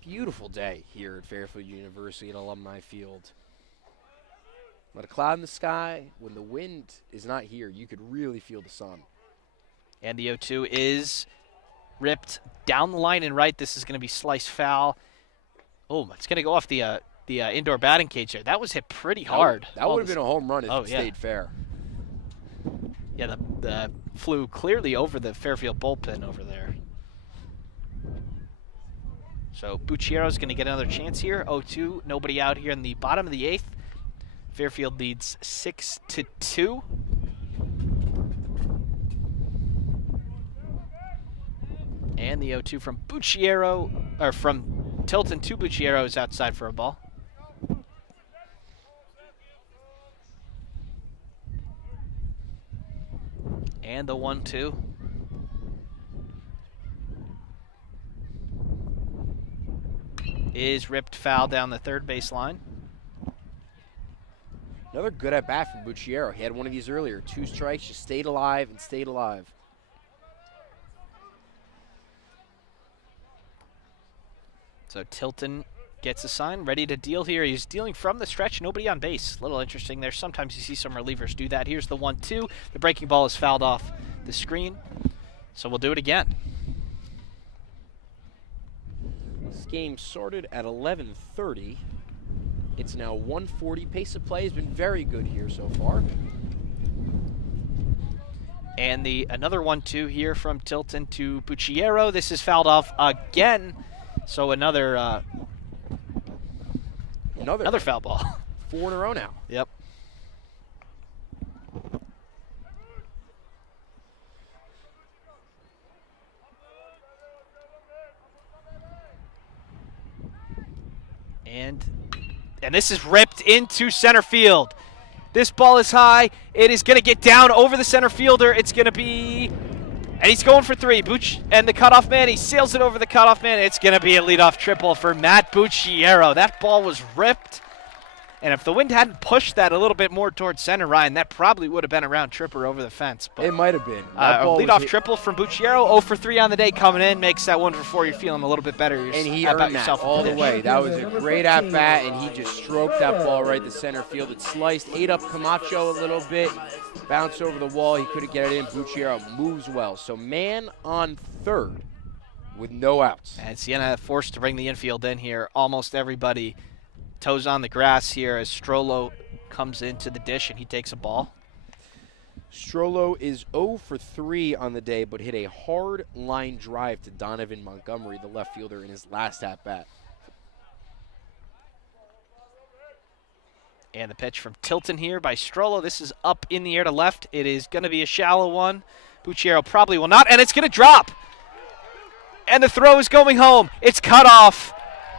Beautiful day here at Fairfield University at Alumni Field. Not a cloud in the sky. When the wind is not here, you could really feel the sun. And the 0-2 is ripped down the line and right. This is going to be sliced foul. Oh, it's going to go off the indoor batting cage there. That was hit pretty hard. That would have been a home run if it yeah. stayed fair. Yeah, the flew clearly over the Fairfield bullpen over there. So Bucciero's going to get another chance here. 0-2, nobody out here in the bottom of the 8th. Fairfield leads 6-2. And the 0-2 from Bucciero, or from Tilton to Bucciero, is outside for a ball. And the 1-2. Is ripped foul down the third base line. Another good at-bat from Bucciero. He had one of these earlier. 2 strikes, just stayed alive and stayed alive. So Tilton gets a sign, ready to deal here. He's dealing from the stretch, nobody on base. A little interesting there. Sometimes you see some relievers do that. Here's the 1-2. The breaking ball is fouled off the screen. So we'll do it again. This game started at 11:30. It's now 1:40. Pace of play has been very good here so far. And another 1-2 here from Tilton to Bucciero. This is fouled off again. So another foul ball. 4 in a row now. Yep. And this is ripped into center field. This ball is high. It is going to get down over the center fielder. It's going to be, and he's going for 3. Bucci and the cutoff man. He sails it over the cutoff man. It's going to be a leadoff triple for Matt Bucciero. That ball was ripped. And if the wind hadn't pushed that a little bit more towards center, Ryan, that probably would have been a round tripper over the fence. But it might have been. A leadoff triple from Bucciero, 0 for 3 on the day coming in, makes that 1 for 4. You're feeling a little bit better. And he earned that all the way. That was a great at-bat, and he just stroked that ball right to center field. It sliced, ate up Camacho a little bit, bounced over the wall. He couldn't get it in. Bucciero moves well. So man on third with no outs. And Siena forced to bring the infield in here. Almost everybody toes on the grass here as Strollo comes into the dish and he takes a ball. Strollo is 0 for 3 on the day, but hit a hard line drive to Donovan Montgomery, the left fielder, in his last at-bat. And the pitch from Tilton here by Strollo. This is up in the air to left. It is going to be a shallow one. Bucciero probably will not, and it's going to drop. And the throw is going home. It's cut off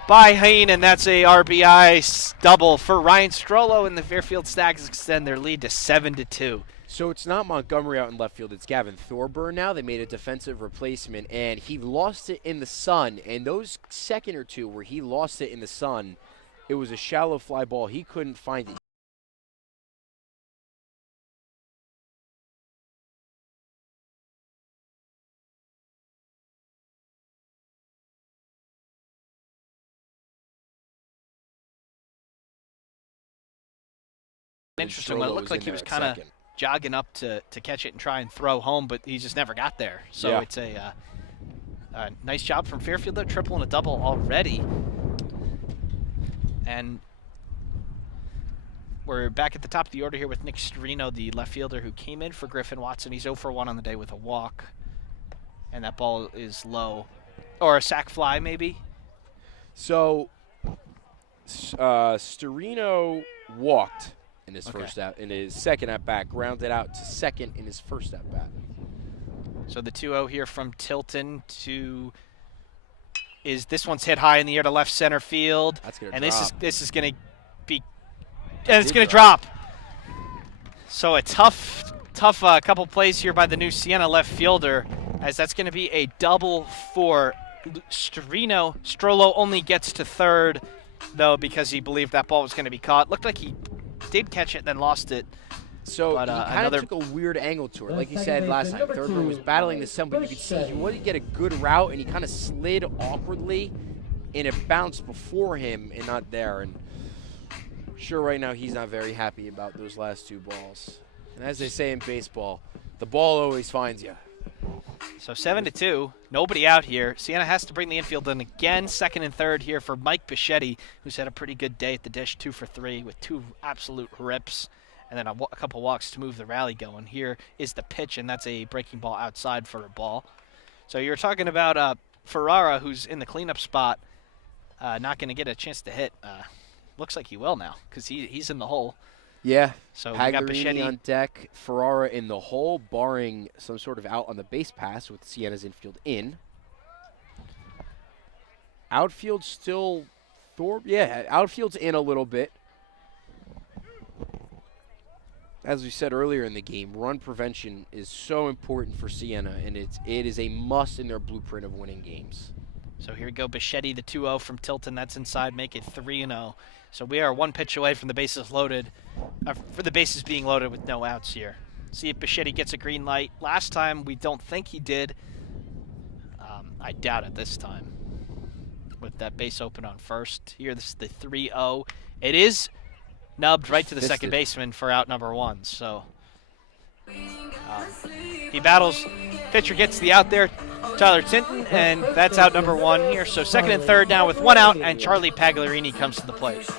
by Hain, and that's a RBI double for Ryan Strollo, and the Fairfield Stags extend their lead to 7-2. So it's not Montgomery out in left field, it's Gavin Thorburn now. They made a defensive replacement, and he lost it in the sun. And those second or two where he lost it in the sun, it was a shallow fly ball. He couldn't find it. Interesting. Well, it looked like he was kind of jogging up to catch it and try and throw home, but he just never got there. So yeah. It's a nice job from Fairfield, though, triple and a double already. And we're back at the top of the order here with Nick Storino, the left fielder who came in for Griffin Watson. He's 0 for 1 on the day with a walk. And that ball is low. Or a sac fly, maybe? So, Storino walked in his in his second at bat, grounded out to second in his first at bat. So the 2-0 here from Tilton this one's hit high in the air to left center field. That's gonna and drop. this is gonna be, and it's gonna drop. So a tough couple plays here by the new Siena left fielder, as that's gonna be a double for Storino. Strollo only gets to third, though, because he believed that ball was gonna be caught. Looked like he did catch it, then lost it. So he kind of took a weird angle to it. Like he said last time, Thurber was battling the sun, but you could see he wanted to get a good route, and he kind of slid awkwardly, and it bounced before him and not there. And sure, right now he's not very happy about those last 2 balls. And as they say in baseball, the ball always finds you. So 7-2, nobody out here. Siena has to bring the infield in again. Second and third here for Mike Bichetti, who's had a pretty good day at the dish, 2 for 3 with 2 absolute rips, and then a couple walks to move the rally going. Here is the pitch, and that's a breaking ball outside for a ball. So you're talking about Ferrara, who's in the cleanup spot, not going to get a chance to hit. Looks like he will now, because he's in the hole. Yeah, so we got Bichetti on deck, Ferrara in the hole, barring some sort of out on the base pass with Siena's infield in. Outfield still, outfield's in a little bit. As we said earlier in the game, run prevention is so important for Siena, and it is a must in their blueprint of winning games. So here we go, Bichetti, the 2-0 from Tilton. That's inside, make it 3-0. So we are 1 pitch away from the bases loaded, for the bases being loaded with no outs here. See if Bichetti gets a green light. Last time, we don't think he did. I doubt it this time. With that base open on first. Here, this is the 3-0. It is nubbed right to the second baseman for out number 1. So he battles. Pitcher gets the out there, Tyler Tinton, and that's out number 1 here. So second and third now with 1 out, and Charlie Pagliarini comes to the plate.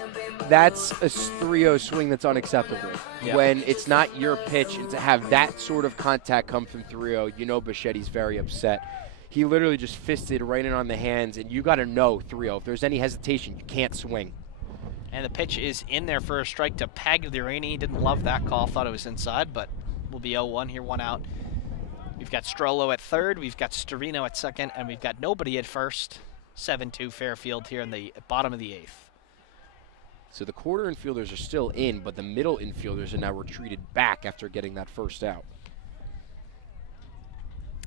That's a 3-0 swing that's unacceptable. Yep. When it's not your pitch, and to have that sort of contact come from 3-0, you know Bichetti's very upset. He literally just fisted right in on the hands, and you got to know 3-0. If there's any hesitation, you can't swing. And the pitch is in there for a strike to Pagliarini. Didn't love that call, thought it was inside, but will be 0-1 here, 1 out. We've got Strollo at third, we've got Storino at second, and we've got nobody at first. 7-2 Fairfield here in the bottom of the 8th. So the quarter infielders are still in, but the middle infielders are now retreated back after getting that first out.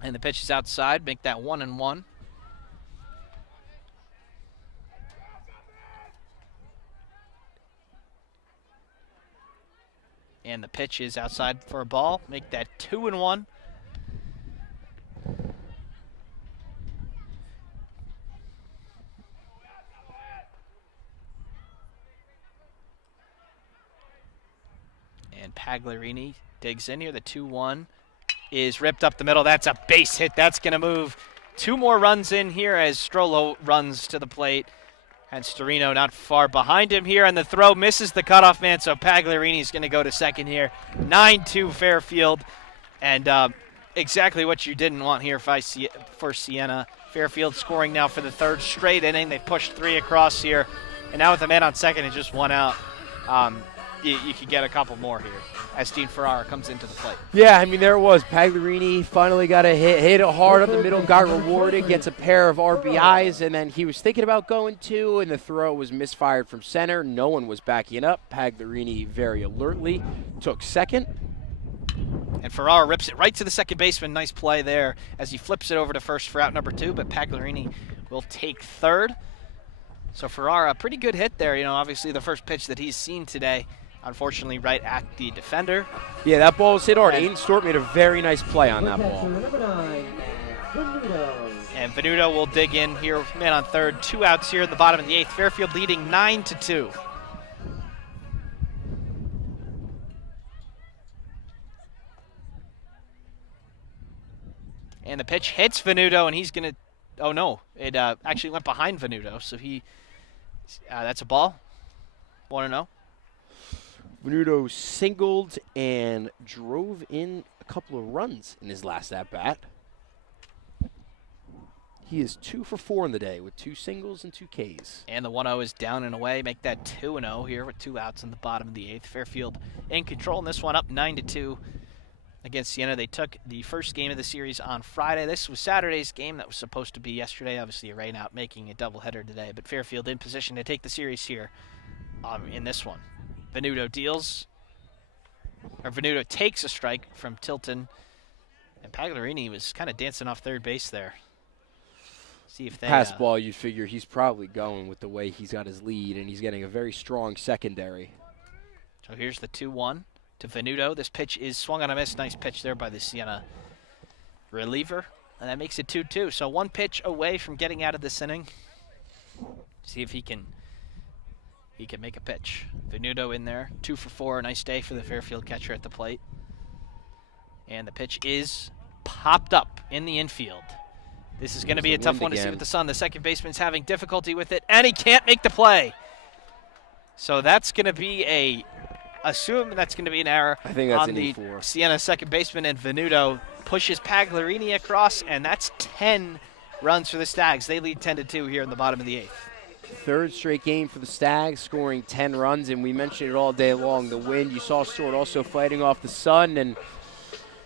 And the pitch is outside, make that 1-1. And the pitch is outside for a ball, make that 2-1. And Pagliarini digs in here. The 2-1 is ripped up the middle. That's a base hit. That's going to move 2 more runs in here as Strollo runs to the plate. And Storino not far behind him here. And the throw misses the cutoff man, so Pagliarini is going to go to second here. 9-2 Fairfield. And exactly what you didn't want here for Siena. Fairfield scoring now for the 3rd straight inning. They pushed 3 across here. And now with the man on second and just 1 out. You could get a couple more here as Dean Ferrara comes into the plate. Yeah, I mean, there it was. Pagliarini finally got a hit it hard up the middle, got rewarded, gets a pair of RBIs, and then he was thinking about going 2, and the throw was misfired from center. No one was backing up. Pagliarini very alertly took second. And Ferrara rips it right to the second baseman. Nice play there as he flips it over to first for out number 2, but Pagliarini will take third. So Ferrara, a pretty good hit there. You know, obviously the first pitch that he's seen today. Unfortunately, right at the defender. Yeah, that ball was hit hard. Aiden Stewart made a very nice play on that ball. Number 9, Venuto. And Venuto will dig in here, man on third. 2 outs here in the bottom of the 8th. Fairfield leading 9-2. And the pitch hits Venuto, and he's going to, oh no, it actually went behind Venuto. So that's a ball. 1-0. Venuto singled and drove in a couple of runs in his last at-bat. He is 2 for 4 in the day with 2 singles and 2 Ks. And the 1-0 is down and away. Make that 2-0 here with 2 outs in the bottom of the 8th. Fairfield in control in this one, up 9-2 against Siena. They took the first game of the series on Friday. This was Saturday's game that was supposed to be yesterday. Obviously a rain out, making a doubleheader today. But Fairfield in position to take the series here in this one. Venuto takes a strike from Tilton, and Pagliarini was kind of dancing off third base there. See if they pass ball, you'd figure he's probably going with the way he's got his lead, and he's getting a very strong secondary. So here's the 2-1 to Venuto. This pitch is swung on a miss. Nice pitch there by the Siena reliever, and that makes it 2-2. So 1 pitch away from getting out of this inning. See if he can make a pitch. Venuto in there, 2 for 4. Nice day for the Fairfield catcher at the plate. And the pitch is popped up in the infield. This is going to be a tough one to see with the sun. The second baseman's having difficulty with it, and he can't make the play. So that's going to be assume that's going to be an error. I think that's on the Siena second baseman, and Venuto pushes Pagliarini across, and that's 10 runs for the Stags. They lead 10-2 here in the bottom of the 8th. 3rd straight game for the Stags, scoring 10 runs, and we mentioned it all day long. The wind, you saw Stewart also fighting off the sun, and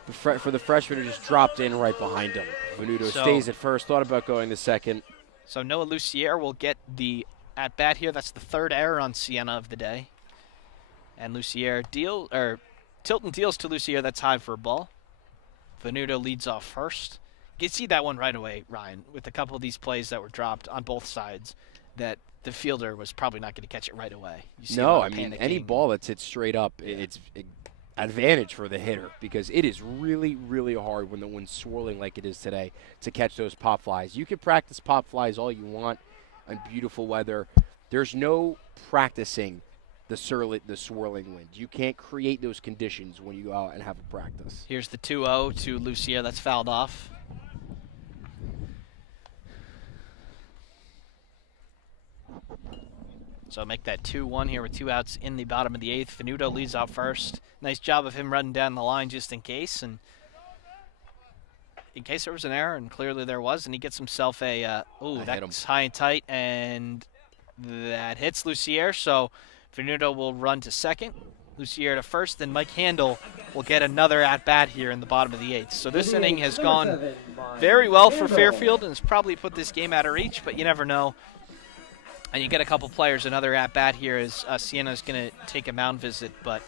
for the freshman who just dropped in right behind him. Venuto stays at first, thought about going to second. So Noah Lucier will get the at-bat here. That's the 3rd error on Siena of the day. And Tilton deals to Lucier. That's high for a ball. Venuto leads off first. You can see that one right away, Ryan, with a couple of these plays that were dropped on both sides, that the fielder was probably not going to catch it right away. No, I mean, any ball that's hit straight up, it's advantage for the hitter, because it is really, really hard when the wind's swirling like it is today to catch those pop flies. You can practice pop flies all you want on beautiful weather. There's no practicing the swirling wind. You can't create those conditions when you go out and have a practice. Here's the 2-0 to Lucia. That's fouled off. So make that 2-1 here with 2 outs in the bottom of the 8th. Venuto leads out first. Nice job of him running down the line just in case. And in case there was an error, and clearly there was, and he gets himself a, that's high and tight, and that hits Lucier. So Venuto will run to second, Lucier to first, then Mike Handel will get another at-bat here in the bottom of the 8th. So this inning has gone very well for Fairfield and has probably put this game out of reach, but you never know. And you get a couple players, another at-bat here as Siena is going to take a mound visit, but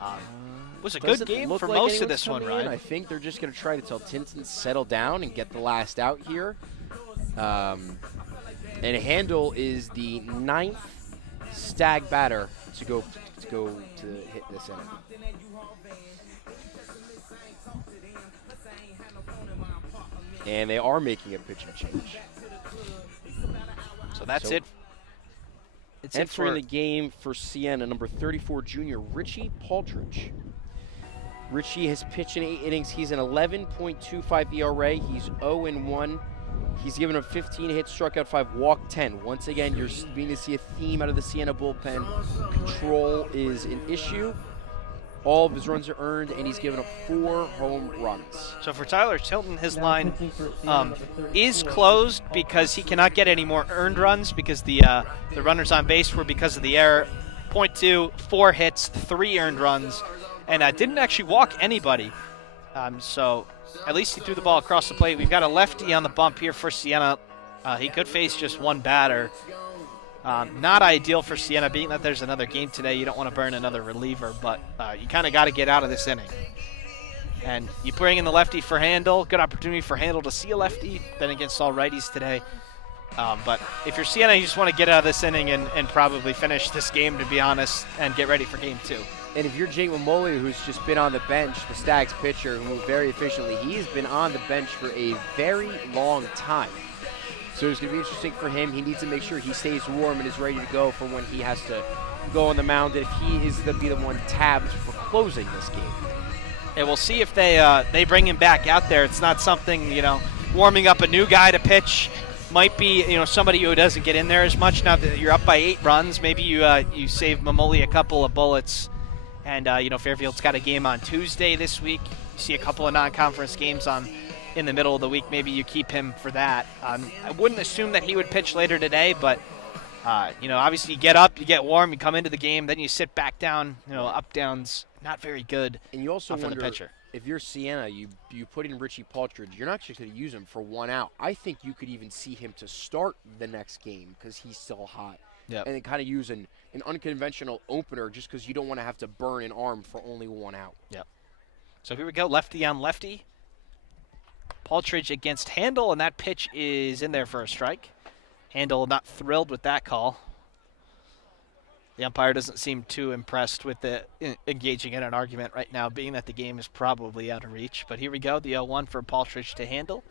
it was a good game for like most of this one, Ryan. I think they're just going to try to tell Tinson settle down and get the last out here. And Handel is the 9th Stag batter to go to hit this inning. And they are making a pitching change. So that's it. It's entering the game for Siena, number 34 junior, Richie Paltridge. Richie has pitched in 8 innings. He's an 11.25 ERA. He's 0-1. He's given up 15 hits, struck out 5, walked 10. Once again, you're beginning to see a theme out of the Siena bullpen. Control is an issue. All of his runs are earned, and he's given up 4 home runs. So for Tyler Tilton, his line is closed because he cannot get any more earned runs because the runners on base were because of the error. 0.2, 4 hits, 3 earned runs, and didn't actually walk anybody. So at least he threw the ball across the plate. We've got a lefty on the bump here for Siena. He could face just one batter. Not ideal for Siena, being that there's another game today. You don't want to burn another reliever, but you kind of got to get out of this inning. And you bring in the lefty for Handel. Good opportunity for Handel to see a lefty. Been against all righties today. But if you're Siena, you just want to get out of this inning and probably finish this game, to be honest, and get ready for game 2. And if you're Jake Mamoli, who's just been on the bench, the Stags pitcher, who moved very efficiently, he's been on the bench for a very long time. So it's going to be interesting for him. He needs to make sure he stays warm and is ready to go for when he has to go on the mound, if he is going to be the one tabbed for closing this game. And we'll see if they bring him back out there. It's not something, warming up a new guy to pitch. Might be, somebody who doesn't get in there as much. Now that you're up by 8 runs, maybe you save Mamoli a couple of bullets. And, Fairfield's got a game on Tuesday this week. You see a couple of non-conference games in the middle of the week. Maybe you keep him for that. I wouldn't assume that he would pitch later today, but, obviously you get up, you get warm, you come into the game, then you sit back down. Up, down's not very good. And you also for wonder, the pitcher. if you're Siena, you put in Richie Paltridge, you're not just going to use him for 1 out. I think you could even see him to start the next game because he's still hot. Yep. And then kind of use an unconventional opener just because you don't want to have to burn an arm for only 1 out. Yep. So here we go, lefty on lefty. Paltridge against Handel, and that pitch is in there for a strike. Handel not thrilled with that call. The umpire doesn't seem too impressed with engaging in an argument right now, being that the game is probably out of reach. But here we go, the 0-1 for Paltridge to Handel.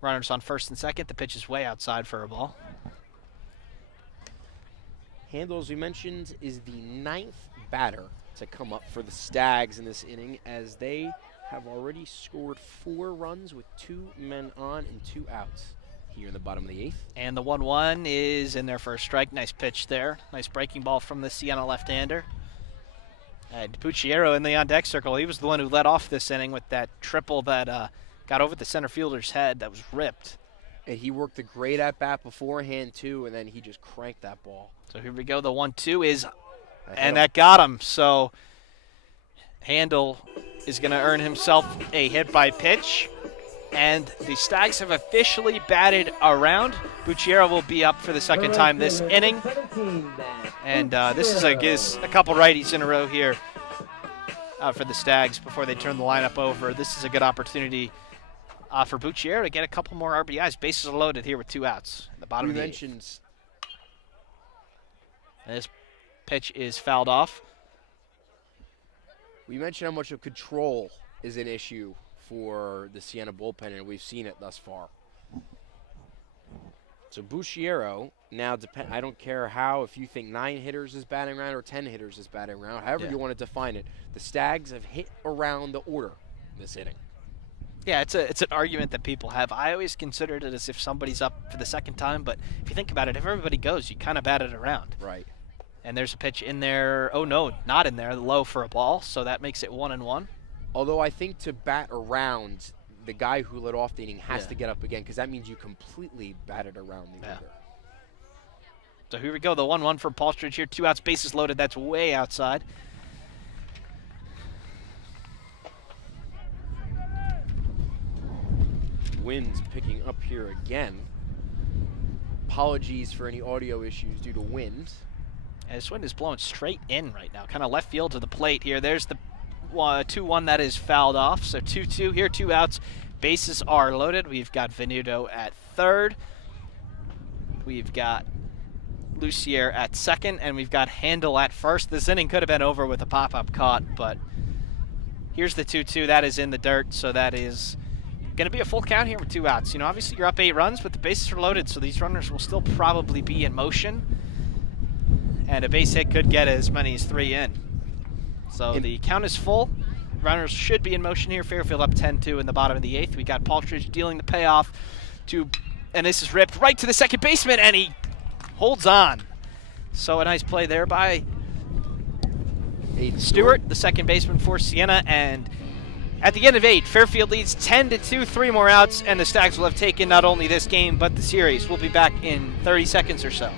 Runners on first and second. The pitch is way outside for a ball. Handel, as we mentioned, is the 9th batter to come up for the Stags in this inning, as they have already scored 4 runs with 2 men on and 2 outs here in the bottom of the 8th. And the 1-1 is in there for a strike. Nice pitch there. Nice breaking ball from the Siena left-hander. And Pucciero in the on-deck circle, he was the one who led off this inning with that triple that got over the center fielder's head that was ripped. And he worked a great at-bat beforehand, too, and then he just cranked that ball. So here we go. The 1-2 is, and that got him. So Handel is going to earn himself a hit by pitch. And the Stags have officially batted around. Bucciero will be up for the second time this inning. And this is a couple righties in a row here for the Stags before they turn the lineup over. This is a good opportunity for Bucciero to get a couple more RBIs. Bases are loaded here with 2 outs in the bottom of the 8th. This pitch is fouled off. We mentioned how much of control is an issue for the Siena bullpen, and we've seen it thus far. So Bucciero, now I don't care if you think 9 hitters is batting around or 10 hitters is batting around, however you want to define it. The Stags have hit around the order this inning. Yeah, it's an argument that people have. I always considered it as if somebody's up for the second time, but if you think about it, if everybody goes, you kind of bat it around. Right. And there's a pitch in there. Oh, no, not in there. Low for a ball, so that makes it 1-1. Although I think to bat around, the guy who led off the inning has Yeah. to get up again because that means you completely batted around the Yeah. order. So here we go, the 1-1 for Paulstridge here. 2 outs, bases loaded. That's way outside. Wind's picking up here again. Apologies for any audio issues due to wind. And this wind is blowing straight in right now, kind of left field to the plate here. There's the 2-1 that is fouled off. So 2-2 here, 2 outs. Bases are loaded. We've got Venuto at third. We've got Lucier at second, and we've got Handel at first. This inning could have been over with a pop-up caught, but here's the 2-2. That is in the dirt, so that is going to be a full count here with 2 outs. You know, obviously you're up 8 runs, but the bases are loaded, so these runners will still probably be in motion. And a base hit could get as many as 3 in. So the count is full. Runners should be in motion here. Fairfield up 10-2 in the bottom of the 8th. We got Paulstridge dealing the payoff to, and this is ripped right to the second baseman, and he holds on. So a nice play there by Aiden Stewart, the second baseman for Siena, and at the end of 8, Fairfield leads 10-2, 3 more outs, and the Stags will have taken not only this game, but the series. We'll be back in 30 seconds or so.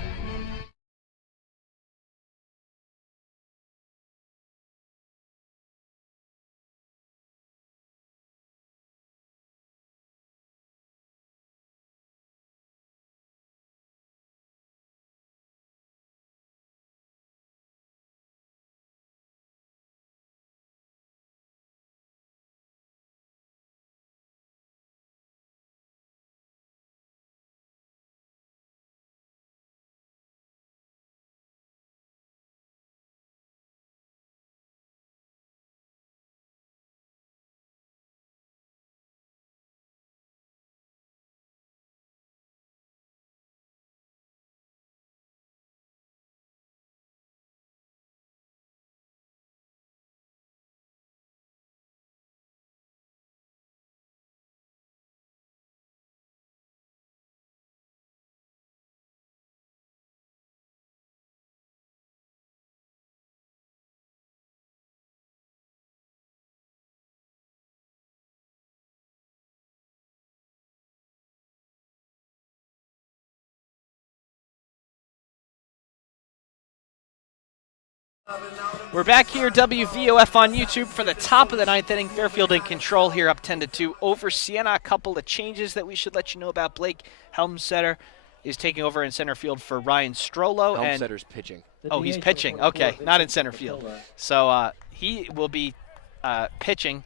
We're back here, WVOF on YouTube for the top of the 9th inning. Fairfield in control here, up 10-2 over Siena. A couple of changes that we should let you know about. Blake Helmsetter is taking over in center field for Ryan Strollo. Helmsetter's pitching. Oh, he's pitching. Okay, not in center field. So he will be pitching.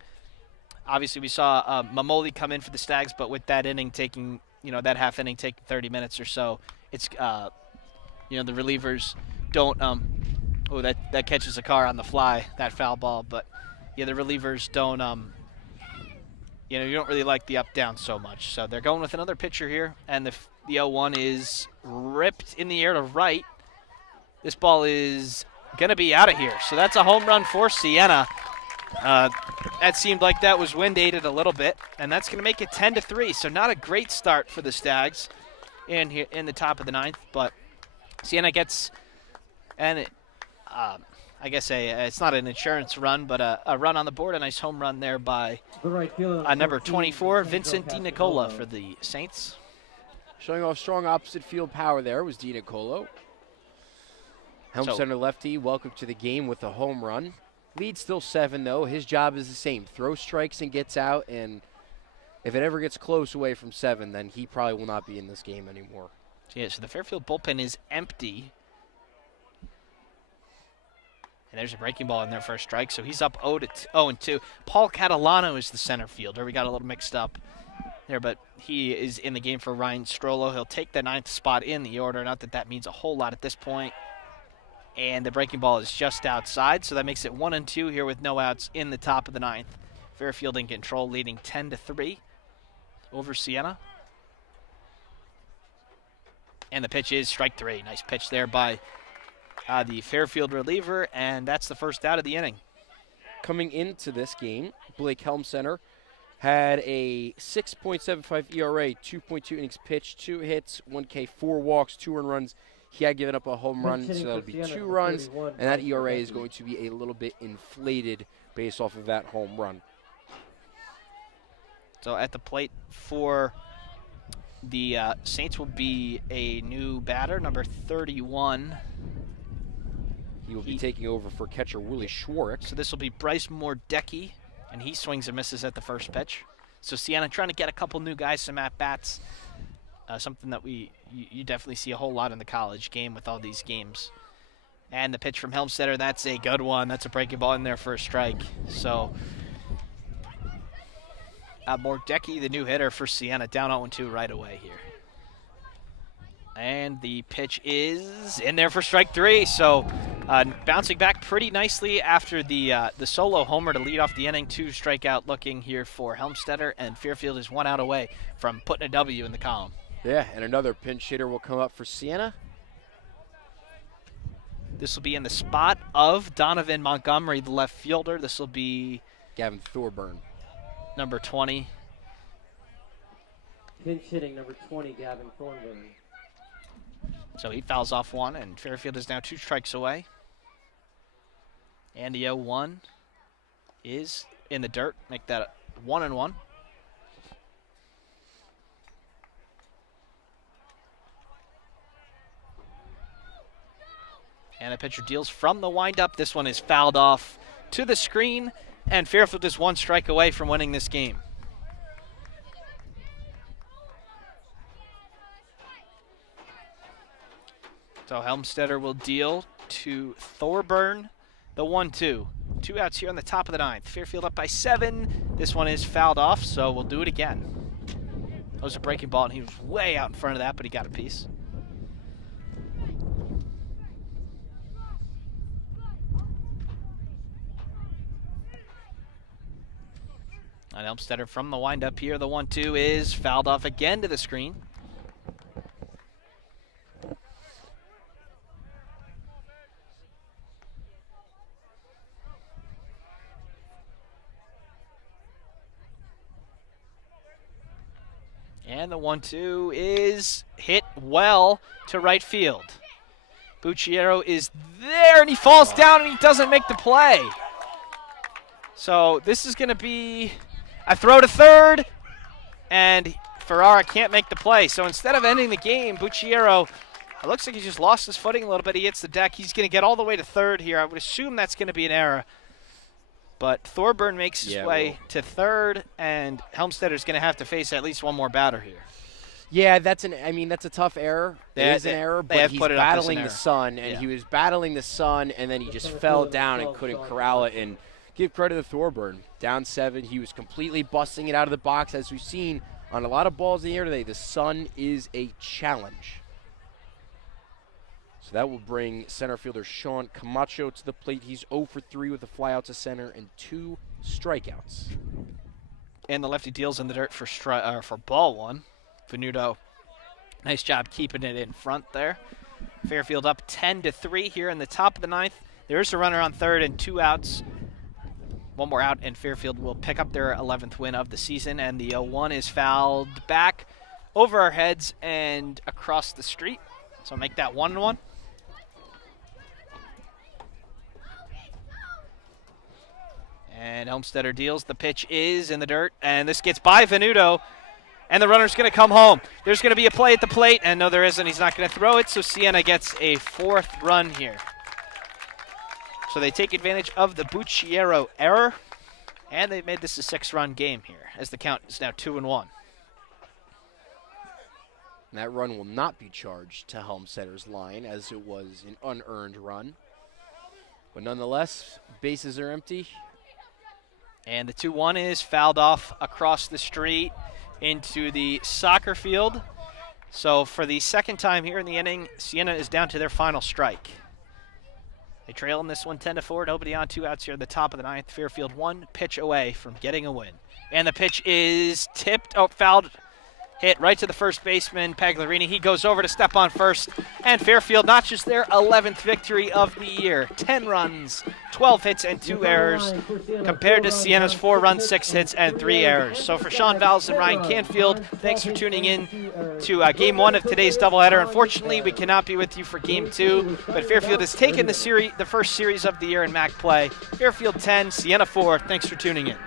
Obviously, we saw Mamoli come in for the Stags, but with that inning taking, that half inning taking 30 minutes or so, it's, the relievers don't. Oh, that catches a car on the fly, that foul ball. But, yeah, the relievers don't, you don't really like the up-down so much. So they're going with another pitcher here, and the 0-1 is ripped in the air to right. This ball is going to be out of here. So that's a home run for Siena. That seemed like that was wind-aided a little bit, and that's going to make it 10-3. So not a great start for the Stags in the top of the 9th, but Siena gets, and I guess it's not an insurance run, but a run on the board, a nice home run there by number 24, Vincent DiNicola for the Saints. Showing off strong opposite field power there was DiNicola. Helmsetter lefty, welcome to the game with a home run. Lead still 7, though. His job is the same. Throw strikes and gets out, and if it ever gets close away from 7, then he probably will not be in this game anymore. Yeah, so the Fairfield bullpen is empty. And there's a breaking ball in there for a strike, so he's up 0-2. Paul Catalano is the center fielder. We got a little mixed up there, but he is in the game for Ryan Strollo. He'll take the 9th spot in the order. Not that that means a whole lot at this point. And the breaking ball is just outside, so that makes it 1-2 here with no outs in the top of the 9th. Fairfield in control, leading 10-3 over Siena. And the pitch is strike 3. Nice pitch there by the Fairfield reliever, and that's the first out of the inning. Coming into this game, Blake Helmsetter had a 6.75 ERA, 2.2 innings pitched, 2 hits, 1K, 4 walks, 2 earned runs. He had given up a home run, so that'll be 2 runs, and that ERA is going to be a little bit inflated based off of that home run. So at the plate for the Saints will be a new batter, number 31. He will be taking over for catcher Willie Schwartz. So this will be Bryce Mordecki, and he swings and misses at the first pitch. So Siena trying to get a couple new guys some at-bats, something that you definitely see a whole lot in the college game with all these games. And the pitch from Helmstetter, that's a good one. That's a breaking ball in there for a strike. So Mordecki, the new hitter for Siena, down 0-2 right away here. And the pitch is in there for strike 3. So bouncing back pretty nicely after the solo homer to lead off the inning. 2 strikeout looking here for Helmstetter, and Fairfield is 1 out away from putting a W in the column. Yeah, and another pinch hitter will come up for Siena. This will be in the spot of Donovan Montgomery, the left fielder. This will be Gavin Thorburn. number 20. Pinch hitting number 20, Gavin Thornburn. So he fouls off 1, and Fairfield is now 2 strikes away. And the 0-1 is in the dirt. Make that 1-1. And the pitcher deals from the windup. This one is fouled off to the screen, and Fairfield is 1 strike away from winning this game. So Helmstetter will deal to Thorburn, the 1-2. 2 outs here on the top of the 9th. Fairfield up by 7. This one is fouled off, so we'll do it again. That was a breaking ball, and he was way out in front of that, but he got a piece. And Helmstetter from the windup here. The 1-2 is fouled off again to the screen. And the 1-2 is hit well to right field. Bucciero is there, and he falls down, and he doesn't make the play. So this is going to be a throw to third, and Ferrara can't make the play. So instead of ending the game, Bucciero, it looks like he just lost his footing a little bit. He hits the deck. He's going to get all the way to third here. I would assume that's going to be an error. But Thorburn makes his way to third, and Helmstetter's going to have to face at least one more batter here. Yeah, that's a tough error. It is an error, but he's battling the sun, and he was battling the sun, and then he just fell down and couldn't corral it. And give credit to Thorburn. Down 7, he was completely busting it out of the box. As we've seen on a lot of balls in the air today, the sun is a challenge. So that will bring center fielder Sean Camacho to the plate. He's 0 for 3 with a fly out to center and 2 strikeouts. And the lefty deals in the dirt for ball 1. Venuto, nice job keeping it in front there. Fairfield up 10-3 here in the top of the 9th. There's a runner on third and 2 outs. 1 more out, and Fairfield will pick up their 11th win of the season. And the 0-1 is fouled back over our heads and across the street. So make that 1-1. And Helmstetter deals. The pitch is in the dirt, and this gets by Venuto, and the runner's going to come home. There's going to be a play at the plate, and no, there isn't. He's not going to throw it, so Siena gets a 4th run here. So they take advantage of the Bucciero error, and they've made this a 6-run game here, as the count is now 2-1. And that run will not be charged to Helmstetter's line, as it was an unearned run. But nonetheless, bases are empty. And the 2-1 is fouled off across the street into the soccer field. So for the 2nd time here in the inning, Siena is down to their final strike. They trail in this one 10-4. Nobody on, 2 outs here at the top of the 9th. Fairfield 1 pitch away from getting a win. And the pitch is tipped, fouled hit right to the first baseman, Pagliarini. He goes over to step on first, and Fairfield notches their 11th victory of the year. 10 runs, 12 hits, and 2 errors, compared to Siena's 4 runs, 6 hits, and 3 errors. So for Sean Valls and Ryan Canfield, thanks for tuning in to Game 1 of today's doubleheader. Unfortunately, we cannot be with you for Game 2, but Fairfield has taken the first series of the year in MAC play. Fairfield 10, Siena 4. Thanks for tuning in.